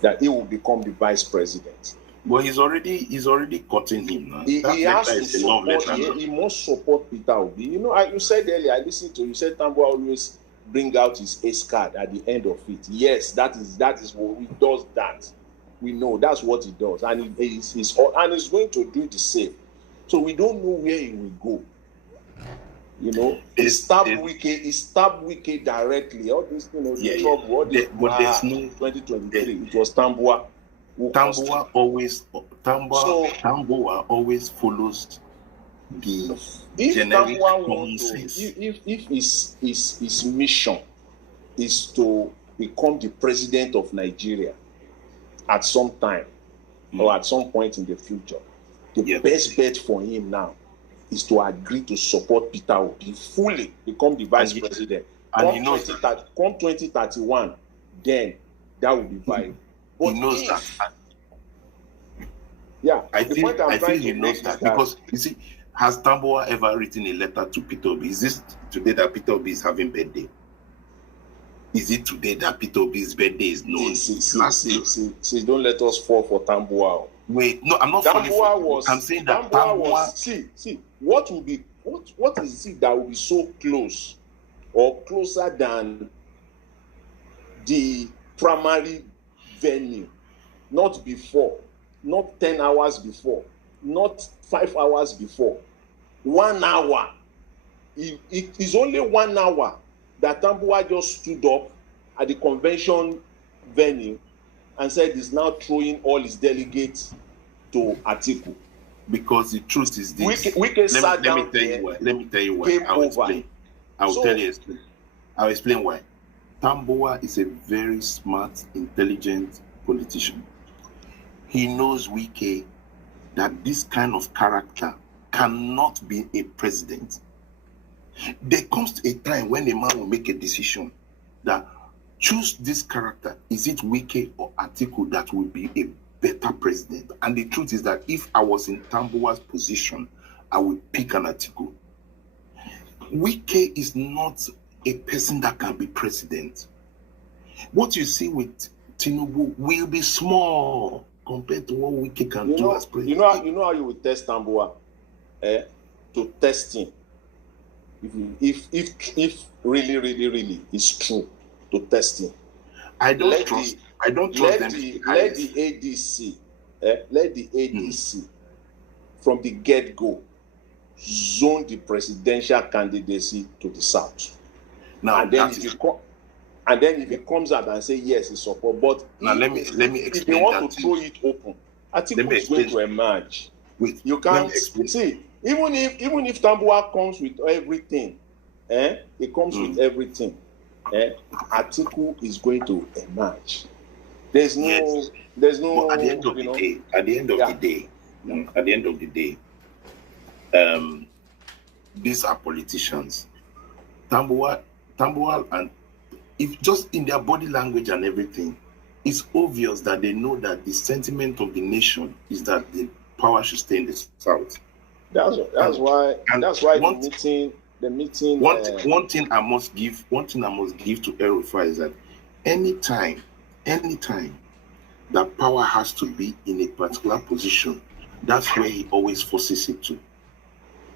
that he will become the vice president. But he's already cutting him now. He has to support. He must support Peter Obi. You know, you said earlier, I listened to you. Said Tamboa always bring out his ace card at the end of it. Yes, that is what he does. That we know that's what he does, and he's going to do the same. So we don't know where he will go. You know, he stabbed Wike directly. All this, the trouble. All this, but there's no 2023. It was Tamboa. Tamboa always follows the generic common sense. If his mission is to become the president of Nigeria at some time or at some point in the future, the best bet for him now is to agree to support Peter Obi fully, become the vice president. And come 2031, then that will be viable. But he knows that. Yeah, I think he knows that because you see, has Tamboa ever written a letter to Peter Obi? Is this today that Peter Obi is having birthday? Is it today that Peter Obi's birthday is known? See, don't let us fall for Tamboa. Wait, no, I'm not falling for. I'm saying that Tamboa. See, what is it that will be so close or closer than the primary venue? Not before, not 10 hours before, not 5 hours before. 1 hour. It is only 1 hour that Tamboa just stood up at the convention venue and said he's now throwing all his delegates to Atiku. Because the truth is this. Let me tell you why. I'll explain why. Tamboa is a very smart, intelligent politician. He knows Wike that this kind of character cannot be a president. There comes a time when a man will make a decision that choose this character. Is it Wike or Atiku that will be a better president? And the truth is that if I was in Tamboa's position, I would pick an Atiku. Wike is not a person that can be president. What you see with Tinubu will be small compared to what Wike can do as president. You know how you will test Tambuwa? To test him. If really it's true, to test him. I don't trust them. Let the ADC, from the get-go zone the presidential candidacy to the south. Now, and then if it comes out and say yes, it's support. But now let me explain. If they want to throw it open, I think it's going to emerge. You can't see, even if Tambuwa comes with everything, it comes with everything. Atiku is going to emerge. There's no. But at the end of the day, these are politicians. Tambuwa, and if just in their body language and everything, it's obvious that they know that the sentiment of the nation is that the power should stay in the south. That's why the meeting. One thing I must give to El-Rufai is that anytime that power has to be in a particular position, that's where he always forces it to.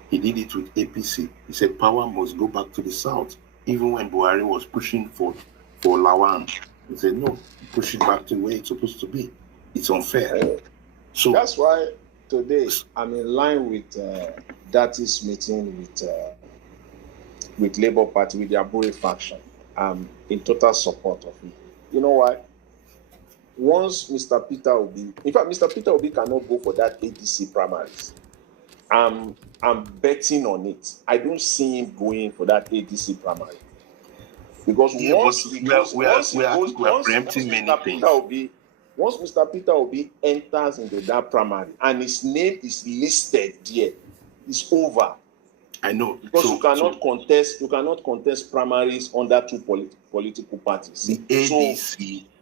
He did it with APC. He said power must go back to the south. Even when Buhari was pushing for Lawan, he said no, push it back to where it's supposed to be. It's unfair. So that's why today I'm in line with Dati's meeting with Labour Party, with the Abure faction. I'm in total support of it. You know why? Once Mr. Peter Obi, in fact, Mr. Peter Obi cannot go for that ADC primaries. I'm betting on it. I don't see him going for that ADC primary. Because once Mr. Peter Obi enters into that primary and his name is listed there, it's over. I know. Because you cannot contest primaries under two political parties. The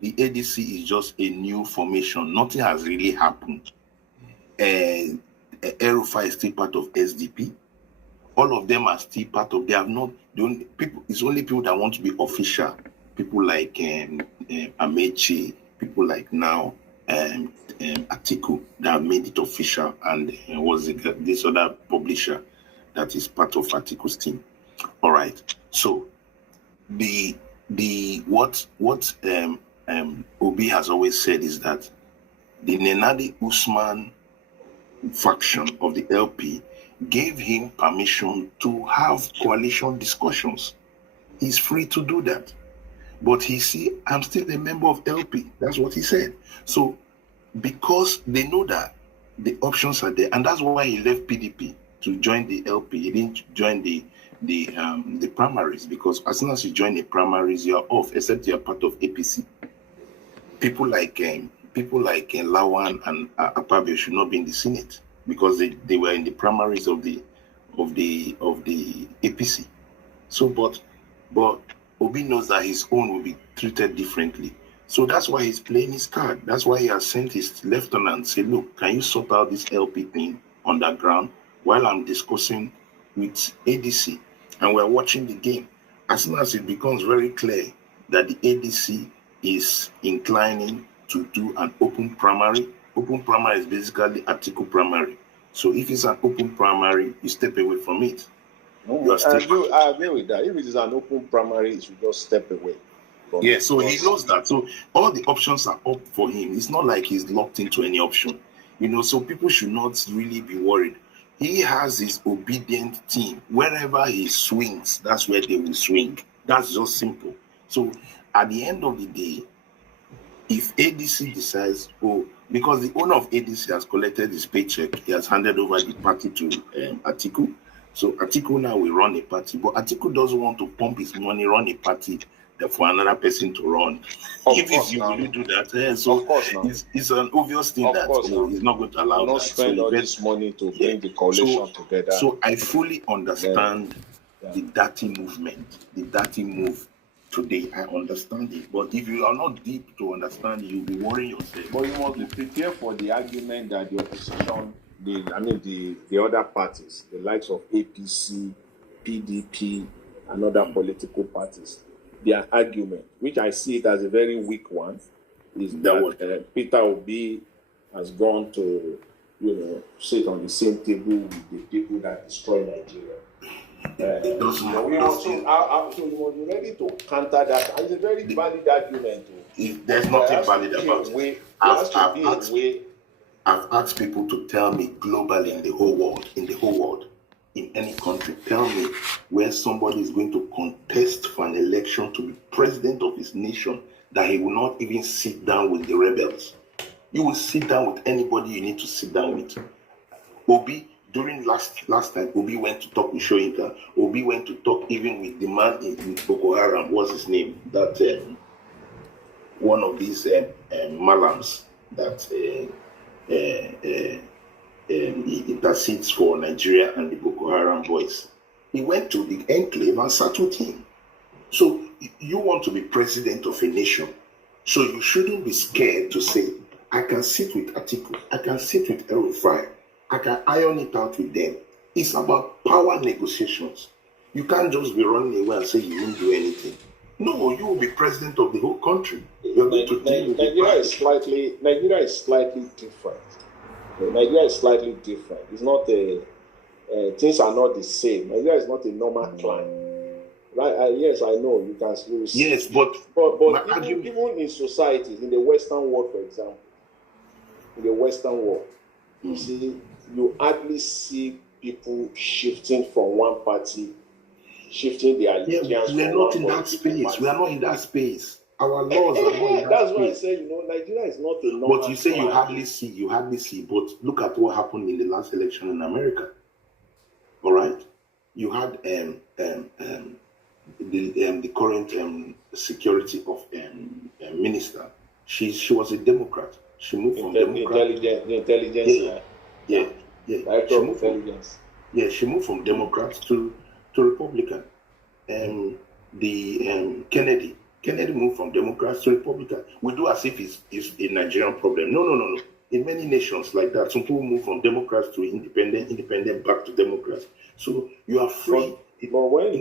ADC is just a new formation. Nothing has really happened. El-Rufai is still part of SDP. All of them are still part of. They have not. It's only people that want to be official. People like Amechi. People like now Atiku that have made it official, and this other publisher that is part of Atiku's team. All right. So what Obi has always said is that the Nenadi Usman faction of the LP gave him permission to have coalition discussions. He's free to do that. But I'm still a member of LP. That's what he said. So because they know that the options are there, and that's why he left PDP to join the LP. He didn't join the primaries, because as soon as you join the primaries, you're off, except you're part of APC. People like Lawan and Akpabio should not be in the Senate because they were in the primaries of the APC. So, but Obi knows that his own will be treated differently. So that's why he's playing his card. That's why he has sent his lieutenant and say, look, can you sort out this LP thing on the ground while I'm discussing with ADC and we're watching the game. As soon as it becomes very clear that the ADC is inclining to do an open primary is basically Atiku primary. So if it's an open primary, you step away from it. I agree with that. If it is an open primary, you should just step away. Yeah, so he knows that. So all the options are up for him. It's not like he's locked into any option. So people should not really be worried. He has his obedient team. Wherever he swings, that's where they will swing. That's just simple. So at the end of the day, if ADC decides, because the owner of ADC has collected his paycheck, he has handed over the party to Atiku. So Atiku now will run a party, but Atiku doesn't want to pump his money, run a party for another person to run. If you really do that, so it's an obvious thing that he's not going to allow that. Spend all this money to bring the coalition together. So I fully understand the dirty movement, the dirty move today. I understand it. But if you are not deep to understand it, you'll be worrying yourself. But you must be prepared for the argument that the opposition, the other parties, the likes of APC, PDP, and other political parties. Their argument, which I see it as a very weak one, is that Peter Obi has gone to, sit on the same table with the people that destroy Nigeria. So you were ready to counter that. And it's a very valid argument. There's nothing valid about it. I've asked people to tell me globally in the whole world, in any country, tell me where somebody is going to contest for an election to be president of his nation, that he will not even sit down with the rebels. You will sit down with anybody you need to sit down with. Obi, during last time, Obi went to talk with Shoyinka. Obi went to talk even with the man with Boko Haram. What's his name? That one of these malams that he intercedes for Nigeria and the Boko Haram boys. He went to the enclave and sat with him. So you want to be president of a nation. So you shouldn't be scared to say, I can sit with Atiku, I can sit with El-Rufai, I can iron it out with them. It's about power negotiations. You can't just be running away and say you won't do anything. No, you will be president of the whole country. You're going to Nigeria is slightly different. Nigeria is slightly different. It's not things are not the same. Nigeria is not a normal climb. Right? Yes, I know you can. Yes, but even in societies, in the Western world, for example, you see, you hardly see people shifting from one party, shifting their allegiance. We are not in that space. Party. We are not in that space. Our laws are not in that That's space. why I say, Nigeria is not a normal. But you say you hardly see. But look at what happened in the last election in America. All right, you had the current security of minister. She was a Democrat. She moved from Democrat. The intelligence. Yeah. She moved from Democrat to Republican. Kennedy moved from Democrats to Republican. We do as if it's a Nigerian problem. No. In many nations like that, some people move from Democrats to independent back to Democrats. So you are free. But when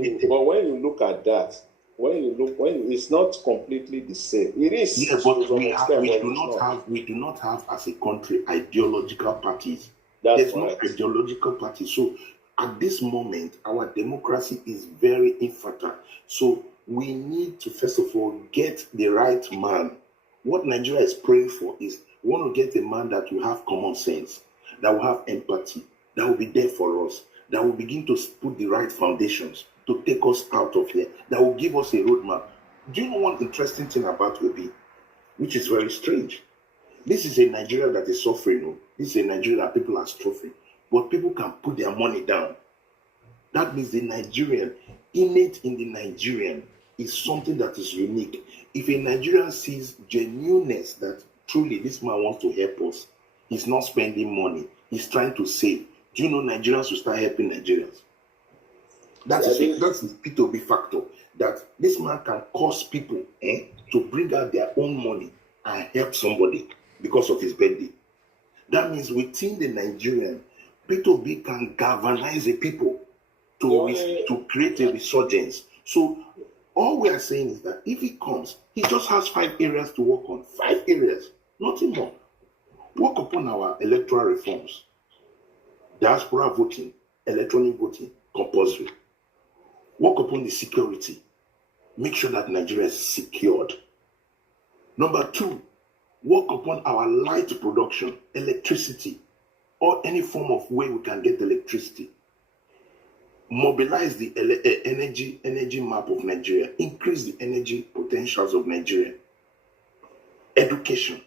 you look at that, it's not completely the same. It is. Yeah, but we do not have as a country ideological parties. There's no ideological party. So at this moment, our democracy is very infertile. So we need to first of all get the right man. What Nigeria is praying for is we want to get a man that will have common sense, that will have empathy, that will be there for us, that will begin to put the right foundations to take us out of here, that will give us a roadmap. Do you know one interesting thing about Obi, which is very strange? This is a Nigeria that is suffering. No? This is a Nigeria that people are suffering. But people can put their money down. That means the Nigerian, innate in the Nigerian, is something that is unique. If a Nigerian sees genuineness that truly this man wants to help us, he's not spending money, he's trying to save. Do you know Nigerians will start helping Nigerians? That's the P2B factor. That this man can cause people to bring out their own money and help somebody because of his birthday. That means within the Nigerian, P2B can galvanize the people to create a resurgence. So all we are saying is that if he comes, he just has 5 areas to work on. 5 areas, nothing more. Work upon our electoral reforms. Diaspora voting, electronic voting, compulsory. Work upon the security. Make sure that Nigeria is secured. Number 2, work upon our light production, electricity, or any form of way we can get electricity. Mobilize the energy map of Nigeria. Increase the energy potentials of Nigeria. Education.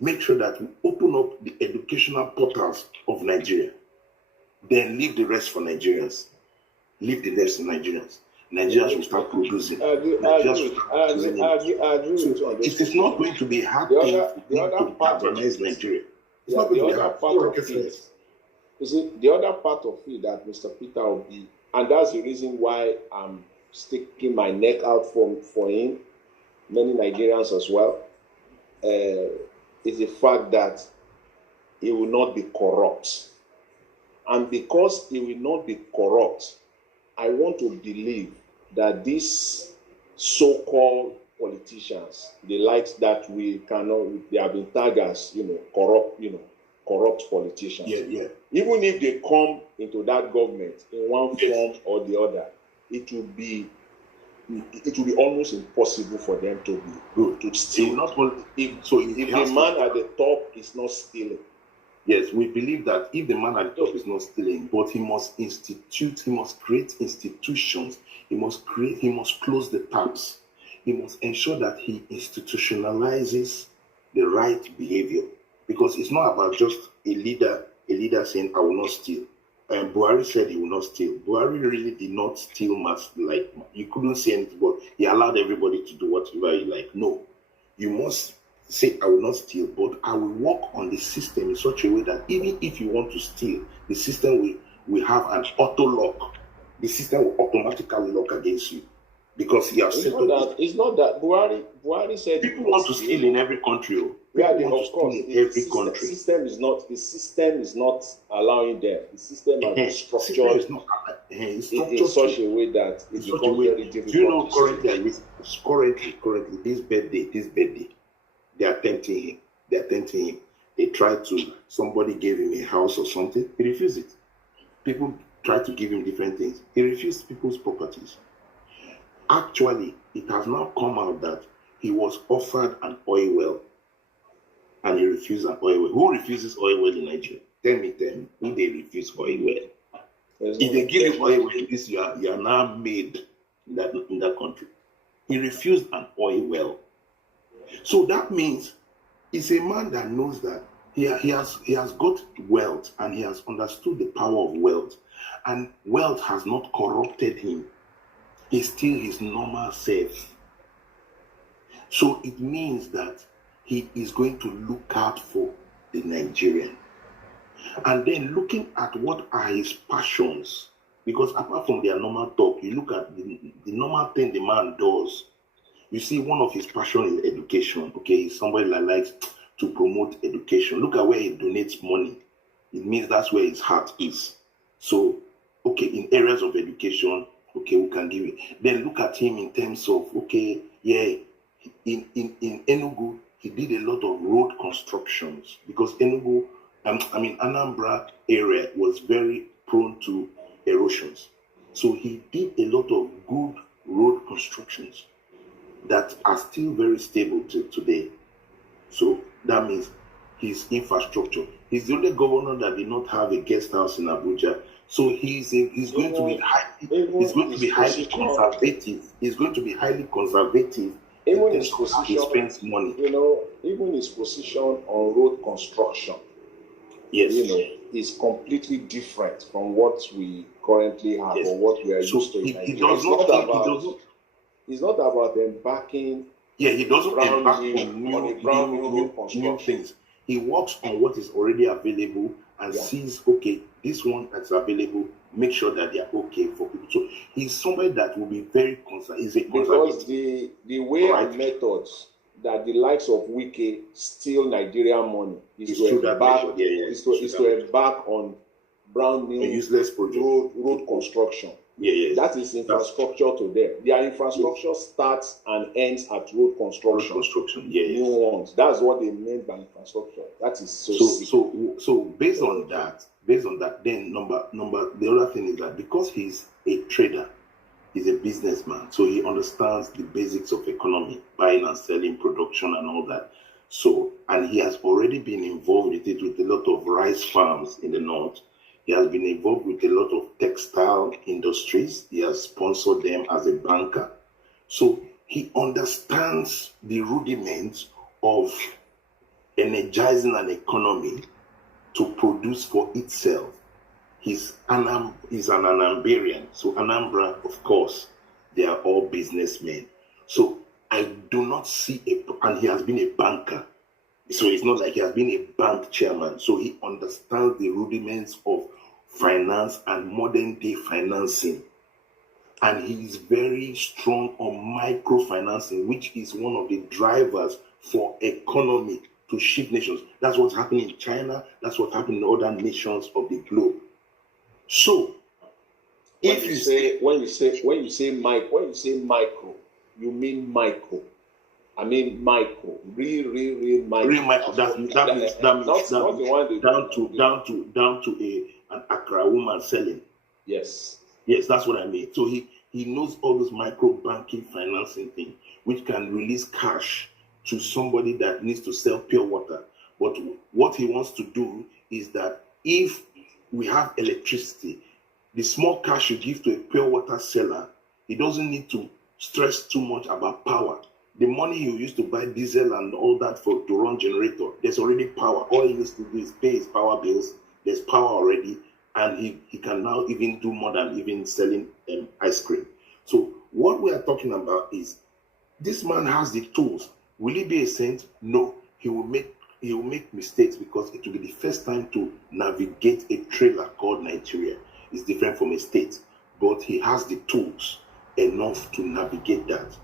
Make sure that we open up the educational portals of Nigeria. Then leave the rest for Nigerians. Leave the rest to Nigerians. Nigerians will start producing. It is not going to be a hard thing to patronize Nigeria. It's not going to be a hard thing. You see, the other part of it that Mr. Peter Obi, and that's the reason why I'm sticking my neck out for him, many Nigerians as well, is the fact that he will not be corrupt. And because he will not be corrupt, I want to believe that these so-called politicians, the likes that they have been tagged as, corrupt politicians. Yeah. Even if they come into that government in one form or the other, it will be almost impossible for them to steal. If the man at the top is not stealing. Yes, we believe that if the man at the top is not stealing, but he must create institutions, he must close the taps, he must ensure that he institutionalizes the right behavior. Because it's not about just a leader saying, I will not steal. And Buhari said he will not steal. Buhari really did not steal much. Like, you couldn't say anything, but he allowed everybody to do whatever he like. No, you must say, I will not steal, but I will work on the system in such a way that even if you want to steal, the system will have an auto lock. The system will automatically lock against you. Because he has It's not that Buhari said people want to steal in every country. The system is not allowing them. The system has been structured in such a way that it becomes very difficult. Do you know currently this birthday, they are tempting him. They tried to, somebody gave him a house or something. He refused it. People tried to give him different things. He refused people's properties. Actually, it has now come out that he was offered an oil well and he refused an oil well. Who refuses oil well in Nigeria? Tell me, who they refuse oil well? If they give you oil well this year, you are now made in that country. He refused an oil well. So that means it's a man that knows that he has got wealth and he has understood the power of wealth. And wealth has not corrupted him. He's still his normal self. So it means that he is going to look out for the Nigerian. And then looking at what are his passions. Because apart from their normal talk, you look at the normal thing the man does. You see, one of his passions is education. Okay, he's somebody that likes to promote education. Look at where he donates money. It means that's where his heart is. So, okay, in areas of education, okay, we can give it. Then look at him in terms of, okay, yeah, in Enugu, he did a lot of road constructions because Enugu, Anambra area was very prone to erosions. So he did a lot of good road constructions that are still very stable today. So that means his infrastructure. He's the only governor that did not have a guest house in Abuja. So he's going to be highly conservative. He's going to be highly conservative. Even his position, he spends money. Even his position on road construction, yes, is completely different from what we currently have or what we are used to in Nigeria. It's not about embarking. Yeah, he doesn't embark on new things. He works on what is already available and sees, okay, this one that's available, make sure that they are okay for people. So he's somebody that will be very conservative. Because the way and methods that the likes of Wike steal Nigerian money is to embark on brand new useless project. road construction. That is infrastructure to them. Their infrastructure starts and ends at road construction. New ones. That's what they mean by infrastructure. That is so based on that, then the other thing is that because he's a trader, he's a businessman, so he understands the basics of economy, buying and selling, production and all that. So, and he has already been involved with it with a lot of rice farms in the north. He has been involved with a lot of textile industries. He has sponsored them as a banker. So he understands the rudiments of energizing an economy to produce for itself. He's an Anambarian. So Anambra, of course, they are all businessmen. So I do not see and he has been a banker. So it's not like he has been a bank chairman. So he understands the rudiments of finance and modern day financing. And he is very strong on microfinancing, which is one of the drivers for economy to shift nations. That's what's happening in China. That's what's happening in other nations of the globe. So When you say micro, you mean micro. I mean micro, real micro. Real micro. That means down to an Accra woman selling. Yes, that's what I mean. So he knows all those micro banking financing thing, which can release cash to somebody that needs to sell pure water. But what he wants to do is that if we have electricity, the small cash you give to a pure water seller, he doesn't need to stress too much about power. The money you used to buy diesel and all that to run generator, there's already power. All he needs to do is pay his power bills. There's power already, and he can now even do more than even selling ice cream. So what we are talking about is this man has the tools. Will he be a saint? No. He will make mistakes because it will be the first time to navigate a trailer called Nigeria. It's different from a state, but he has the tools enough to navigate that.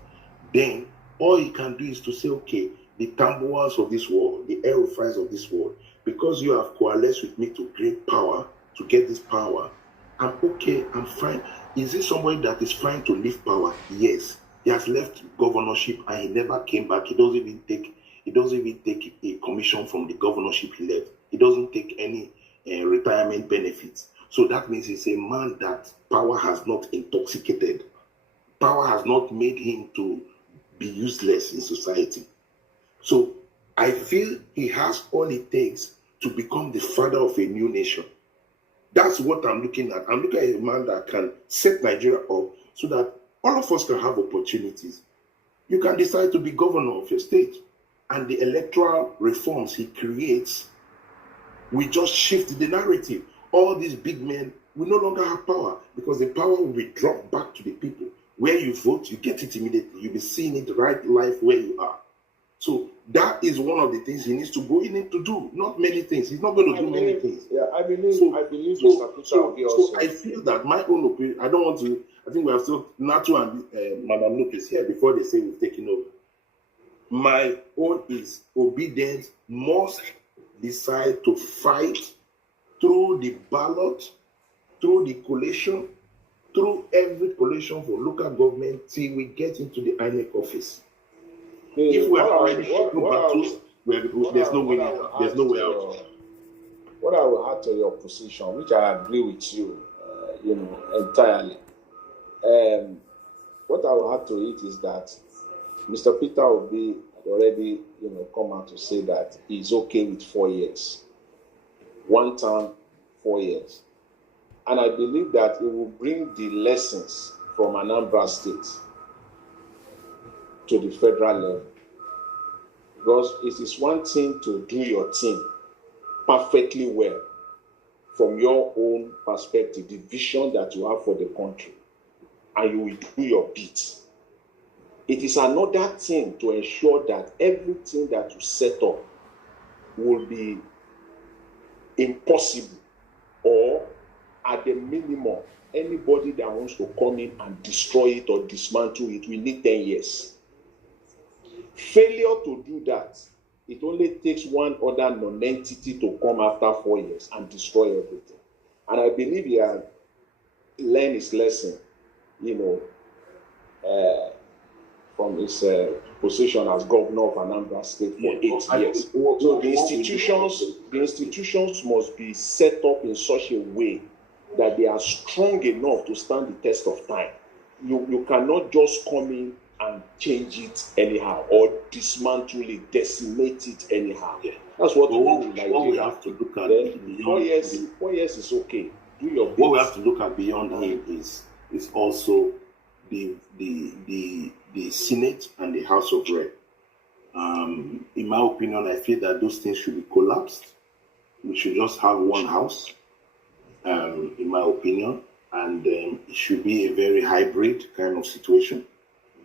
Then all he can do is to say, okay, the Tambuwals of this world, the El-Rufais of this world, because you have coalesced with me to create power, to get this power, I'm okay, I'm fine. Is this somebody that is trying to leave power? Yes. He has left governorship and he never came back. He doesn't even take a commission from the governorship he left. He doesn't take any retirement benefits. So that means he's a man that power has not intoxicated. Power has not made him to be useless in society. So I feel he has all it takes to become the father of a new nation. That's what I'm looking at. I'm looking at a man that can set Nigeria up so that all of us can have opportunities. You can decide to be governor of your state, and the electoral reforms he creates will just shift the narrative. All these big men will no longer have power because the power will be dropped back to the people. Where you vote, you get it immediately. You'll be seeing it right life where you are. So that is one of the things he needs to go in to do. Not many things. He's not going to do many things. Yeah, I believe Mr. Peter will be also. So I feel that my own opinion, I don't want to, I think we have still, Natu and Madam Luke is here before they say we've taken over. My own is obedience must decide to fight through the ballot, through the coalition, through every coalition for local government till we get into the INEC office. If we are already shooting battles, there's no way out. There's no way out. What I will add to your position, which I agree with you, entirely. What I will add to it is that Mr. Peter Obi had already, come out to say that he's okay with 4 years. One term, 4 years. And I believe that it will bring the lessons from Anambra State to the federal level. Because it is one thing to do your thing perfectly well from your own perspective, the vision that you have for the country, and you will do your bit. It is another thing to ensure that everything that you set up will be impossible, or at the minimum, anybody that wants to come in and destroy it or dismantle it will need 10 years. Failure to do that, it only takes one other non-entity to come after 4 years and destroy everything. And I believe he has learned his lesson, from his position as governor of Anambra State for 8 years. So the institutions must be set up in such a way that they are strong enough to stand the test of time. You cannot just come in and change it anyhow, or dismantle it, decimate it anyhow. Yeah. That's what we have to look at. 4 years is okay. Do your best. What we have to look at beyond him is also the Senate and the House of Rep. In my opinion, I feel that those things should be collapsed. We should just have one house, in my opinion, and it should be a very hybrid kind of situation,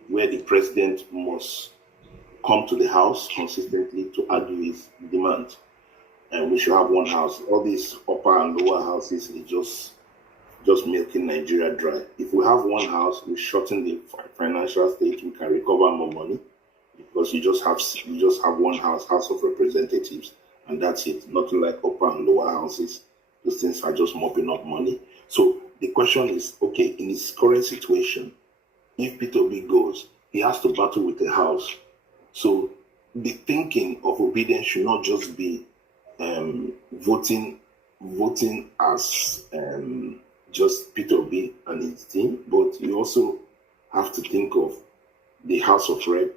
where the president must come to the house consistently to argue his demand. And we should have one house. All these upper and lower houses is just milking Nigeria dry. If we have one house, we shorten the financial state, we can recover more money, because you just have one house of representatives, and that's it. Nothing like upper and lower houses. Those things are just mopping up money. So the question is, okay, in his current situation, if Peter Obi goes, he has to battle with the House. So the thinking of obedience should not just be voting as just Peter Obi and his team, but you also have to think of the House of Rep,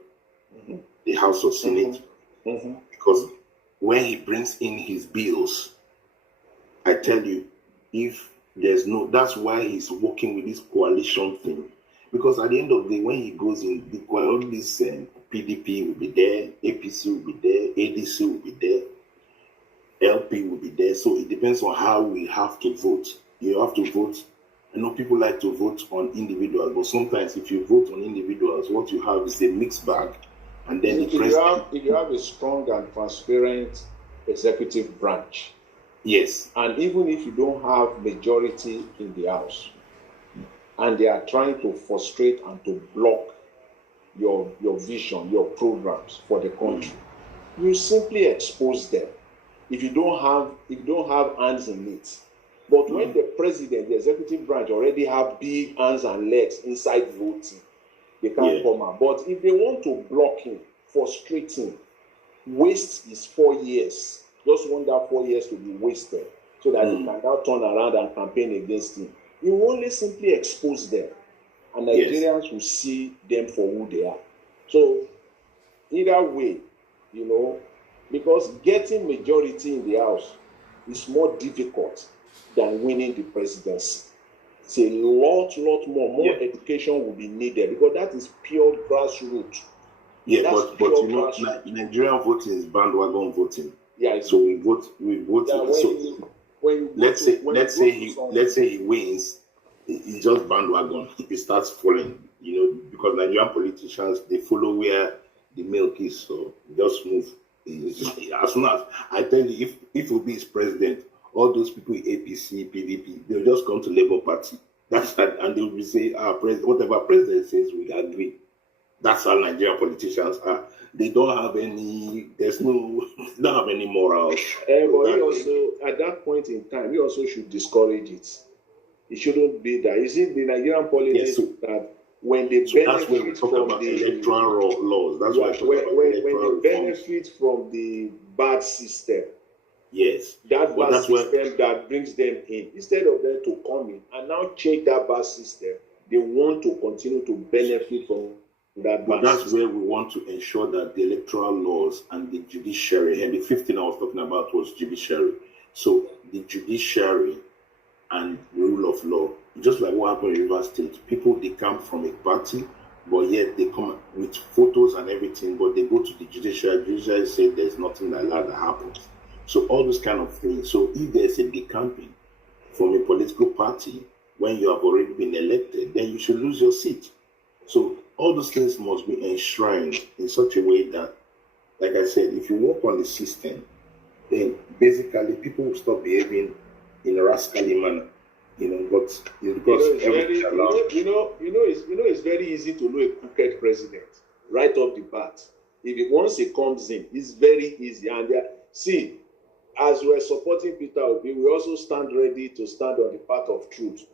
the House of Senate, because when he brings in his bills, I tell you, if there's no, that's why he's working with this coalition thing. Because at the end of the day, when he goes in, all this PDP will be there, APC will be there, ADC will be there, LP will be there. So it depends on how we have to vote. You have to vote. I know people like to vote on individuals, but sometimes if you vote on individuals, what you have is a mixed bag. And then if you have a strong and transparent executive branch, yes, and even if you don't have majority in the House, and they are trying to frustrate and to block your vision, your programs for the country, you simply expose them. If you don't have hands in it. But when the president, the executive branch already have big hands and legs inside voting, they can't come out. But if they want to block him, frustrate him, waste his 4 years. Just want that 4 years to be wasted so that they can now turn around and campaign against him. You only simply expose them, and Nigerians will see them for who they are. So either way, because getting majority in the House is more difficult than winning the presidency. It's a lot more education will be needed, because that is pure grassroots. Yeah, but Nigerian voting is bandwagon voting. Yeah, so we vote. Let's say he wins, it's just bandwagon. It starts falling, because Nigerian politicians, they follow where the milk is, so just move. As soon as I tell you, if Obi is president, all those people in APC, PDP, they'll just come to Labour Party. And they will say, whatever president says, we agree. That's how Nigerian politicians are. They don't have any. They don't have any morals. But he also, at that point in time, he also should discourage it. It shouldn't be that. You see, the Nigerian politics that when they benefit from the electoral laws, that's when they benefit from the bad system. Yes, that bad system that brings them in, instead of them to come in and now change that bad system, they want to continue to benefit from that bad that's system. where we want to ensure that the electoral laws and the judiciary, and the fifth thing I was talking about was judiciary. So the judiciary and rule of law, just like what happened in River State, people, they come from a party, but yet they come with photos and everything, but they go to the judiciary say there's nothing like that happens. So all those kind of things. So if there's a decamping from a political party when you have already been elected, then you should lose your seat. So all those things must be enshrined in such a way that, like I said, if you work on the system, then basically people will stop behaving in a rascally manner. But it's because it's very easy to know a crooked president right off the bat. Once he comes in, it's very easy. And see, as we're supporting Peter Obi, we also stand ready to stand on the path of truth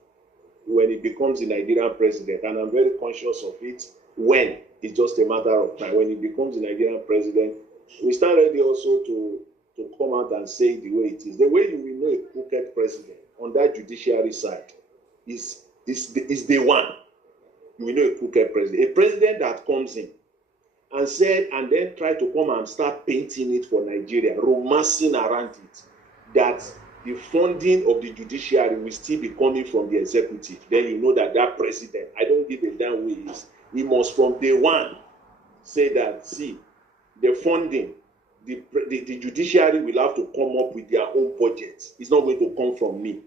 when he becomes the Nigerian president. And I'm very conscious of it when it's just a matter of time. When he becomes the Nigerian president, we stand ready also to come out and say it the way it is. The way you will know a crooked president on that judiciary side is the one. You will know a crooked president. A president that comes in and said, and then try to come and start painting it for Nigeria, romancing around it, that the funding of the judiciary will still be coming from the executive. Then you know that president, I don't give a damn way he is. He must from day one say that, see, the funding, the judiciary will have to come up with their own budget. It's not going to come from me.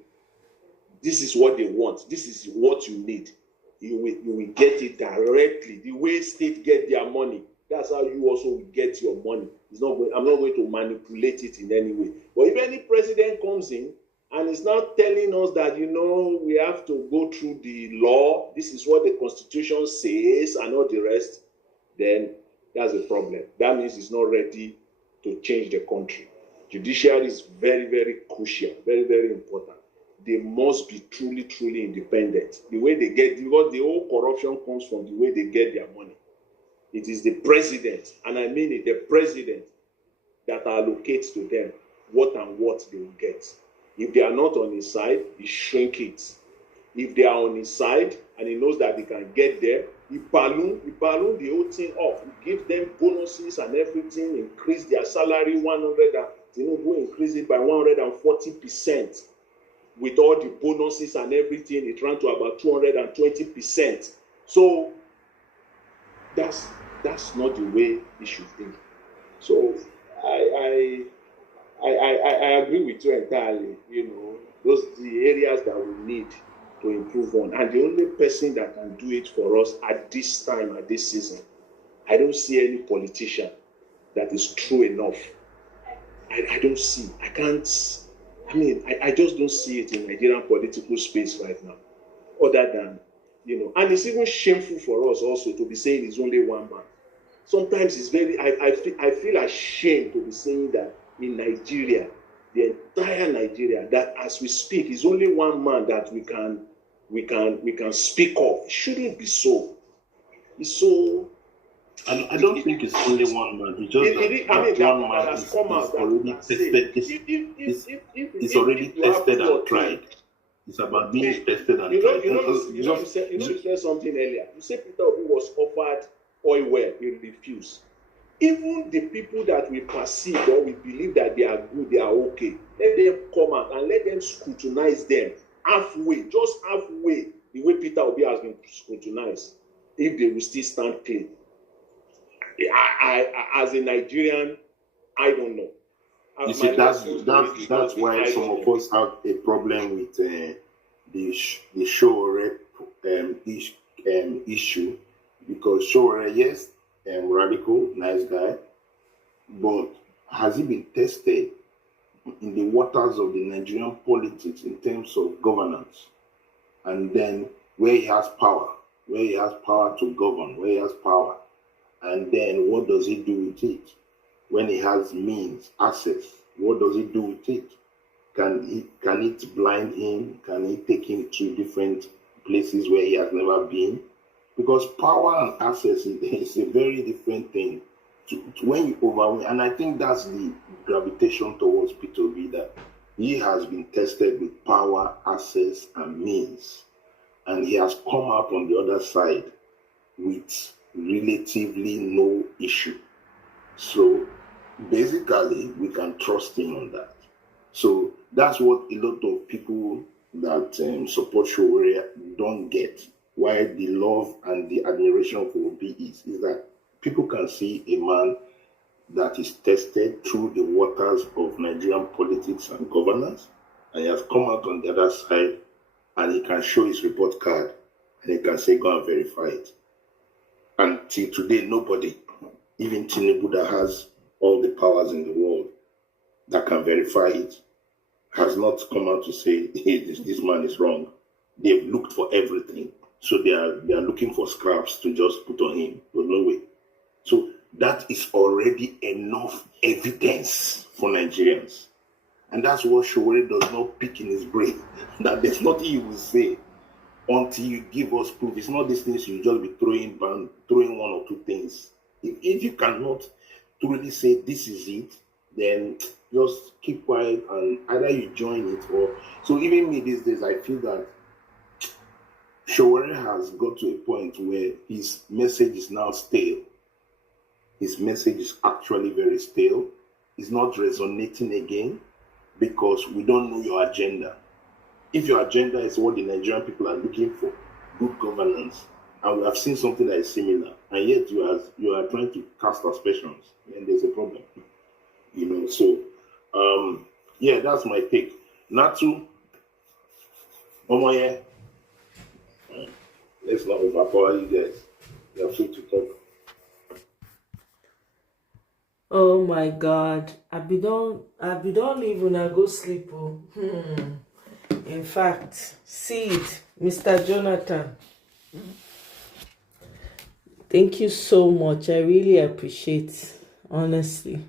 This is what they want. This is what you need. You will get it directly. The way state get their money, that's how you also will get your money. I'm not going to manipulate it in any way. But if any president comes in and is not telling us that, we have to go through the law, this is what the Constitution says and all the rest, then that's a problem. That means it's not ready to change the country. Judiciary is very, very crucial, very, very important. they must be truly, truly independent. The way they get, because the whole corruption comes from the way they get their money. It is the president, and I mean it, the president that allocates to them what and what they will get. If they are not on his side, he shrink it. If they are on his side and he knows that they can get there, he balloon the whole thing up. He gives them bonuses and everything, increase their salary 100 and go increase it by 140%. With all the bonuses and everything, it ran to about 220%. So that's not the way it should be. So I agree with you entirely. Those are the areas that we need to improve on. And the only person that can do it for us at this time, at this season, I don't see any politician that is true enough. I don't see. I can't. I just don't see it in Nigerian political space right now. Other than, and it's even shameful for us also to be saying it's only one man. Sometimes it's very, I feel ashamed to be saying that in Nigeria, the entire Nigeria, that as we speak, is only one man that we can speak of. It shouldn't be so. It's so. I don't think it's only one man. It's just one man is already tested. It's already tested and tried. It's about being tested and tried. You said something earlier. You said Peter Obi was offered oil well, he refused. Even the people that we perceive or we believe that they are good, they are okay, let them come out and let them scrutinize them halfway, just halfway, the way Peter Obi has been scrutinized, if they will still stand clean. I as a Nigerian, I don't know. You see, that's why some of us have a problem with the show issue, because Showore, yes, radical, nice guy, but has he been tested in the waters of the Nigerian politics in terms of governance? And then where he has power to govern, where he has power, and then what does he do with it? When he has means, access, what does he do with it? Can it blind him? Can it take him to different places where he has never been? Because power and access is a very different thing to when you overwhelm. And I think that's the gravitation towards Peter Obi, that he has been tested with power, access, and means. And he has come up on the other side with relatively no issue. So basically, we can trust him on that. So that's what a lot of people that support Showore don't get. Why the love and the admiration for Obi is that people can see a man that is tested through the waters of Nigerian politics and governance, and he has come out on the other side, and he can show his report card, and he can say, go and verify it. Until today, nobody, even Tinubu that has all the powers in the world that can verify it, has not come out to say, hey, this man is wrong. They've looked for everything. So they are looking for scraps to just put on him. There's no way. So that is already enough evidence for Nigerians. And that's what Showore does not pick in his brain. That there's nothing you will say until you give us proof. It's not these things you just be throwing one or two things. If you cannot truly say this is it, then just keep quiet and either you join it or... So even me these days, I feel that Showore has got to a point where his message is now stale. His message is actually very stale. It's not resonating again because we don't know your agenda. If your agenda is what the Nigerian people are looking for, good governance, and we have seen something that is similar, and yet you are trying to cast aspersions, then there's a problem. So yeah, that's my take. Natu, Omoye, let's not overpower you guys. You are free to talk. Oh my God, I be don't leave when I go sleep. Oh. In fact, Seed, Mr. Jonathan, thank you so much. I really appreciate it, honestly.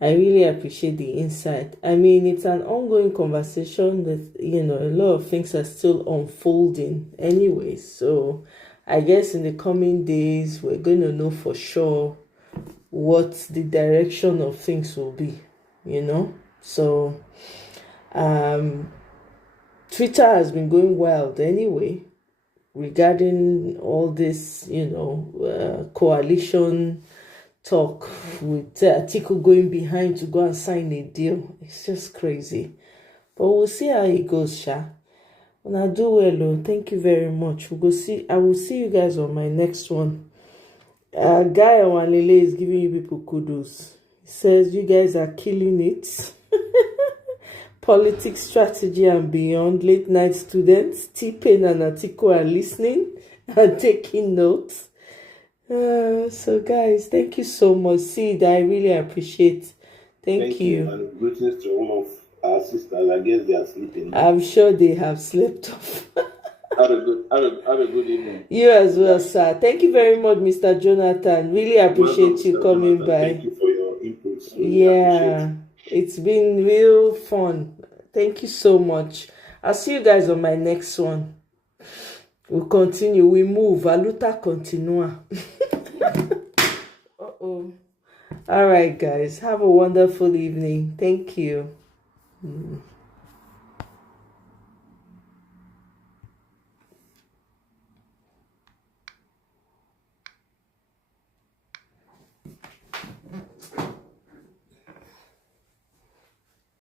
I really appreciate the insight. I mean, it's an ongoing conversation with, a lot of things are still unfolding anyway. So I guess in the coming days, we're going to know for sure what the direction of things will be, So Twitter has been going wild anyway regarding all this, coalition talk with Atiku going behind to go and sign a deal. It's just crazy. But we'll see how it goes, Sha. And I do well, thank you very much. I will see you guys on my next one. Guy Wanlele is giving you people kudos. He says you guys are killing it. Politics, strategy, and beyond. Late night students, T-Pain and Atiku are listening and taking notes. So guys, thank you so much. Sid, I really appreciate. Thank you. And greetings to all of our sisters. I guess they are sleeping. I'm sure they have slept off. Have a good evening. You as well, sir. Thank you very much, Mr. Jonathan. Really appreciate you coming by. Thank you for your inputs. Yeah, it's been real fun. Thank you so much. I'll see you guys on my next one. We'll continue. We move. A luta continua. Uh-oh. All right, guys. Have a wonderful evening. Thank you.